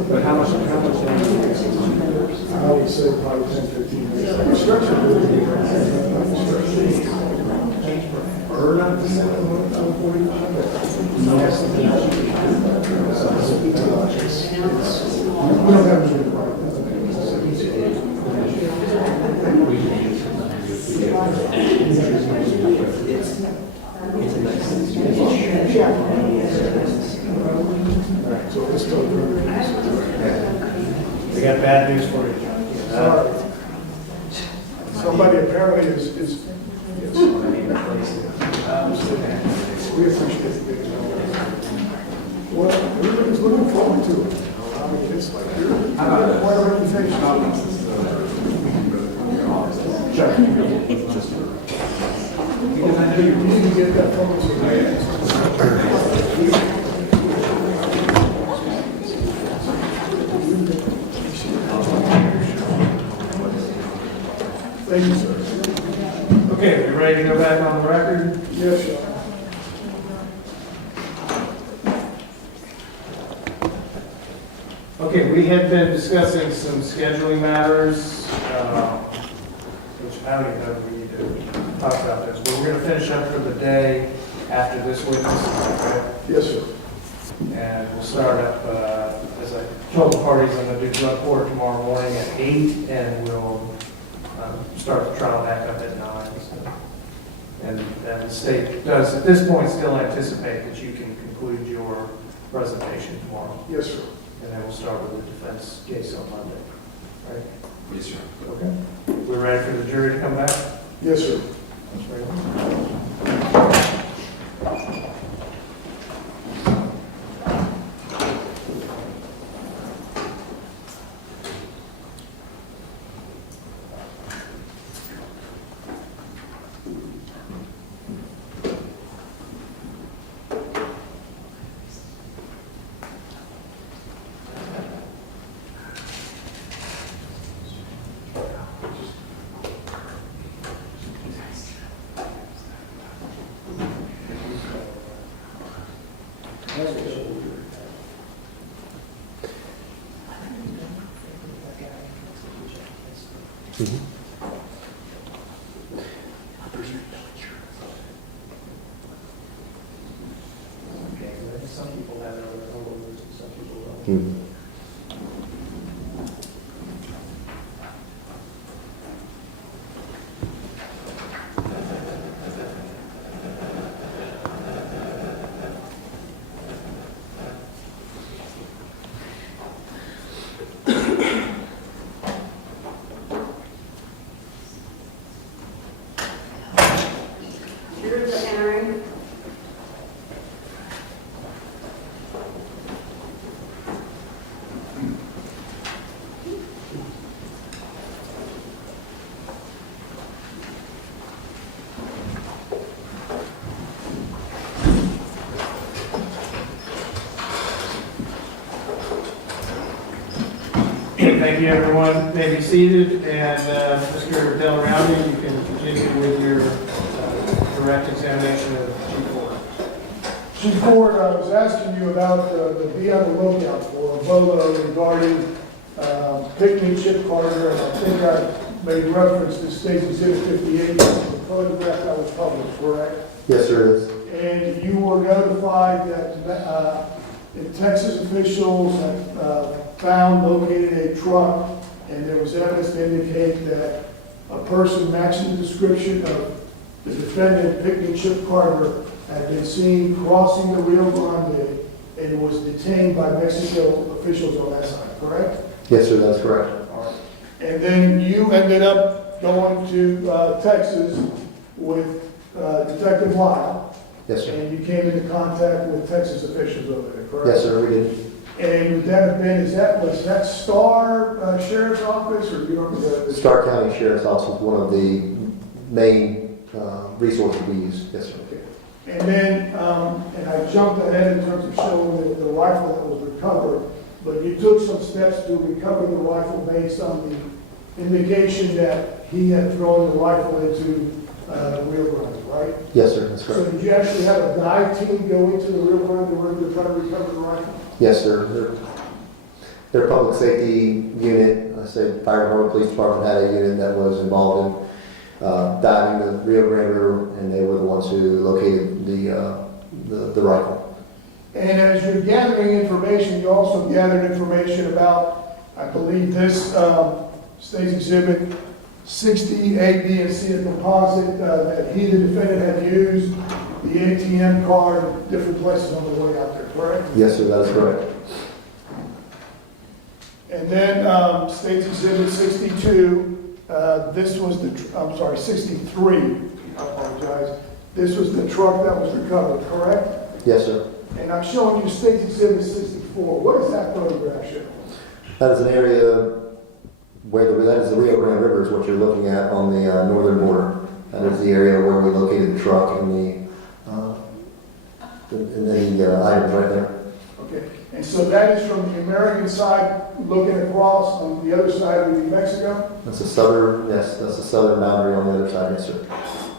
But how much? I would say probably 10, 15 minutes. Construction. Or not the second one, I'm 45. We don't have to do it right. So it's still good. We got bad news for you, John. Sorry. Somebody apparently is yes. We appreciate it. Well, everybody's looking forward to it. I mean, it's like, you're quite a reputation. Check. You need to get that from us. Thank you, sir. Okay, we ready to go back on the record? Yes, sir. Okay, we had been discussing some scheduling matters, which I don't even know if we need to talk about this, but we're going to finish up for the day after this witness, okay? Yes, sir. And we'll start up, as I told the parties, I'm going to do drug court tomorrow morning at 8, and we'll start the trial back up at 9. And the state does, at this point, still anticipate that you can conclude your presentation tomorrow. Yes, sir. And then we'll start with the defense case on Monday, right? Yes, sir. Okay. We're ready for the jury to come back? Yes, sir. Some people have it on their own, some people don't. Mhm. Here's the entering. Thank you, everyone. May be seated, and Mr. Del Roundy, you can continue with your direct examination of Chief Ford. Chief Ford, I was asking you about the be on the lookout for a bolo regarding Pinkney Carter, and I think I made reference to State Exhibit 58, the photograph that was published, correct? Yes, sir, it is. And you were notified that the Texas officials had found, located a truck, and there was evidence to indicate that a person matching the description of the defendant, Pinkney Carter, had been seen crossing the Rio Grande and was detained by Mexico officials on that side, correct? Yes, sir, that's correct. And then you ended up going to Texas with Detective Lyle. Yes, sir. And you came into contact with Texas officials over there, correct? Yes, sir, we did. And would that have been, was that Star Sheriff's Office, or you don't know? Stark County Sheriff's Office is one of the main resources we use. Yes, sir. And then, and I jumped ahead in terms of showing the rifle that was recovered, but you took some steps to recover the rifle based on the indication that he had thrown the rifle into the Rio Grande, right? Yes, sir, that's So correct. did you actually have a dive team go into the Rio Grande where you were trying to recover the rifle? Yes, sir. Their public safety unit, I say Fire Department, Police Department had a unit that was involved in diving the Rio Grande River, and they were the ones who located the rifle. And as you're gathering information, you also gathered information about, I believe, this State's Exhibit 60, A, B, and C, a composite that he, the defendant, had used the ATM card at different places on the way out there, correct? Yes, sir, that is correct. And then State's Exhibit 62, this was I'm sorry, 63, I apologize. This was the truck that was recovered, correct? Yes, sir. And I'm showing you State's Exhibit 64. What does that photograph show? That is an area where that is the Rio Grande River is what you're looking at on the northern border. That is the area where we located the truck and the items right there. Okay. And so that is from the American side looking across, on the other side would be Mexico? That's the southern, yes, that's the southern boundary on the other side, yes, sir.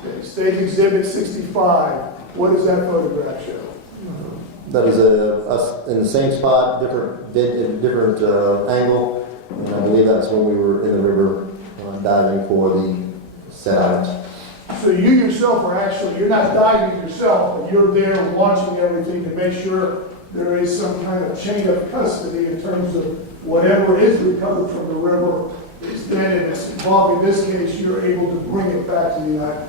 Okay. State Exhibit 65. What does that photograph show? That is us in the same spot, different angle, and I believe that's when we were in the river diving for the set items. So you yourself are actually, you're not diving yourself, but you're there watching everything to make sure there is some kind of chain of custody in terms of whatever is recovered from the river is then, and it's involved in this case, you're able to bring it back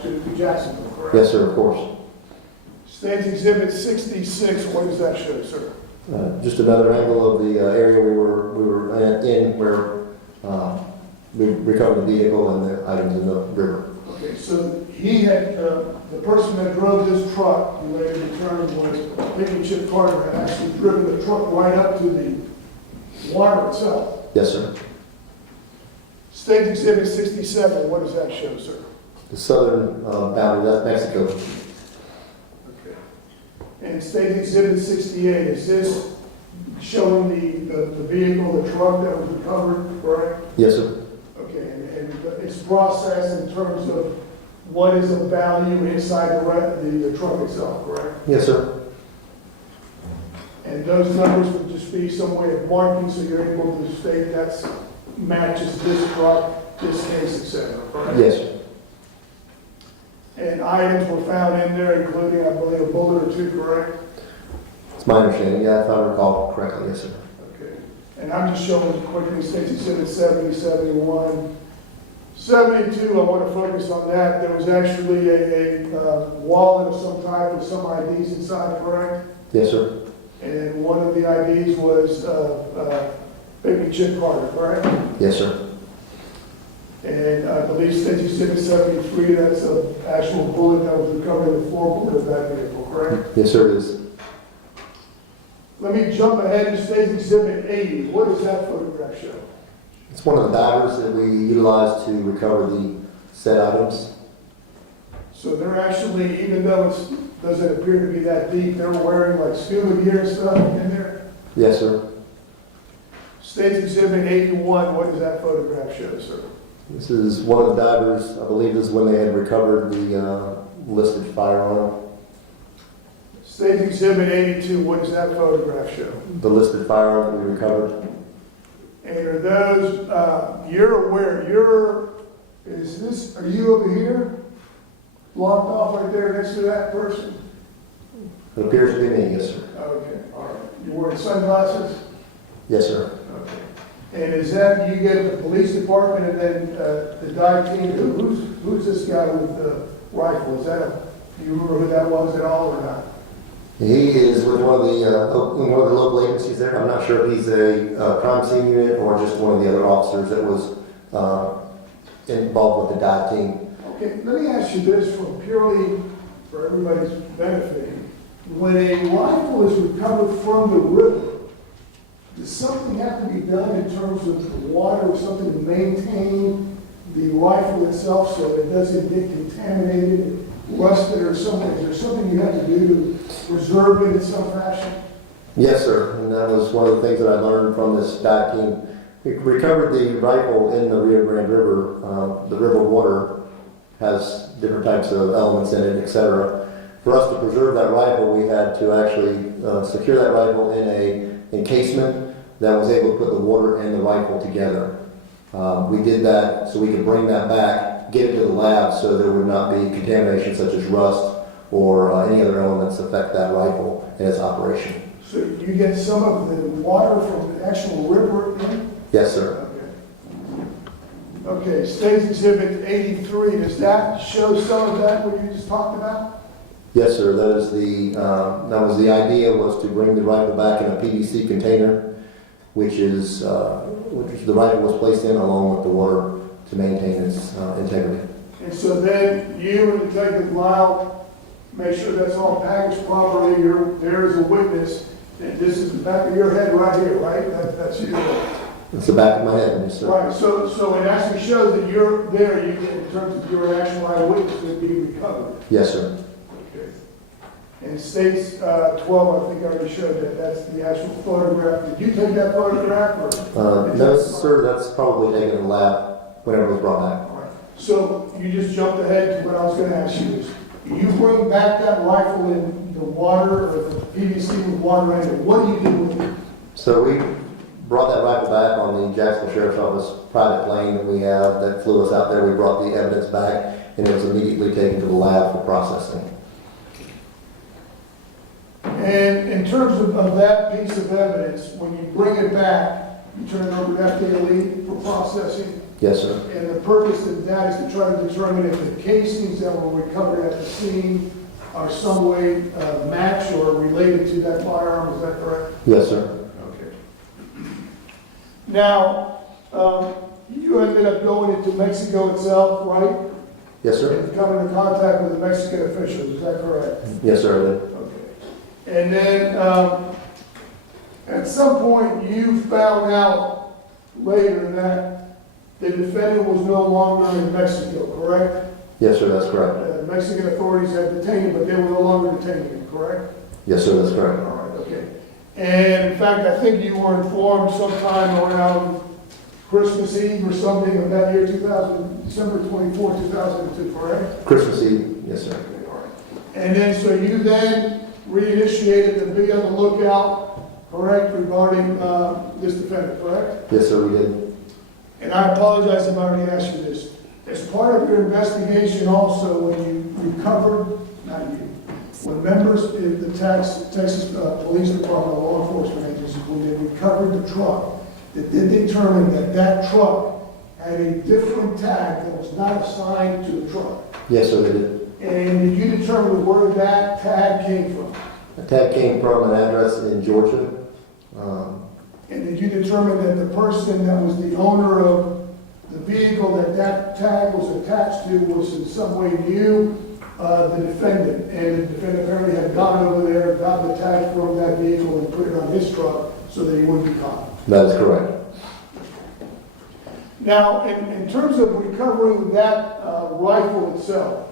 to Jacksonville, correct? Yes, sir, of course. State's Exhibit 66, what does that show, sir? Just another angle of the area we were in where we recovered the vehicle and the items in the river. Okay, so he had, the person that drove this truck, who later determined was Pinkney Carter, had actually driven the truck right up to the water itself. Yes, sir. State Exhibit 67, what does that show, sir? The southern boundary, that's Mexico. Okay. And State Exhibit 68, is this showing the vehicle, the truck that was recovered, correct? Yes, sir. Okay, and it's processed in terms of what is of value inside the truck itself, correct? Yes, sir. And those numbers would just be some way of marking, so you're able to state that's matches this truck, this case, et cetera, correct? Yes, sir. And items were found in there, including, I believe, a bullet or two, correct? It's my understanding, yeah, if I recall correctly, yes, sir. Okay. And I'm just showing quickly, States Exhibit 70, 71. 72, I want to focus on that. There was actually a wallet of some type with some IDs inside, correct? Yes, sir. And one of the IDs was Pinkney Carter, correct? Yes, sir. And I believe States Exhibit 73, that's an actual bullet that was recovered in the floorboard of that vehicle, correct? Yes, sir, it is. Let me jump ahead to States Exhibit 80. What does that photograph show? It's one of the divers that we utilize to recover the said items. So they're actually, even though it doesn't appear to be that deep, they're wearing like scuba gear and stuff in there? Yes, sir. States Exhibit 81, what does that photograph show, sir? This is one of the divers, I believe this is when they had recovered the listed firearm. States Exhibit 82, what does that photograph show? The listed firearm that we recovered. And are those, you're aware, are you over here? Blocked off right there next to that person? It appears to be me, yes, sir. Okay, all right. You wearing sunglasses? Yes, sir. Okay. And is that, you get at the police department and then the dive team, who's this guy with the rifle? Is that do you remember who that was at all or not? He is with one of the local agencies there. I'm not sure if he's a crime scene unit or just one of the other officers that was involved with the dive team. Okay, let me ask you this purely for everybody's benefit. When a rifle is recovered from the river, does something have to be done in terms of the water or something to maintain the rifle itself so it doesn't get contaminated, rusted or something? Is there something you have to do to preserve it in some fashion? Yes, sir. And that was one of the things that I learned from this dive team. We recovered the rifle in the Rio Grande River. The river water has different types of elements in it, etc. For us to preserve that rifle, we had to actually secure that rifle in a encasement that was able to put the water and the rifle together. We did that so we could bring that back, get it to the lab so there would not be contamination such as rust or any other elements affect that rifle in its operation. So you get some of the water from the actual river in? Yes, sir. Okay, States Exhibit 83, does that show some of that what you just talked about? Yes, sir. That was the idea, was to bring the rifle back in a PVC container, which the rifle was placed in along with the water to maintain its integrity. And so then you and Detective Lyle make sure that's all packaged properly. There is a witness, and this is the back of your head right here, right? That's you. It's the back of my head, yes, sir. Right. So it actually shows that you're there. In terms of your actual eyewitness would be recovered. Yes, sir. Okay. And States 12, I think I already showed that. That's the actual photograph. Did you take that photograph? Or No, sir. That's probably taken in the lab whenever it was brought back. All right. So you just jumped ahead to what I was going to ask you is, you bring back that rifle in the water or the PVC with water in it. What do you do with it? So we brought that rifle back on the Jacksonville Sheriff's Office private plane that we have that flew us out there. We brought the evidence back, and it was immediately taken to the lab for processing. And in terms of that piece of evidence, when you bring it back, you turn it over to FDA Elite for processing. Yes, sir. And the purpose of that is to try to determine if the casings that were recovered at the scene are some way matched or related to that firearm. Is that correct? Yes, sir. Now, you ended up going into Mexico itself, right? Yes, sir. And coming into contact with the Mexican officials, is that correct? Yes, sir. I did. Okay. And then, at some point, you found out later that the defendant was no longer in Mexico, correct? Yes, sir. That's correct. Mexican authorities had detained him, but they were no longer detaining him, correct? Yes, sir. That's correct. All right, okay. And in fact, I think you were informed sometime around Christmas Eve or something of that year, December 24, 2002, correct? Christmas Eve, yes, sir. And then, so you then reinitiated to be on the lookout correct, regarding this defendant, correct? Yes, sir, we did. And I apologize if I already asked you this. As part of your investigation also, when you recovered, not you, when members of the Texas Police Department, law enforcement agencies, when they recovered the truck, that they determined that that truck had a different tag that was not assigned to the truck. Yes, sir, we did. And did you determine where that tag came from? The tag came from an address in Georgia. And did you determine that the person that was the owner of the vehicle that that tag was attached to was in some way knew the defendant? And the defendant apparently had gone over there, got the tag from that vehicle and put it on his truck so that he wouldn't be caught. That is correct. Now, in terms of recovering that rifle itself,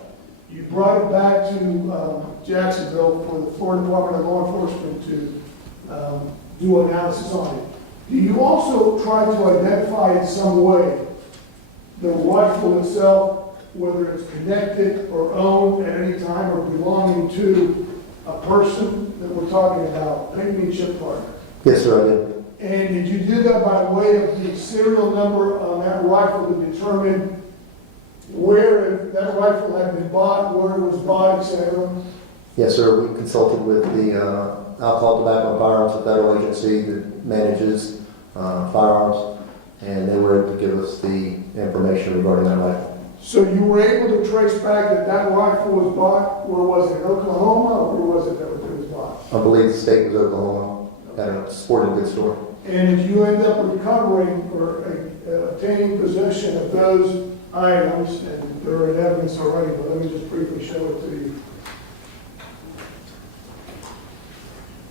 you brought it back to Jacksonville for the Florida Department of Law Enforcement to do analysis on it. Do you also try to identify in some way the rifle itself, whether it's connected or owned at any time or belonging to a person that we're talking about, Pinkney Carter? Yes, sir, I did. And did you do that by way of the serial number on that rifle to determine where that rifle had been bought, where it was bought, etc.? Yes, sir, we consulted with the Alcohol, Tobacco, and Firearms, a federal agency that manages firearms, and they were able to give us the information regarding that rifle. So you were able to trace back that that rifle was bought, where was it, in Oklahoma, or where was it that it was bought? I believe the state was Oklahoma, at a sporting goods store. And did you end up recovering or obtaining possession of those items, and they're in evidence already, but let me just briefly show it to you.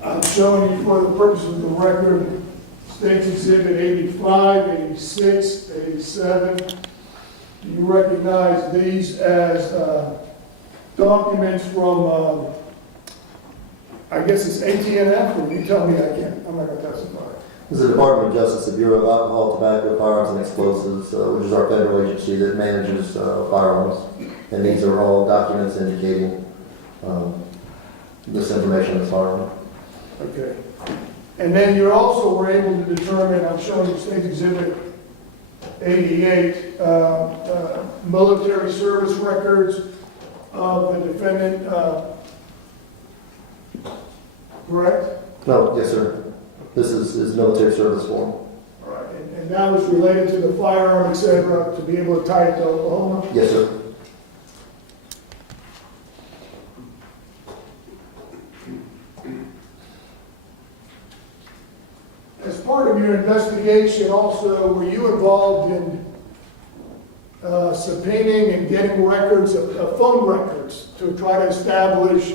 I'm showing you for the purposes of the record, State's Exhibit 85, 86, 87. Do you recognize these as documents from, I guess it's ATNF, or you tell me I can't, I'm not going to testify. This is the Department of Justice, the Bureau of Alcohol, Tobacco, Firearms, and Explosives, which is our federal agency that manages firearms. And these are all documents indicating this information is firearm. Okay. And then you also were able to determine, I'm showing you State Exhibit 88, military service records of the defendant, correct? No, yes, sir. This is his military service form. All right. And that was related to the firearm, et cetera, to be able to tie it to Oklahoma? Yes, sir. As part of your investigation also, were you involved in subpoenaing and getting records, phone records, to try to establish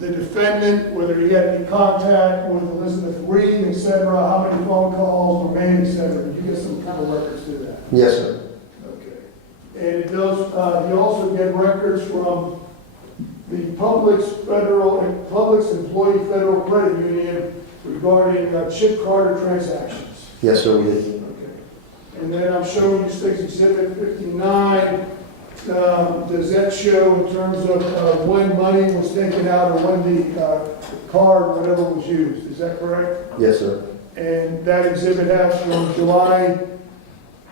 the defendant, whether he had any contact with Elizabeth Reed, et cetera, how many phone calls were made, et cetera? Did you get some kind of records to that? Yes, sir. Okay. And you also get records from the Publix Employee Federal Credit Union regarding Chip Carter transactions. Yes, sir, we did. Okay. And then I'm showing you State's Exhibit 59. Does that show in terms of when money was taken out or when the card, whatever was used? Is that correct? Yes, sir. And that exhibit has from July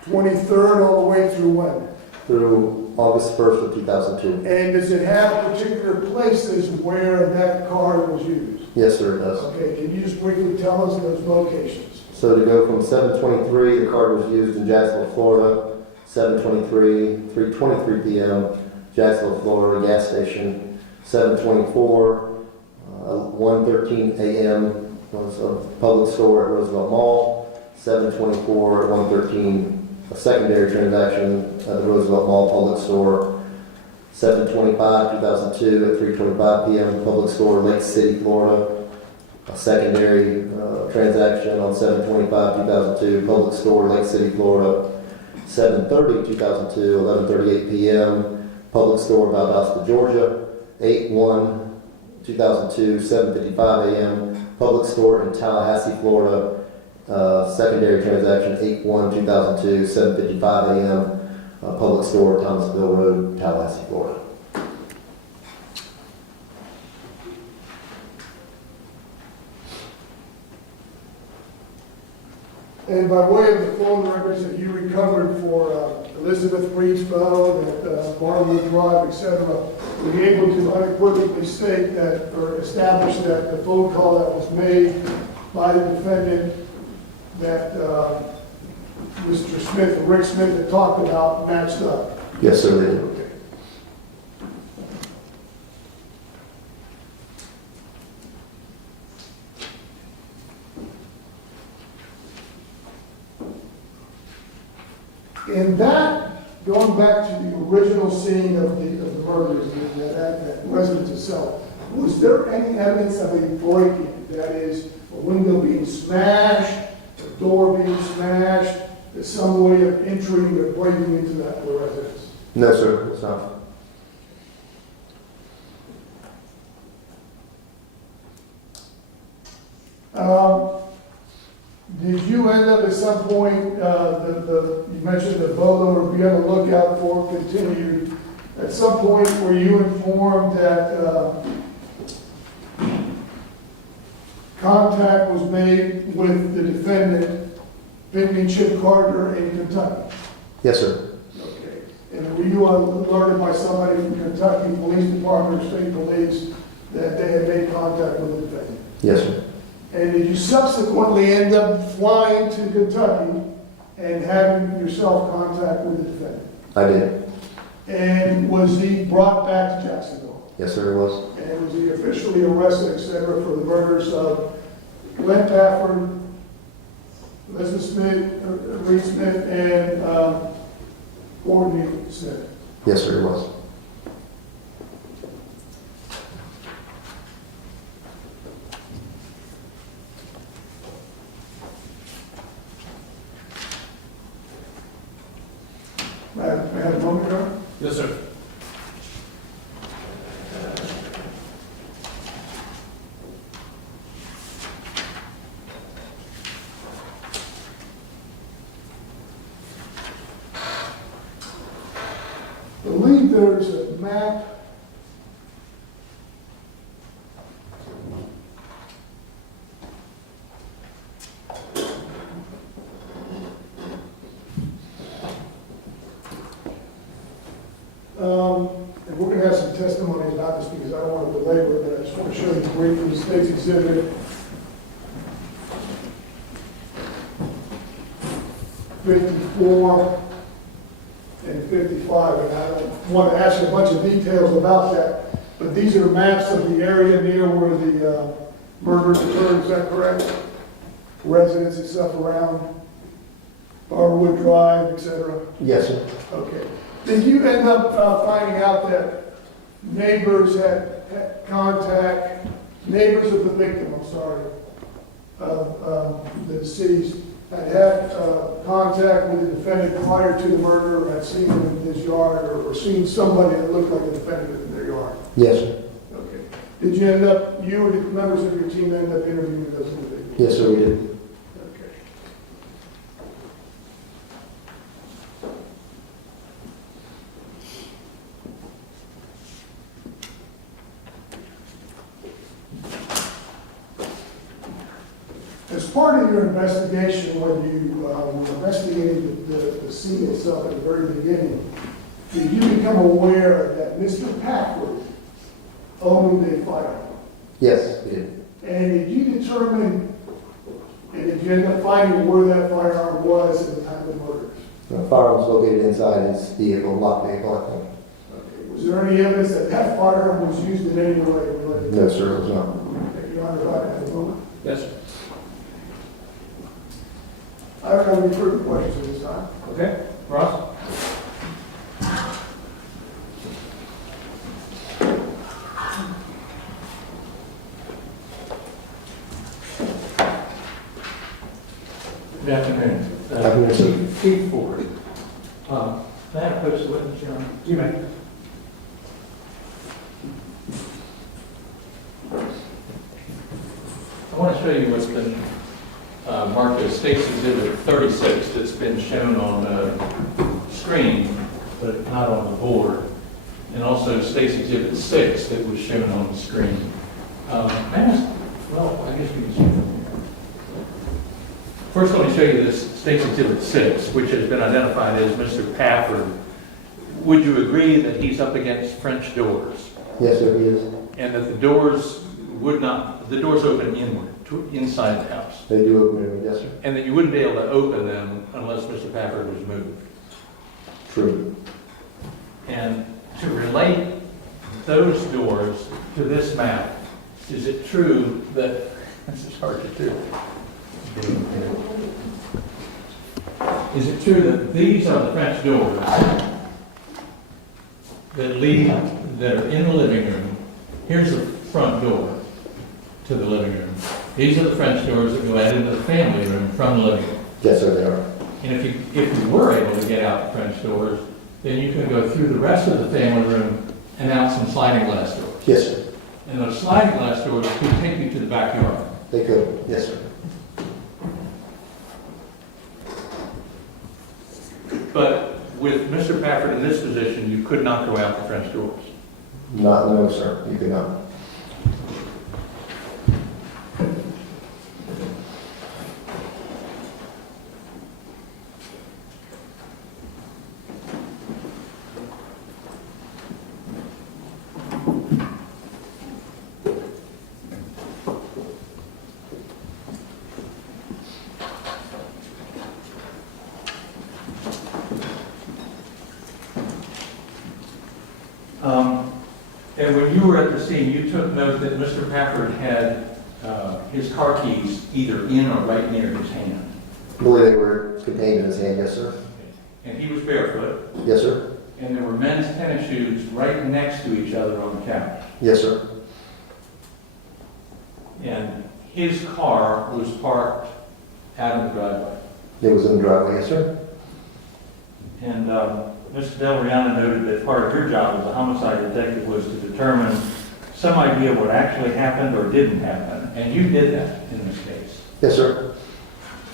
23rd all the way through when? Through August 1st of 2002. And does it have particular places where that card was used? Yes, sir, it does. Okay, can you just briefly tell us those locations? So to go from 7:23, the card was used in Jacksonville, Florida. 7:23, 3:23 p.m., Jacksonville, Florida, gas station. 7:24, 1:13 a.m. was a public store at Roosevelt Mall. 7:24 at 1:13, a secondary transaction at the Roosevelt Mall public store. 7:25, 2002 at 3:25 p.m., public store, Lake City, Florida. A secondary transaction on 7/25, 2002, public store, Lake City, Florida. 7:30, 2002, 11:38 p.m., public store, Valdosta, Georgia. 8/1, 2002, 7:55 a.m., public store in Tallahassee, Florida. Secondary transaction, 8/1, 2002, 7:55 a.m., public store, Thomasville Road, Tallahassee, Florida. And by way of the phone records that you recovered for Elizabeth Reed's phone at Barwood Drive, et cetera, were you able to unequivocally state that, or establish that the phone call that was made by the defendant that Mr. Smith, or Rick Smith, had talked about matched up? Yes, sir, they did. Okay. And that, going back to the original scene of the murders, that residence itself, was there any evidence of a break-in? That is, a window being smashed, a door being smashed, some way of entering or breaking into that residence? No, sir, it's not. Did you end up at some point, you mentioned the bolo or be on the lookout for continued. At some point, were you informed that contact was made with the defendant, Pinkney Carter, in Kentucky? Yes, sir. Okay. And were you alerted by somebody from Kentucky Police Department or State Police that they had made contact with the defendant? Yes, sir. And did you subsequently end up flying to Kentucky and having yourself contact with the defendant? I did. And was he brought back to Jacksonville? Yes, sir, it was. And was he officially arrested, et cetera, for the murders of Glenn Pafford, Elizabeth Smith, Reed Smith, and Courtney Smith? Yes, sir, it was. May I have a moment, Your Honor? Yes, sir. I believe there's a map and we're going to have some testimonies about this because I don't want to belabor it, but I just want to show you briefly the state's exhibit 54 and 55, and I don't want to ask you a bunch of details about that, but these are maps of the area near where the murders occurred, is that correct? Residents and stuff around Barwood Drive, et cetera? Yes, sir. Okay. Did you end up finding out that neighbors had contact, neighbors of the victim, I'm sorry, of the deceased, had contact with the defendant prior to the murder, or had seen him in his yard, or seen somebody that looked like a defendant in their yard? Yes, sir. Okay. Did you end up, you or the members of your team end up interviewing those individuals? Yes, sir, we did. Okay. As part of your investigation, when you were investigating the scene itself at the very beginning, did you become aware that Mr. Packard owned a firearm? Yes, we did. And did you determine, and did you end up finding where that firearm was at the time of the murders? The firearm was located inside his vehicle, locked vehicle, I think. Okay. Was there any evidence that that firearm was used in any way related? No, sir, it was not. Thank you, Your Honor, if I have a moment. Yes, sir. I don't have any further questions at this time. Okay, Ross? Good afternoon. Afternoon, sir. Keith Ford. May I approach the witness, Your Honor? You may. I want to show you what's been marked as State's Exhibit 36 that's been shown on the screen, but not on the board, and also State's Exhibit 6 that was shown on the screen. May I ask, well, I guess we can see it from First, let me show you this State's Exhibit 6, which has been identified as Mr. Pafford. Would you agree that he's up against French doors? Yes, sir, he is. And that the doors open inward, inside the house? They do open, yes, sir. And that you wouldn't be able to open them unless Mr. Pafford was moved? True. And to relate those doors to this map, is it true that, this is hard to do. Is it true that these are the French doors that are in the living room? Here's the front door to the living room. These are the French doors that go out into the family room from the living room. Yes, sir, they are. And if you were able to get out the French doors, then you could go through the rest of the family room and out some sliding glass doors. Yes, sir. And those sliding glass doors could take you to the backyard. They could, yes, sir. But with Mr. Pafford in this position, you could not go out the French doors. No, sir, you could not. And when you were at the scene, you took note that Mr. Pafford had his car keys either in or right near his hand. I believe they were contained in his hand, yes, sir. And he was barefoot. Yes, sir. And there were men's tennis shoes right next to each other on the couch. Yes, sir. And his car was parked out in the driveway. It was in the driveway, yes, sir. And Mr. Del Rihanna noted that part of your job as a homicide detective was to determine some idea of what actually happened or didn't happen. And you did that in this case. Yes, sir.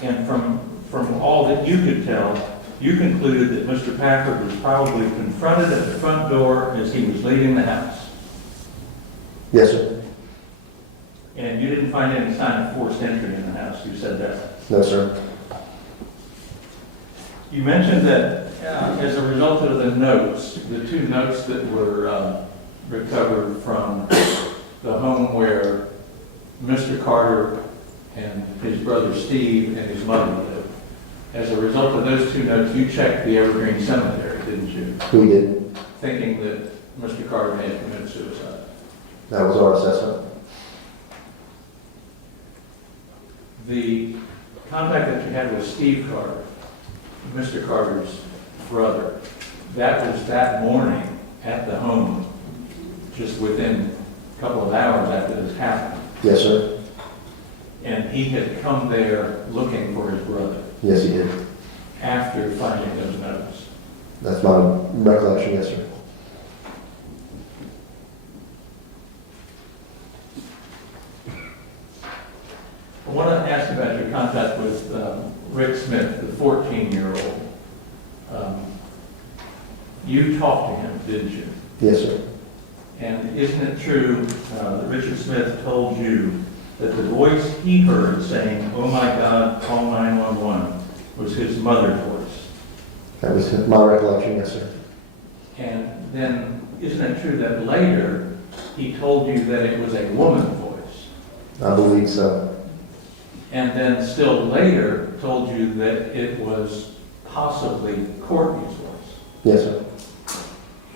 And from all that you could tell, you concluded that Mr. Pafford was probably confronted at the front door as he was leaving the house. Yes, sir. And you didn't find any sign of forced entry in the house. You said that. No, sir. You mentioned that as a result of the notes, the two notes that were recovered from the home where Mr. Carter and his brother Steve and his mother lived, as a result of those two notes, you checked the Evergreen Cemetery, didn't you? We did. Thinking that Mr. Carter may have committed suicide. That was our assessment. The contact that you had with Steve Carter, Mr. Carter's brother, that was that morning at the home, just within a couple of hours after this happened. Yes, sir. And he had come there looking for his brother Yes, he did. after finding those notes. That's my recollection, yes, sir. I want to ask about your contact with Rick Smith, the 14-year-old. You talked to him, didn't you? Yes, sir. And isn't it true that Richard Smith told you that the voice he heard saying, "Oh my God, call 911," was his mother's voice? That was my recollection, yes, sir. And then, isn't it true that later he told you that it was a woman's voice? I believe so. And then still later told you that it was possibly Courtney's voice? Yes, sir.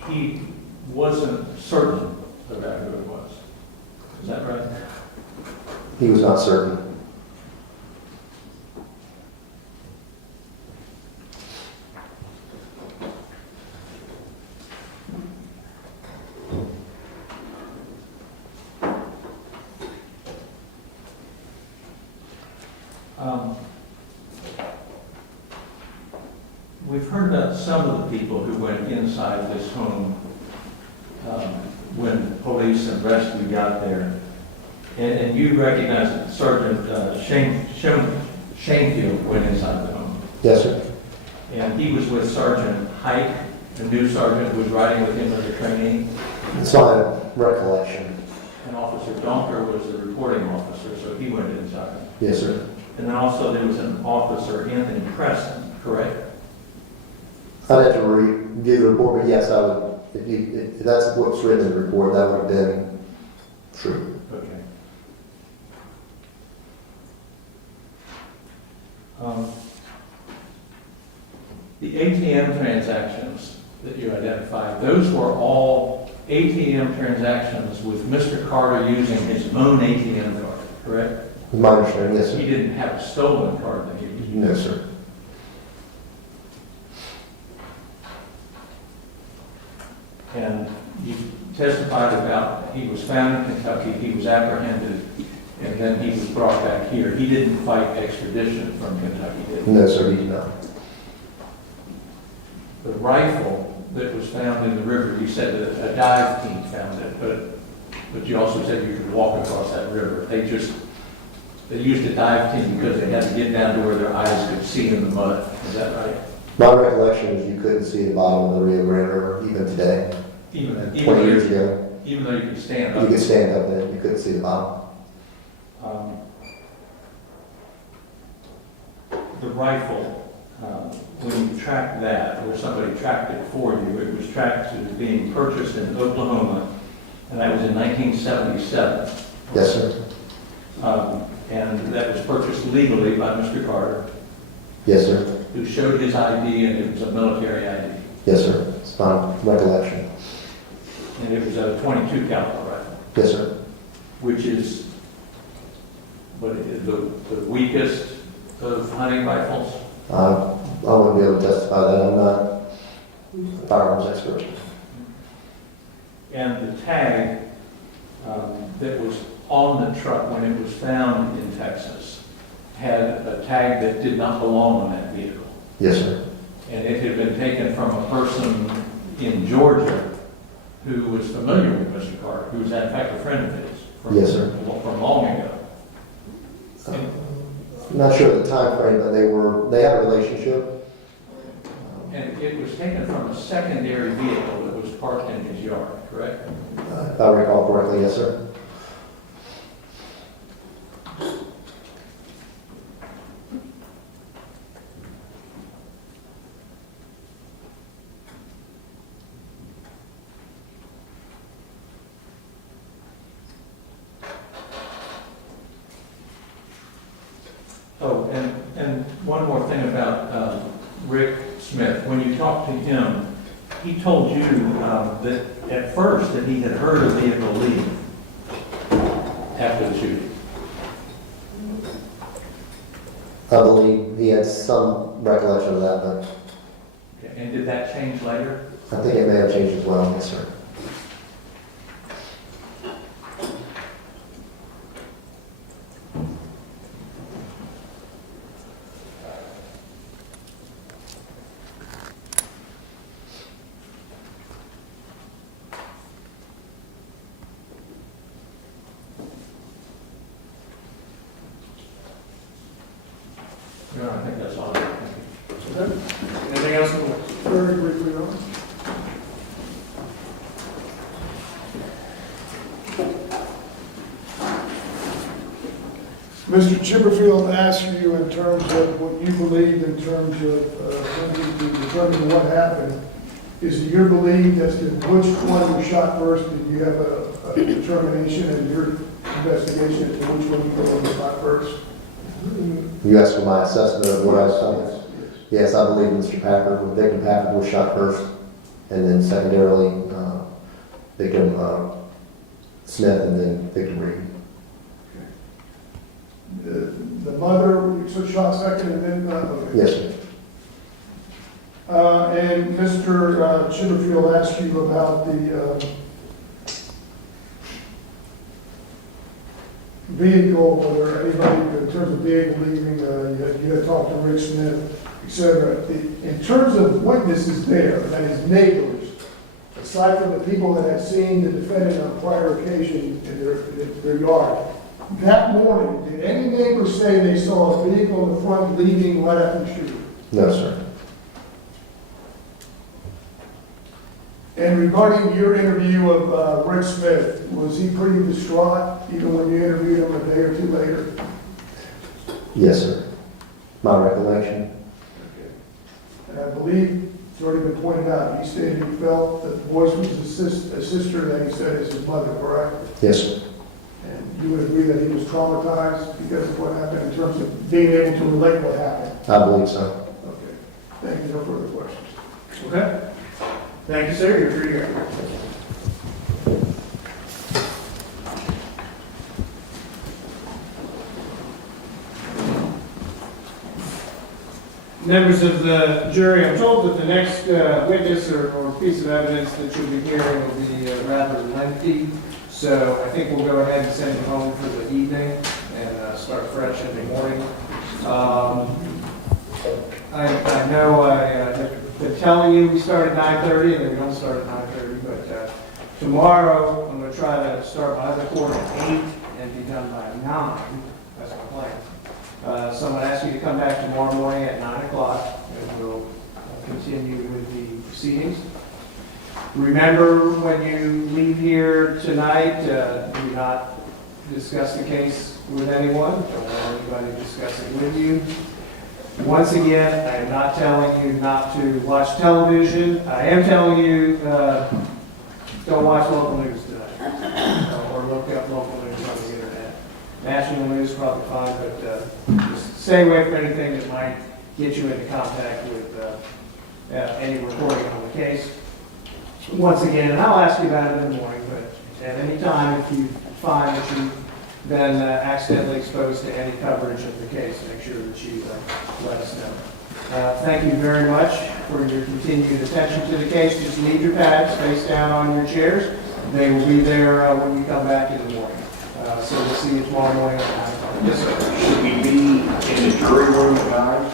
He wasn't certain about who it was. Is that right? He was not certain. We've heard about some of the people who went inside this home when police and rescue got there. And you recognize that Sergeant Shanefield went inside the home. Yes, sir. And he was with Sergeant Hike, the new sergeant who was riding with him as a trainee. It's my recollection. And Officer Donker was the reporting officer, so he went inside. Yes, sir. And then also there was an officer, Anthony Preston, correct? I'd have to review the report, but yes, I would, if that's what's written in the report, that would have been true. Okay. The ATM transactions that you identified, those were all ATM transactions with Mr. Carter using his own ATM card, correct? My understanding, yes, He sir. didn't have a stolen card that he used. No, sir. And you testified about he was found in Kentucky, he was apprehended, and then he was brought back here. He didn't fight extradition from Kentucky, did he? No, sir, he did not. The rifle that was found in the river, you said that a dive team found it, but you also said you could walk across that river. They used a dive team because they had to get down to where their eyes could see in the mud. Is that right? My recollection is you couldn't see the bottom of the Rio Grande River even today. 20 years ago. Even though you could stand up. You could stand up there, you couldn't see the bottom. The rifle, when you tracked that, or somebody tracked it for you, it was tracked as being purchased in Oklahoma, and that was in 1977. Yes, sir. And that was purchased legally by Mr. Carter, Yes, sir. who showed his ID, and it was a military ID. Yes, sir. It's my recollection. And it was a .22 caliber rifle, Yes, sir. which is the weakest of hunting rifles. I wouldn't be able to testify that. I'm not a firearms expert. And the tag that was on the truck when it was found in Texas had a tag that did not belong on that vehicle. Yes, sir. And it had been taken from a person in Georgia who was familiar with Mr. Carter, who was in fact a friend of his from, Yes, sir. from long ago. I'm not sure of the time frame, but they had a relationship. And it was taken from a secondary vehicle that was parked in his yard, correct? If I recall correctly, yes, sir. Oh, and one more thing about Rick Smith. When you talked to him, he told you that at first that he had heard a vehicle leave after the shooting. I believe he had some recollection of that, but Okay. And did that change later? I think it may have changed as well, yes, sir. No, I think that's all. Thank you. Anything else? Very briefly, Your Honor. Mr. Chipperfield asked you in terms of what you believed in terms of to determine what happened. Is it your belief as to which one was shot first? Did you have a determination in your investigation as to which one you believe was shot first? You asked for my assessment of what I saw. Yes, I believe Mr. Packard, victim Packard was shot first, and then secondarily, victim Smith, and then victim Reed. The mother was shot second and then, okay. Yes, sir. And Mr. Chipperfield asked you about the vehicle, whether anybody, in terms of vehicle leaving, you had talked to Rick Smith, et cetera. In terms of witnesses there, that is neighbors, aside from the people that had seen the defendant on prior occasion in their yard, that morning, did any neighbors say they saw a vehicle in the front leaving right after the shooting? No, sir. And regarding your interview of Rick Smith, was he pretty distraught even when you interviewed him a day or two later? Yes, sir. My recollection. And I believe, it's already been pointed out, he stated he felt that the voice was a sister that he said is his mother, correct? Yes, sir. And you would agree that he was traumatized because of what happened in terms of being able to relate what happened? I believe so. Okay. Thank you. No further questions. Okay. Thank you, sir. You're free to go. Members of the jury, I'm told that the next witness or piece of evidence that you'll be hearing will be rather lengthy. So I think we'll go ahead and send you home for the evening and start fresh in the morning. I know I've been telling you we start at 9:30 and then we don't start at 9:30, but tomorrow I'm going to try to start by the quarter at 8 and be done by 9. That's my plan. So I'm going to ask you to come back tomorrow morning at 9 o'clock and we'll continue with the proceedings. Remember, when you leave here tonight, do not discuss the case with anyone. Don't let anybody discuss it with you. Once again, I am not telling you not to watch television. I am telling you, don't watch local news tonight. Or look up local news on the internet. National news probably fine, but just stay away from anything that might get you into contact with any reporting on the case. Once again, and I'll ask you about it in the morning, but at any time, if you find that you've been accidentally exposed to any coverage of the case, make sure that you let us know. Thank you very much for your continued attention to the case. Just leave your pads face down on your chairs. They will be there when you come back in the morning. So we'll see you tomorrow morning at 9 o'clock. Yes, sir. Should we be in the jury room, guys?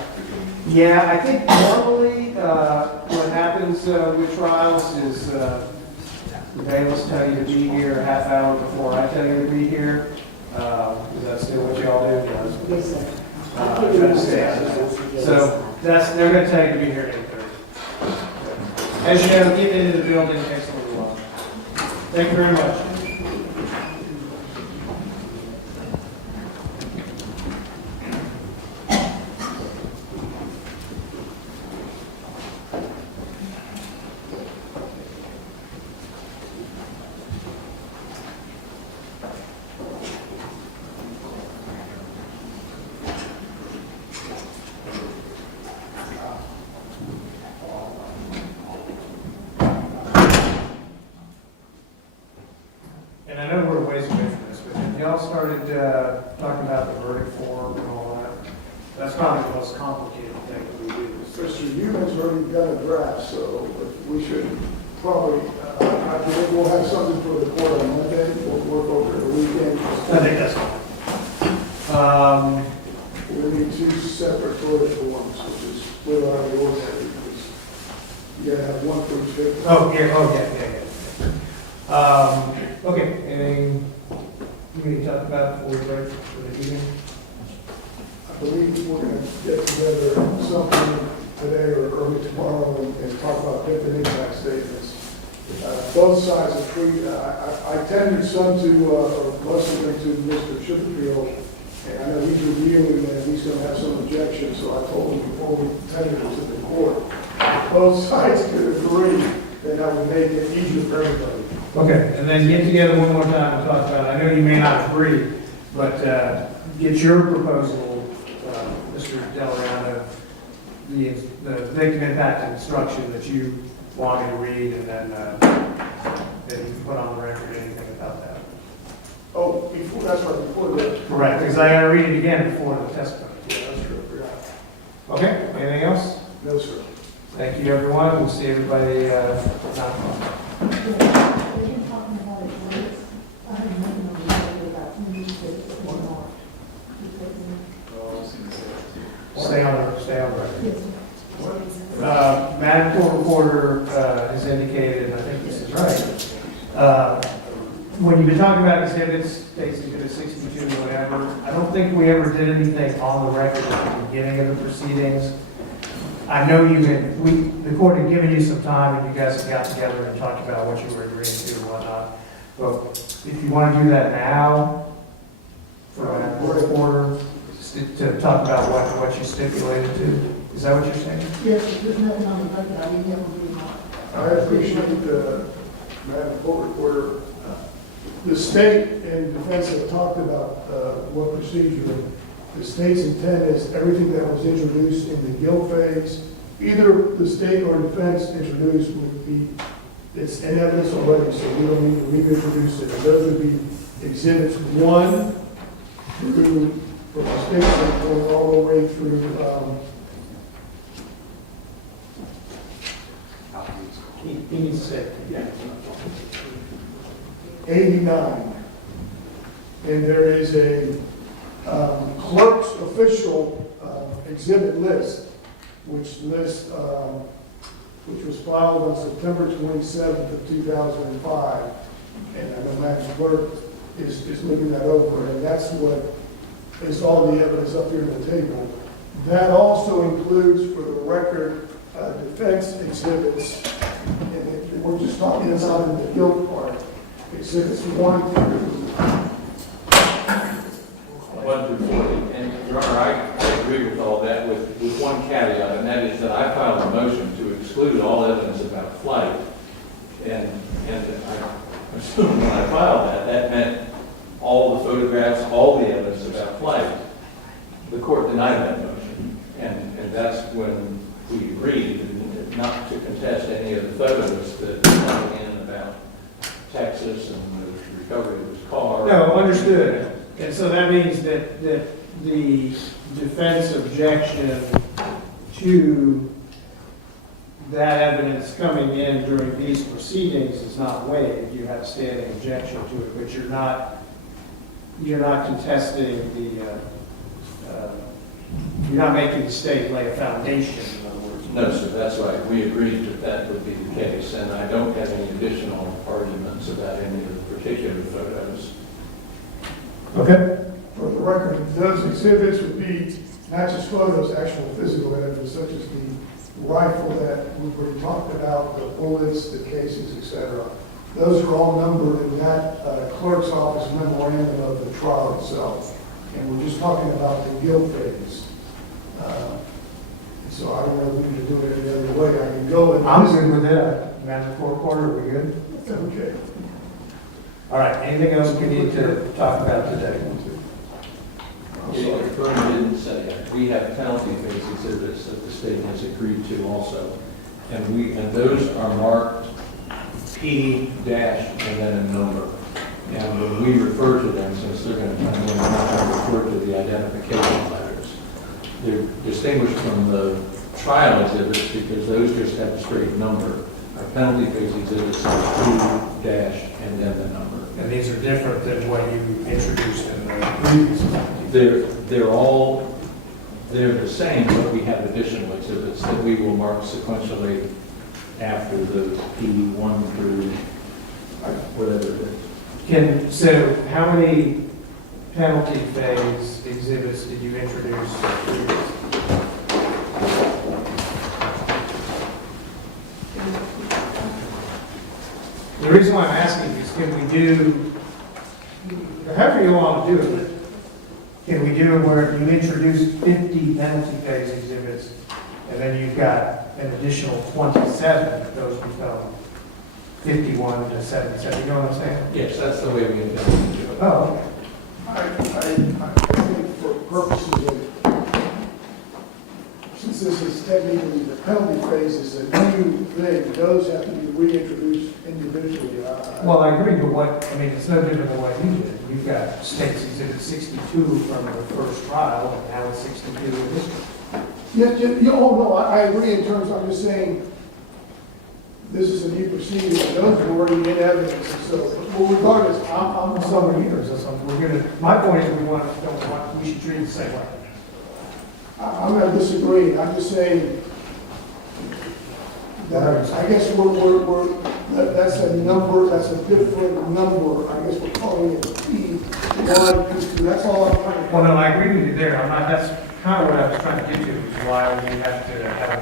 Yeah, I think normally what happens with trials is the bailiffs tell you to be here a half hour before I tell you to be here. Is that still what y'all do? Yes, sir. So they're going to tell you to be here at 8:30. As you know, getting into the building takes a little while. Thank you very much. And I know we're a ways away from this, but if y'all started talking about the verdict form and all that, that's probably the most complicated thing that we do. Mr. Newman's already got a draft, so we should probably, I believe we'll have something for the court on Monday. We'll work over the weekend. I think that's fine. We need two separate verdict forms, which is split out of the ordinary, because you gotta have one for each victim. Yeah. Okay, anything we need to talk about before we break for the evening? I believe we're gonna get together something today or early tomorrow and talk about different impact statements. Both sides are free. I tendered some to, or most of them to Mr. Chipperfield, and I know he's reviewing and he's gonna have some objections, so I told him before we tendered it to the court, if both sides could agree, then that would make it easier for everybody. Okay, and then get together one more time and talk about it. I know you may not agree, but get your proposal, Mr. Delariano, the victim impact instruction that you want me to read, and then you can put on the record anything about that. Oh, before, that's right, before the. Correct, because I gotta read it again before the testimony. Yeah, that's true, I forgot. Okay, anything else? No, sir. Thank you, everyone. We'll see everybody at 9 o'clock. Stay on record. Madam Court Reporter has indicated, and I think this is right, when you've been talking about exhibits, states exhibit 62, whatever, I don't think we ever did anything on the record at the beginning of the proceedings. I know the court had given you some time and you guys had got together and talked about what you were agreeing to and whatnot. But if you want to do that now, for a court reporter, to talk about what you stipulated to? Is that what you're saying? Yes, there's nothing on the record, I didn't have a remark. I appreciate Madam Court Reporter. The state and defense have talked about what procedure. The state's intent is everything that was introduced in the guilt phase, either the state or defense introduced would be, it's in evidence already, so we don't need to reintroduce it. And those would be exhibits 1 through, from the state standpoint, all the way through, He needs to say it. Yeah. 89. And there is a clerk's official exhibit list, which was filed on September 27th of 2005. And I know Madam Clerk is looking that over, and that's what is all the evidence up here on the table. That also includes, for the record, defense exhibits, and we're just talking about in the guilt part, exhibits 1 through 1 through 40. And Your Honor, I agree with all that with one caveat, and that is that I filed a motion to exclude all evidence about flight. And I assume when I filed that, that meant all the photographs, all the evidence about flight. The court denied that motion, and that's when we agreed not to contest any of the photos that were coming in about Texas and the recovery of his car. No, understood. And so that means that the defense objection to that evidence coming in during these proceedings is not waived. You have standing objection to it, but you're not contesting you're not making the state lay a foundation, in other words. No, sir, that's right. We agreed that that would be the case, and I don't have any additional arguments about any of the particular photos. Okay. For the record, those exhibits would be not just photos, actual physical evidence, such as the rifle that we've already talked about, the bullets, the cases, etc. Those are all numbered in that clerk's office memorandum of the trial itself. And we're just talking about the guilt phase. So I don't know if we need to do it any other way. I can go and... I'm good with that. Madam Court Reporter, are we good? Okay. All right, anything else we need to talk about today? Your Honor didn't say that. We have penalty phase exhibits that the state has agreed to also. And those are marked P dash and then a number. And when we refer to them, since they're going to come in, we're not going to refer to the identification letters. They're distinguished from the trial exhibits because those just have a straight number. Our penalty phase exhibits are P dash and then the number. And these are different than what you introduced in the previous one. They're the same, but we have additional exhibits that we will mark sequentially after the P1 through whatever it is. So how many penalty phase exhibits did you introduce previously? The reason why I'm asking is, can we do, however you want to do it, can we do it where you introduce 50 penalty phase exhibits, and then you've got an additional 27, those become 51 to 77, you know what I'm saying? Yes, that's the way we intend to do it. Oh, okay. I think for purposes of, since this is technically the penalty phase is a new thing, those have to be reintroduced individually. Well, I agree, but it's no different than what you did. You've got State's Exhibit 62 from the first trial, and now it's 62 in this one. No, I agree in terms, I'm just saying, this is a new procedure, those are already in evidence, so, well, regardless, I'm So many years, that's something we're gonna, my point is we should treat it the same way. I'm not disagreeing, I'm just saying, that, I guess that's a number, that's a different number, I guess we're calling it P1, P2, that's all I'm trying to. Well, no, I agree with you there. That's kind of what I was trying to get to, is why we have to have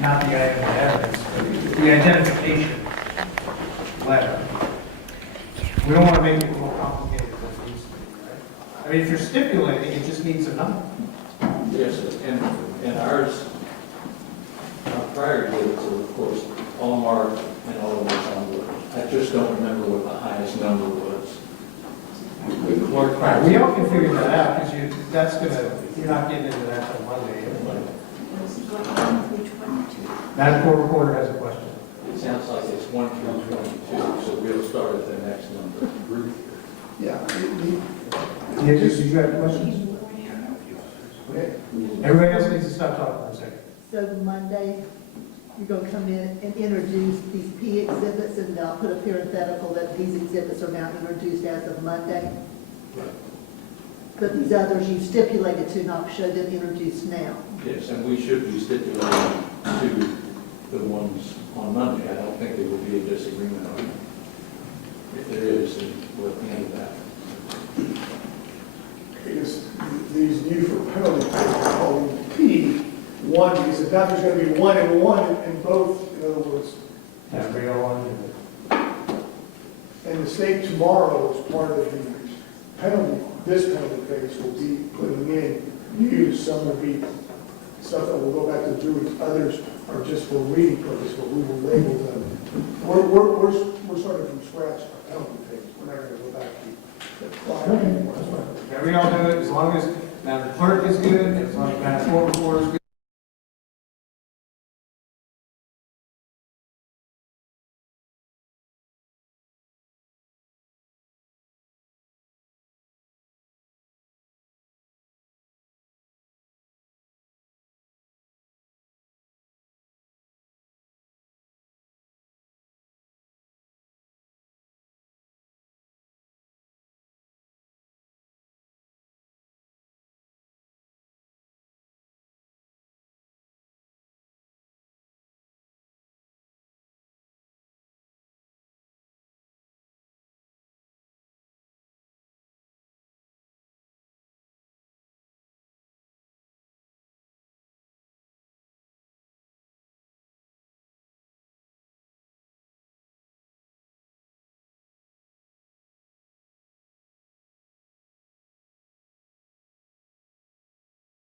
not the item of evidence, but the identification letter. We don't want to make it more complicated. mean, if you're stipulating, it just needs a number. Yes, and ours, prior to it, was, of course, all marked and all of us on wood. I just don't remember what the highest number was. The clerk. Right, we all can figure that out, because you're not getting into that till Monday anyway. Madam Court Reporter has a question. It sounds like it's 1 through 22, so we'll start at the next number. Yeah. Yeah, just, you got questions? Okay. Everybody else needs to stop talking for a second. So Monday, you're gonna come in and introduce these P exhibits, and I'll put a parenthetical that these exhibits are now introduced as of Monday. But these others you stipulated to not show them introduced now. Yes, and we should be stipulating to the ones on Monday. I don't think there will be a disagreement on it. If there is, then we'll handle that. I guess these new for penalty, I call them P1, because if not, there's going to be 1 and 1 in both, in other words. Yeah, bring it on. And the state tomorrow, as part of the penalty, this penalty phase will be putting in news. Some will be stuff that will go back to the jury. Others are just for reading purpose, but we will label them. We're starting from scratch our penalty phase. We're not going to go back to prior anymore. Yeah, we all do it, as long as Madam Clerk is good, as long as Madam Court Reporter is good.